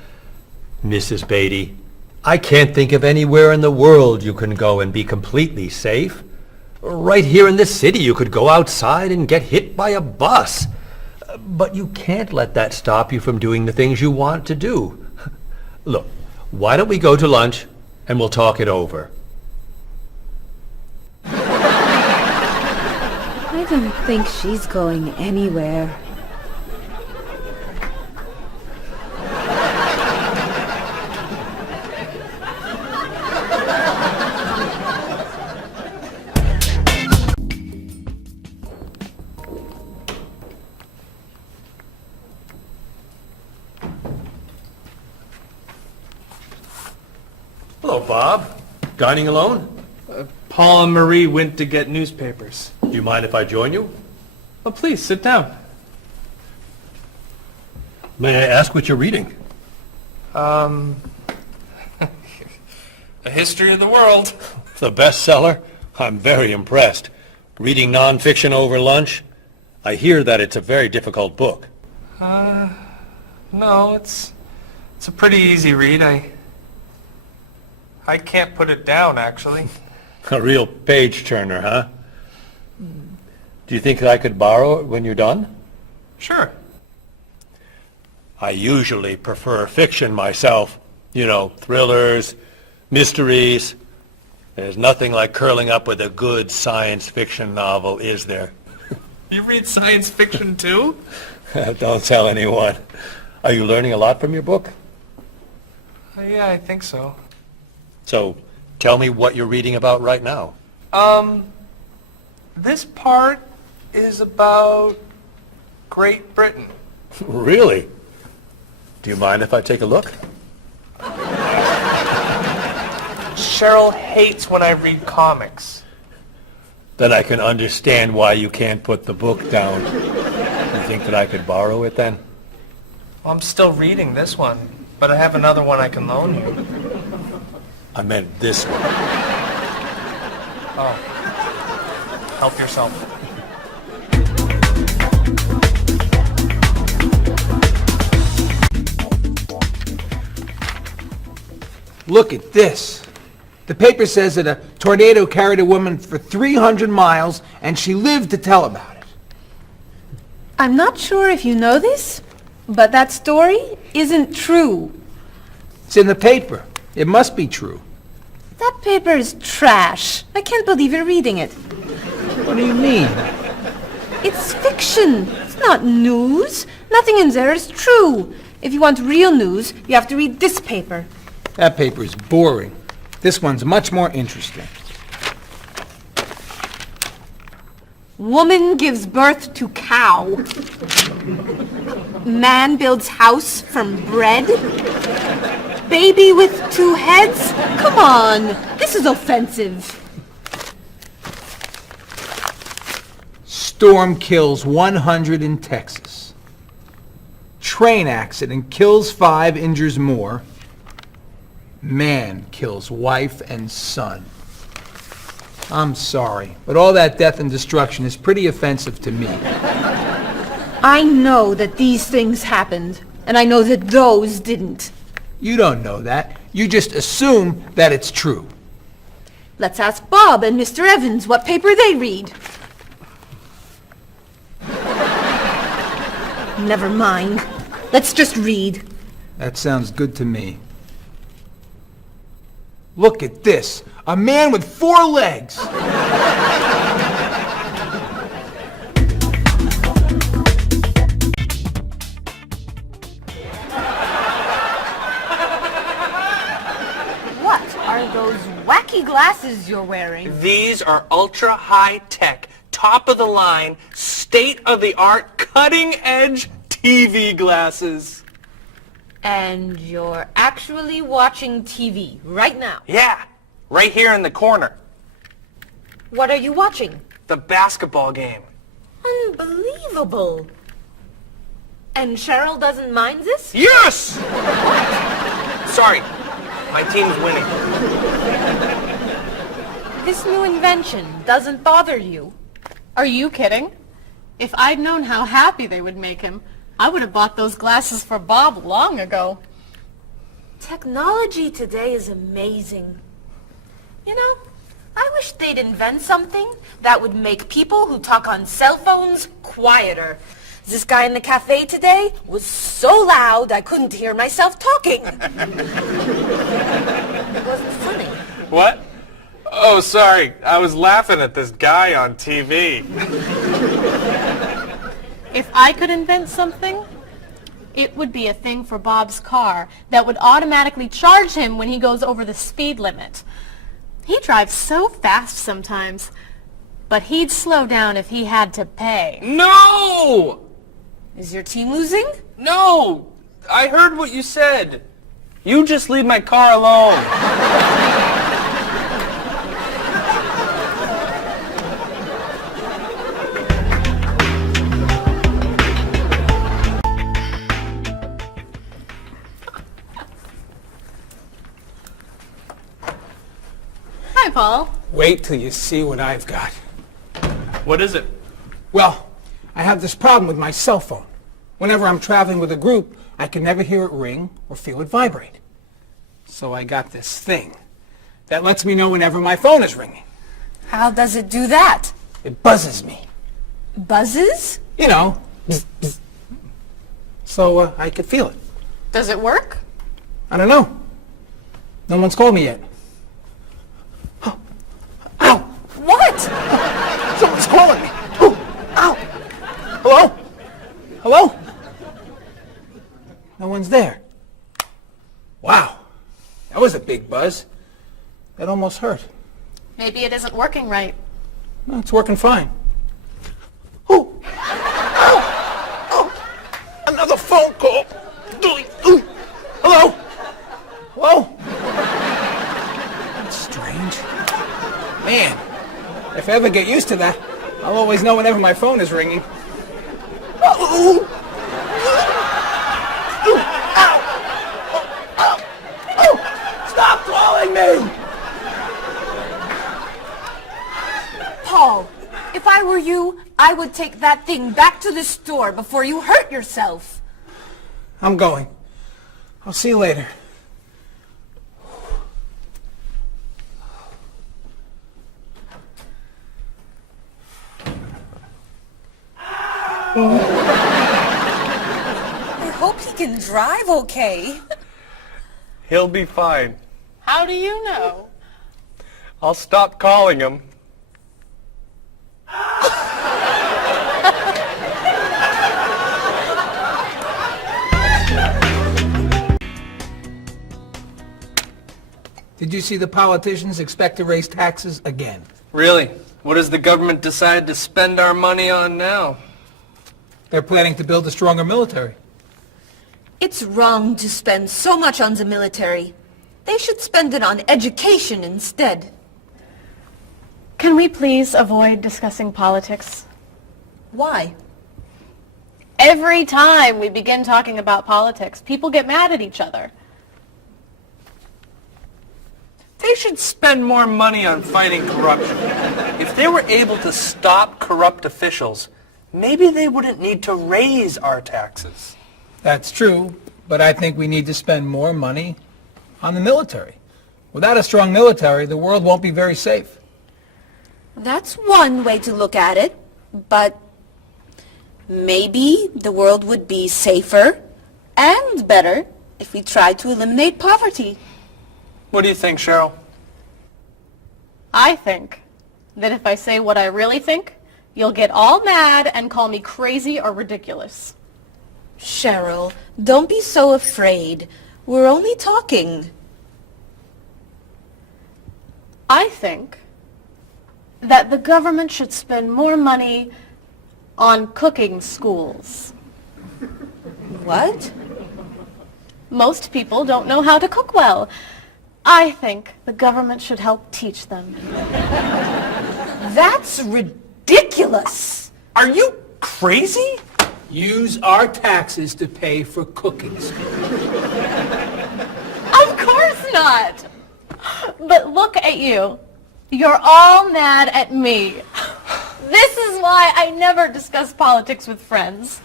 Mrs. Beatty, I can't think of anywhere in the world you can go and be completely safe. Right here in this city, you could go outside and get hit by a bus. But you can't let that stop you from doing the things you want to do. Look, why don't we go to lunch and we'll talk it over? I don't think she's going anywhere. Hello, Bob. Dining alone? Paul and Marie went to get newspapers. Do you mind if I join you? Oh, please, sit down. May I ask what you're reading? A history of the world. The bestseller? I'm very impressed. Reading nonfiction over lunch? I hear that it's a very difficult book. No, it's a pretty easy read. I can't put it down, actually. A real page-turner, huh? Do you think I could borrow it when you're done? Sure. I usually prefer fiction myself. You know, thrillers, mysteries. There's nothing like curling up with a good science fiction novel, is there? You read science fiction too? Don't tell anyone. Are you learning a lot from your book? Yeah, I think so. So, tell me what you're reading about right now. This part is about Great Britain. Really? Do you mind if I take a look? Cheryl hates when I read comics. Then I can understand why you can't put the book down. You think that I could borrow it then? Well, I'm still reading this one, but I have another one I can loan you. I meant this one. Oh. Help yourself. Look at this. The paper says that a tornado carried a woman for 300 miles, and she lived to tell about it. I'm not sure if you know this, but that story isn't true. It's in the paper. It must be true. That paper is trash. I can't believe you're reading it. What do you mean? It's fiction. It's not news. Nothing in there is true. If you want real news, you have to read this paper. That paper is boring. This one's much more interesting. Woman gives birth to cow. Man builds house from bread. Baby with 2 heads? Come on, this is offensive. Storm kills 100 in Texas. Train accident kills 5, injures more. Man kills wife and son. I'm sorry, but all that death and destruction is pretty offensive to me. I know that these things happened, and I know that those didn't. You don't know that. You just assume that it's true. Let's ask Bob and Mr. Evans what paper they read. Never mind. Let's just read. That sounds good to me. Look at this. A man with 4 legs. What are those wacky glasses you're wearing? These are ultra high tech, top of the line, state of the art, cutting edge TV glasses. And you're actually watching TV right now. Yeah, right here in the corner. What are you watching? The basketball game. Unbelievable. And Cheryl doesn't mind this? Yes! Sorry, my team's winning. This new invention doesn't bother you. Are you kidding? If I'd known how happy they would make him, I would have bought those glasses for Bob long ago. Technology today is amazing. You know, I wish they'd invent something that would make people who talk on cell phones quieter. This guy in the cafe today was so loud I couldn't hear myself talking. It wasn't funny. What? Oh, sorry. I was laughing at this guy on TV. If I could invent something, it would be a thing for Bob's car that would automatically charge him when he goes over the speed limit. He drives so fast sometimes, but he'd slow down if he had to pay. No! Is your team losing? No! I heard what you said. You just leave my car alone. Hi, Paul. Wait till you see what I've got. What is it? Well, I have this problem with my cell phone. Whenever I'm traveling with a group, I can never hear it ring or feel it vibrate. So I got this thing that lets me know whenever my phone is ringing. How does it do that? It buzzes me. Buzzes? You know, bzz, bzz. So I could feel it. Does it work? I don't know. No one's called me yet. Ow! What? Someone's calling me. Ooh, ow! Hello? Hello? No one's there. Wow. That was a big buzz. That almost hurt. Maybe it isn't working right. No, it's working fine. Ooh! Ow! Oh! Another phone call. Ooh. Hello? Hello? That's strange. Man, if I ever get used to that, I'll always know whenever my phone is ringing. Oh! Stop calling me! Paul, if I were you, I would take that thing back to the store before you hurt yourself. I'm going. I'll see you later. I hope he can drive okay. He'll be fine. How do you know? I'll stop calling him. Did you see the politicians expect to raise taxes again? Really? What does the government decide to spend our money on now? They're planning to build a stronger military. It's wrong to spend so much on the military. They should spend it on education instead. Can we please avoid discussing politics? Why? Every time we begin talking about politics, people get mad at each other. They should spend more money on fighting corruption. If they were able to stop corrupt officials, maybe they wouldn't need to raise our taxes. That's true, but I think we need to spend more money on the military. Without a strong military, the world won't be very safe. That's one way to look at it, but maybe the world would be safer and better if we tried to eliminate poverty. What do you think, Cheryl? I think that if I say what I really think, you'll get all mad and call me crazy or ridiculous. Cheryl, don't be so afraid. We're only talking. I think that the government should spend more money on cooking schools. What? Most people don't know how to cook well. I think the government should help teach them. That's ridiculous. Are you crazy? Use our taxes to pay for cooking school. Of course not! But look at you. You're all mad at me. This is why I never discuss politics with friends.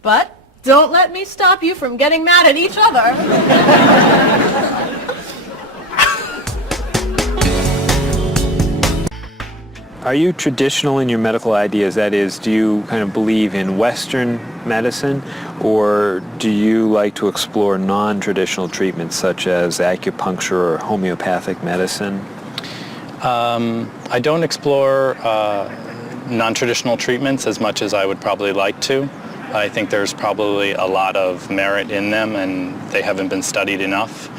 But don't let me stop you from getting mad at each other. Are you traditional in your medical ideas? That is, do you kind of believe in Western medicine, or do you like to explore non-traditional treatments such as acupuncture or homeopathic medicine? I don't explore non-traditional treatments as much as I would probably like to. I think there's probably a lot of merit in them, and they haven't been studied enough.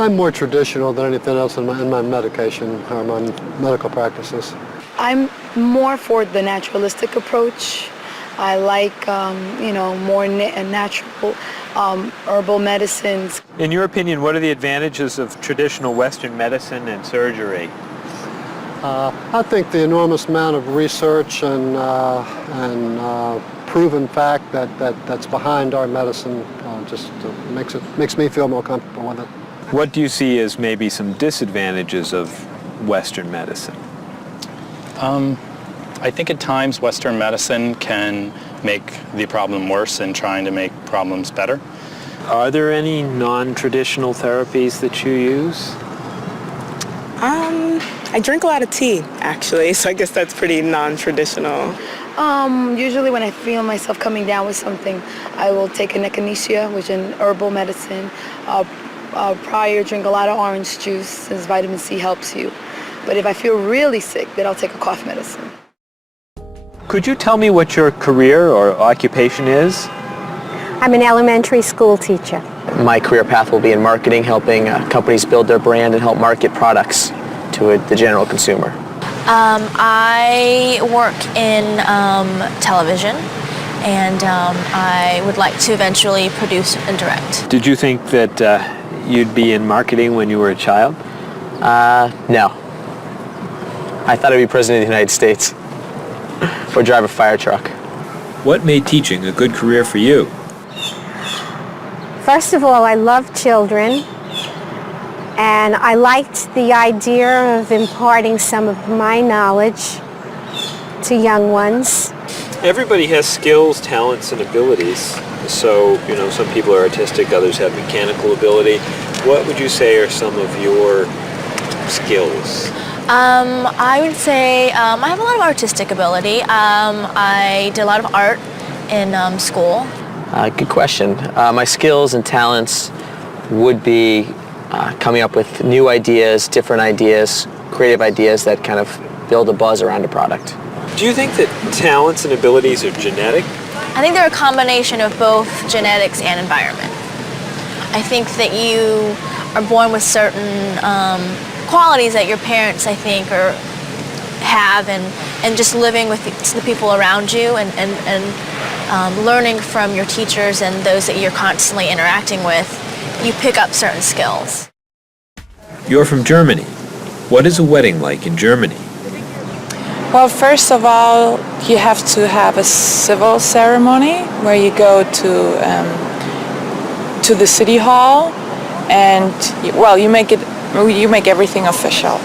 I'm more traditional than anything else in my medication or my medical practices. I'm more for the naturalistic approach. I like, more natural herbal medicines. In your opinion, what are the advantages of traditional Western medicine and surgery? I think the enormous amount of research and proven fact that's behind our medicine just makes me feel more comfortable with it. What do you see as maybe some disadvantages of Western medicine? I think at times Western medicine can make the problem worse in trying to make problems better. Are there any non-traditional therapies that you use? I drink a lot of tea, actually, so I guess that's pretty non-traditional. Usually when I feel myself coming down with something, I will take an echinacea, which is an herbal medicine. Prior, drink a lot of orange juice, since vitamin C helps you. But if I feel really sick, then I'll take a cough medicine. Could you tell me what your career or occupation is? I'm an elementary school teacher. My career path will be in marketing, helping companies build their brand and help market products to the general consumer. I work in television, and I would like to eventually produce and direct. Did you think that you'd be in marketing when you were a child? No. I thought I'd be president of the United States or drive a fire truck. What made teaching a good career for you? First of all, I love children, and I liked the idea of imparting some of my knowledge to young ones. Everybody has skills, talents, and abilities. So, some people are artistic, others have mechanical ability. What would you say are some of your skills? I would say I have a lot of artistic ability. I did a lot of art in school. Good question. My skills and talents would be coming up with new ideas, different ideas, creative ideas that kind of build a buzz around a product. Do you think that talents and abilities are genetic? I think they're a combination of both genetics and environment. I think that you are born with certain qualities that your parents, I think, have, and just living with the people around you and learning from your teachers and those that you're constantly interacting with, you pick up certain skills. You're from Germany. What is a wedding like in Germany? Well, first of all, you have to have a civil ceremony where you go to the city hall, and you make everything official.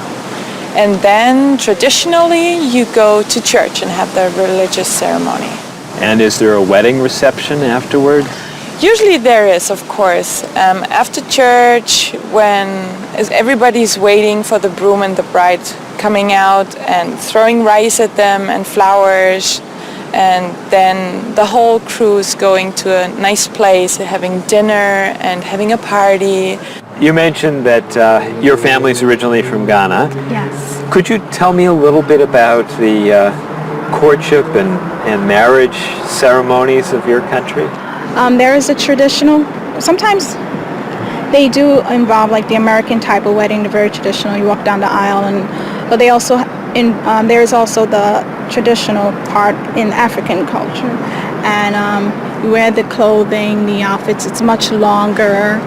And then traditionally you go to church and have the religious ceremony. And is there a wedding reception afterward? Usually there is, of course. After church, when everybody's waiting for the groom and the bride coming out and throwing rice at them and flowers, and then the whole crew is going to a nice place, having dinner and having a party. You mentioned that your family's originally from Ghana. Yes. Could you tell me a little bit about the courtship and marriage ceremonies of your country? There is a traditional, sometimes they do involve like the American type of wedding, the very traditional, you walk down the aisle, but they also, there is also the traditional part in African culture. And we wear the clothing, the outfits, it's much longer.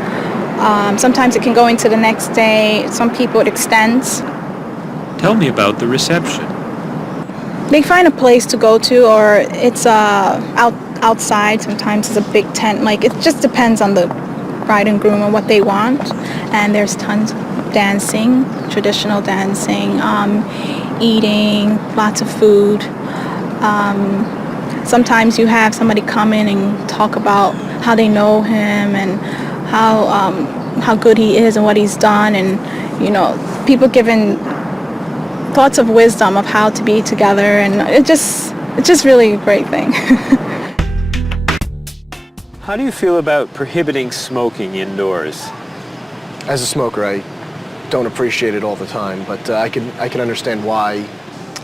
Sometimes it can go into the next day. Some people it extends. Tell me about the reception. They find a place to go to, or it's outside. Sometimes it's a big tent. Like, it just depends on the bride and groom and what they want. And there's tons of dancing, traditional dancing, eating, lots of food. Sometimes you have somebody come in and talk about how they know him and how good he is and what he's done, and people giving thoughts of wisdom of how to be together, and it's just really a great thing. How do you feel about prohibiting smoking indoors? As a smoker, I don't appreciate it all the time, but I can understand why.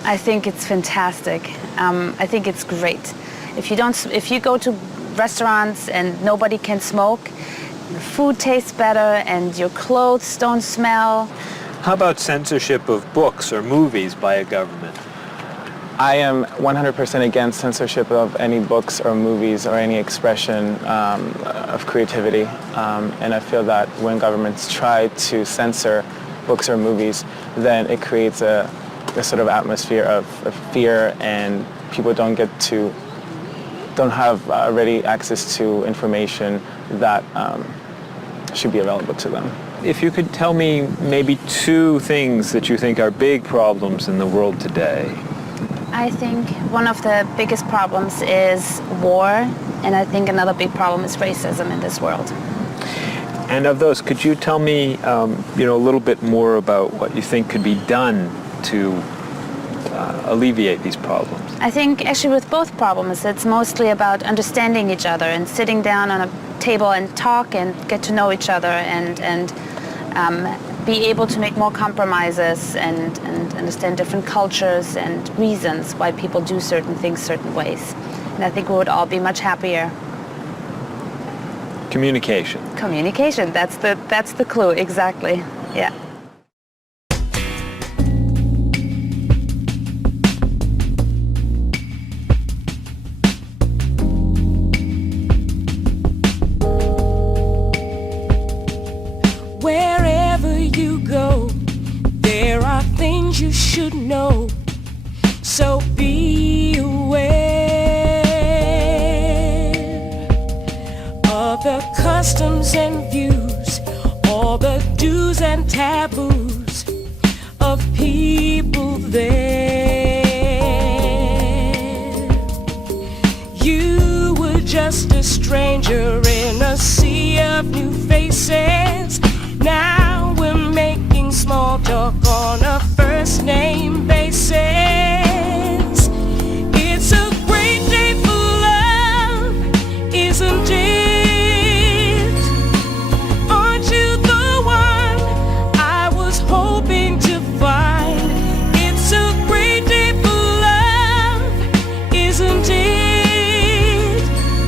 I think it's fantastic. I think it's great. If you go to restaurants and nobody can smoke, the food tastes better and your clothes don't smell. How about censorship of books or movies by a government? I am 100% against censorship of any books or movies or any expression of creativity. And I feel that when governments try to censor books or movies, then it creates a sort of atmosphere of fear, and people don't have ready access to information that should be available to them. If you could tell me maybe 2 things that you think are big problems in the world today. I think one of the biggest problems is war, and I think another big problem is racism in this world. And of those, could you tell me a little bit more about what you think could be done to alleviate these problems? I think actually with both problems, it's mostly about understanding each other and sitting down on a table and talk and get to know each other and be able to make more compromises and understand different cultures and reasons why people do certain things certain ways. And I think we would all be much happier. Communication. Communication, that's the clue, exactly, yeah. Wherever you go, there are things you should know. So be aware of the customs and views, all the do's and taboos of people there. You were just a stranger in a sea of new faces. Now we're making small talk on a first name basis. It's a great day for love, isn't it? Aren't you the one I was hoping to find? It's a great day for love, isn't it?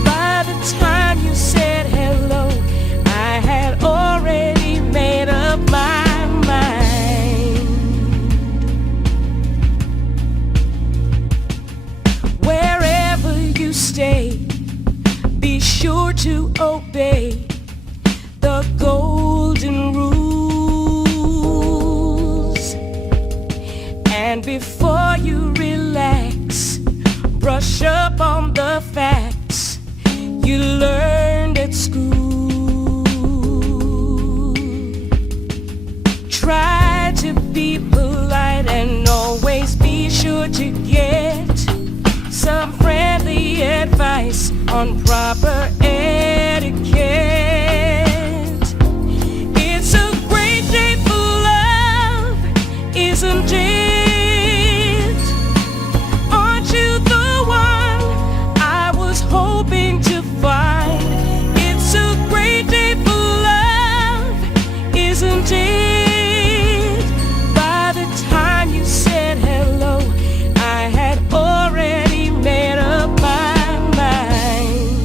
By the time you said hello, I had already made up my mind. Wherever you stay, be sure to obey the golden rules. And before you relax, brush up on the facts you learned at school. Try to be polite and always be sure to get some friendly advice on proper etiquette. It's a great day for love, isn't it? Aren't you the one I was hoping to find? It's a great day for love, isn't it? By the time you said hello, I had already made up my mind.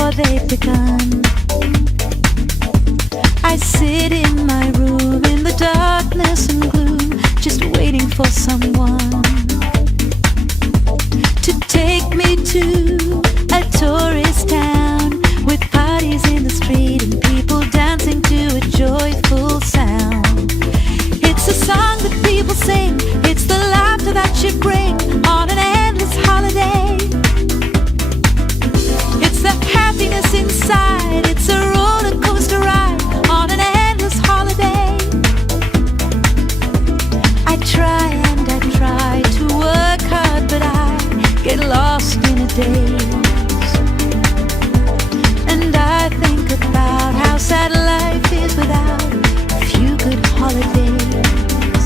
before they've begun. I sit in my room in the darkness and gloom, just waiting for someone to take me to a tourist town with parties in the street and people dancing to a joyful sound. It's a song that people sing, it's the laughter that you bring on an endless holiday. It's the happiness inside, it's a roller coaster ride on an endless holiday. I try and I try to work hard, but I get lost in a daze. And I think about how sad life is without a few good holidays.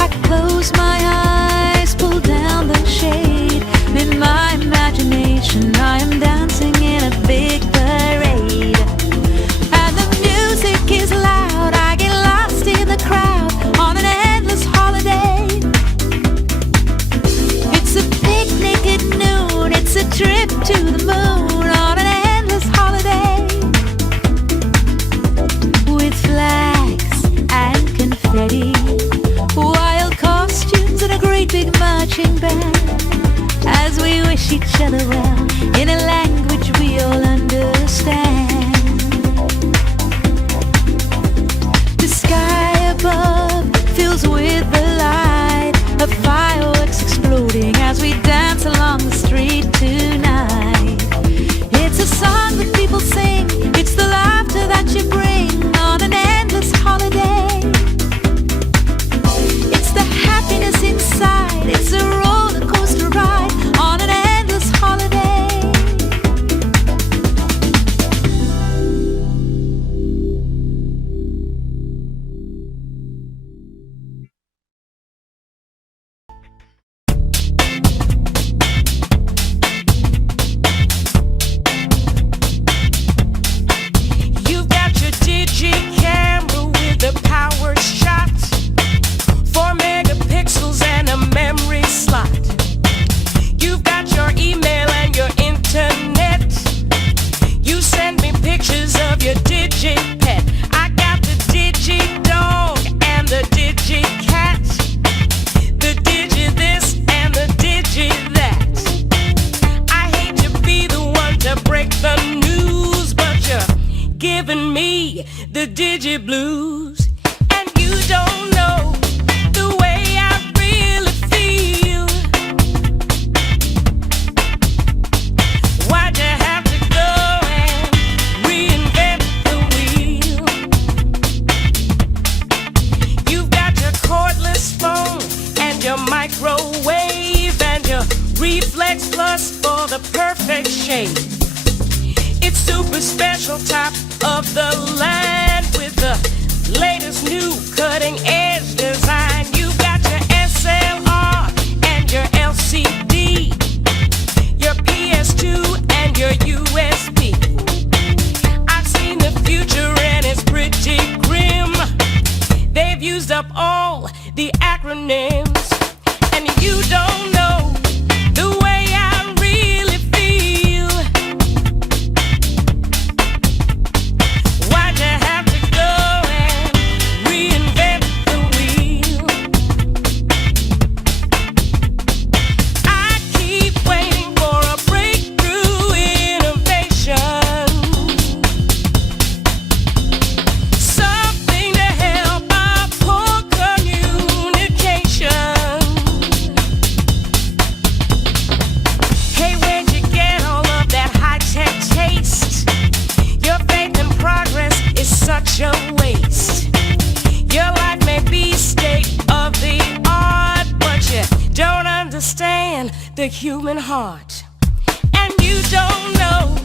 I close my eyes, pull down the shade, and in my imagination I am dancing in a big parade. And the music is loud, I get lost in the crowd on an endless holiday. It's a picnic at noon, it's a trip to the moon on an endless holiday. With flags and confetti, wild costumes and a great big marching band, as we wish each other well in a language we all understand. The sky above fills with the light of fireworks exploding as we dance along the street tonight. It's a song that people sing, it's the laughter that you bring on an endless holiday. It's the happiness inside, it's a roller coaster ride on an endless holiday. You've got your digi camera with a power shot, 4 megapixels and a memory slot. You've got your email and your internet. You send me pictures of your digi pet. I got the digi dog and the digi cat, the digi this and the digi that. I hate to be the one to break the news, but you're giving me the digi blues. And you don't know the way I really feel. Why'd you have to go and reinvent the wheel? You've got your cordless phone and your microwave and your reflex plus for the perfect shape. It's super special, top of the line with the latest new cutting edge design. You've got your SLR and your LCD, your PS2 and your USB. I've seen the future and it's pretty grim. They've used up all the acronyms, and you don't know the way I really feel. Why'd you have to go and reinvent the wheel? I keep waiting for a breakthrough innovation, something to help our poor communication. Hey, where'd you get all of that high-tech taste? Your faith in progress is such a waste. Your life may be state of the art, but you don't understand the human heart. And you don't know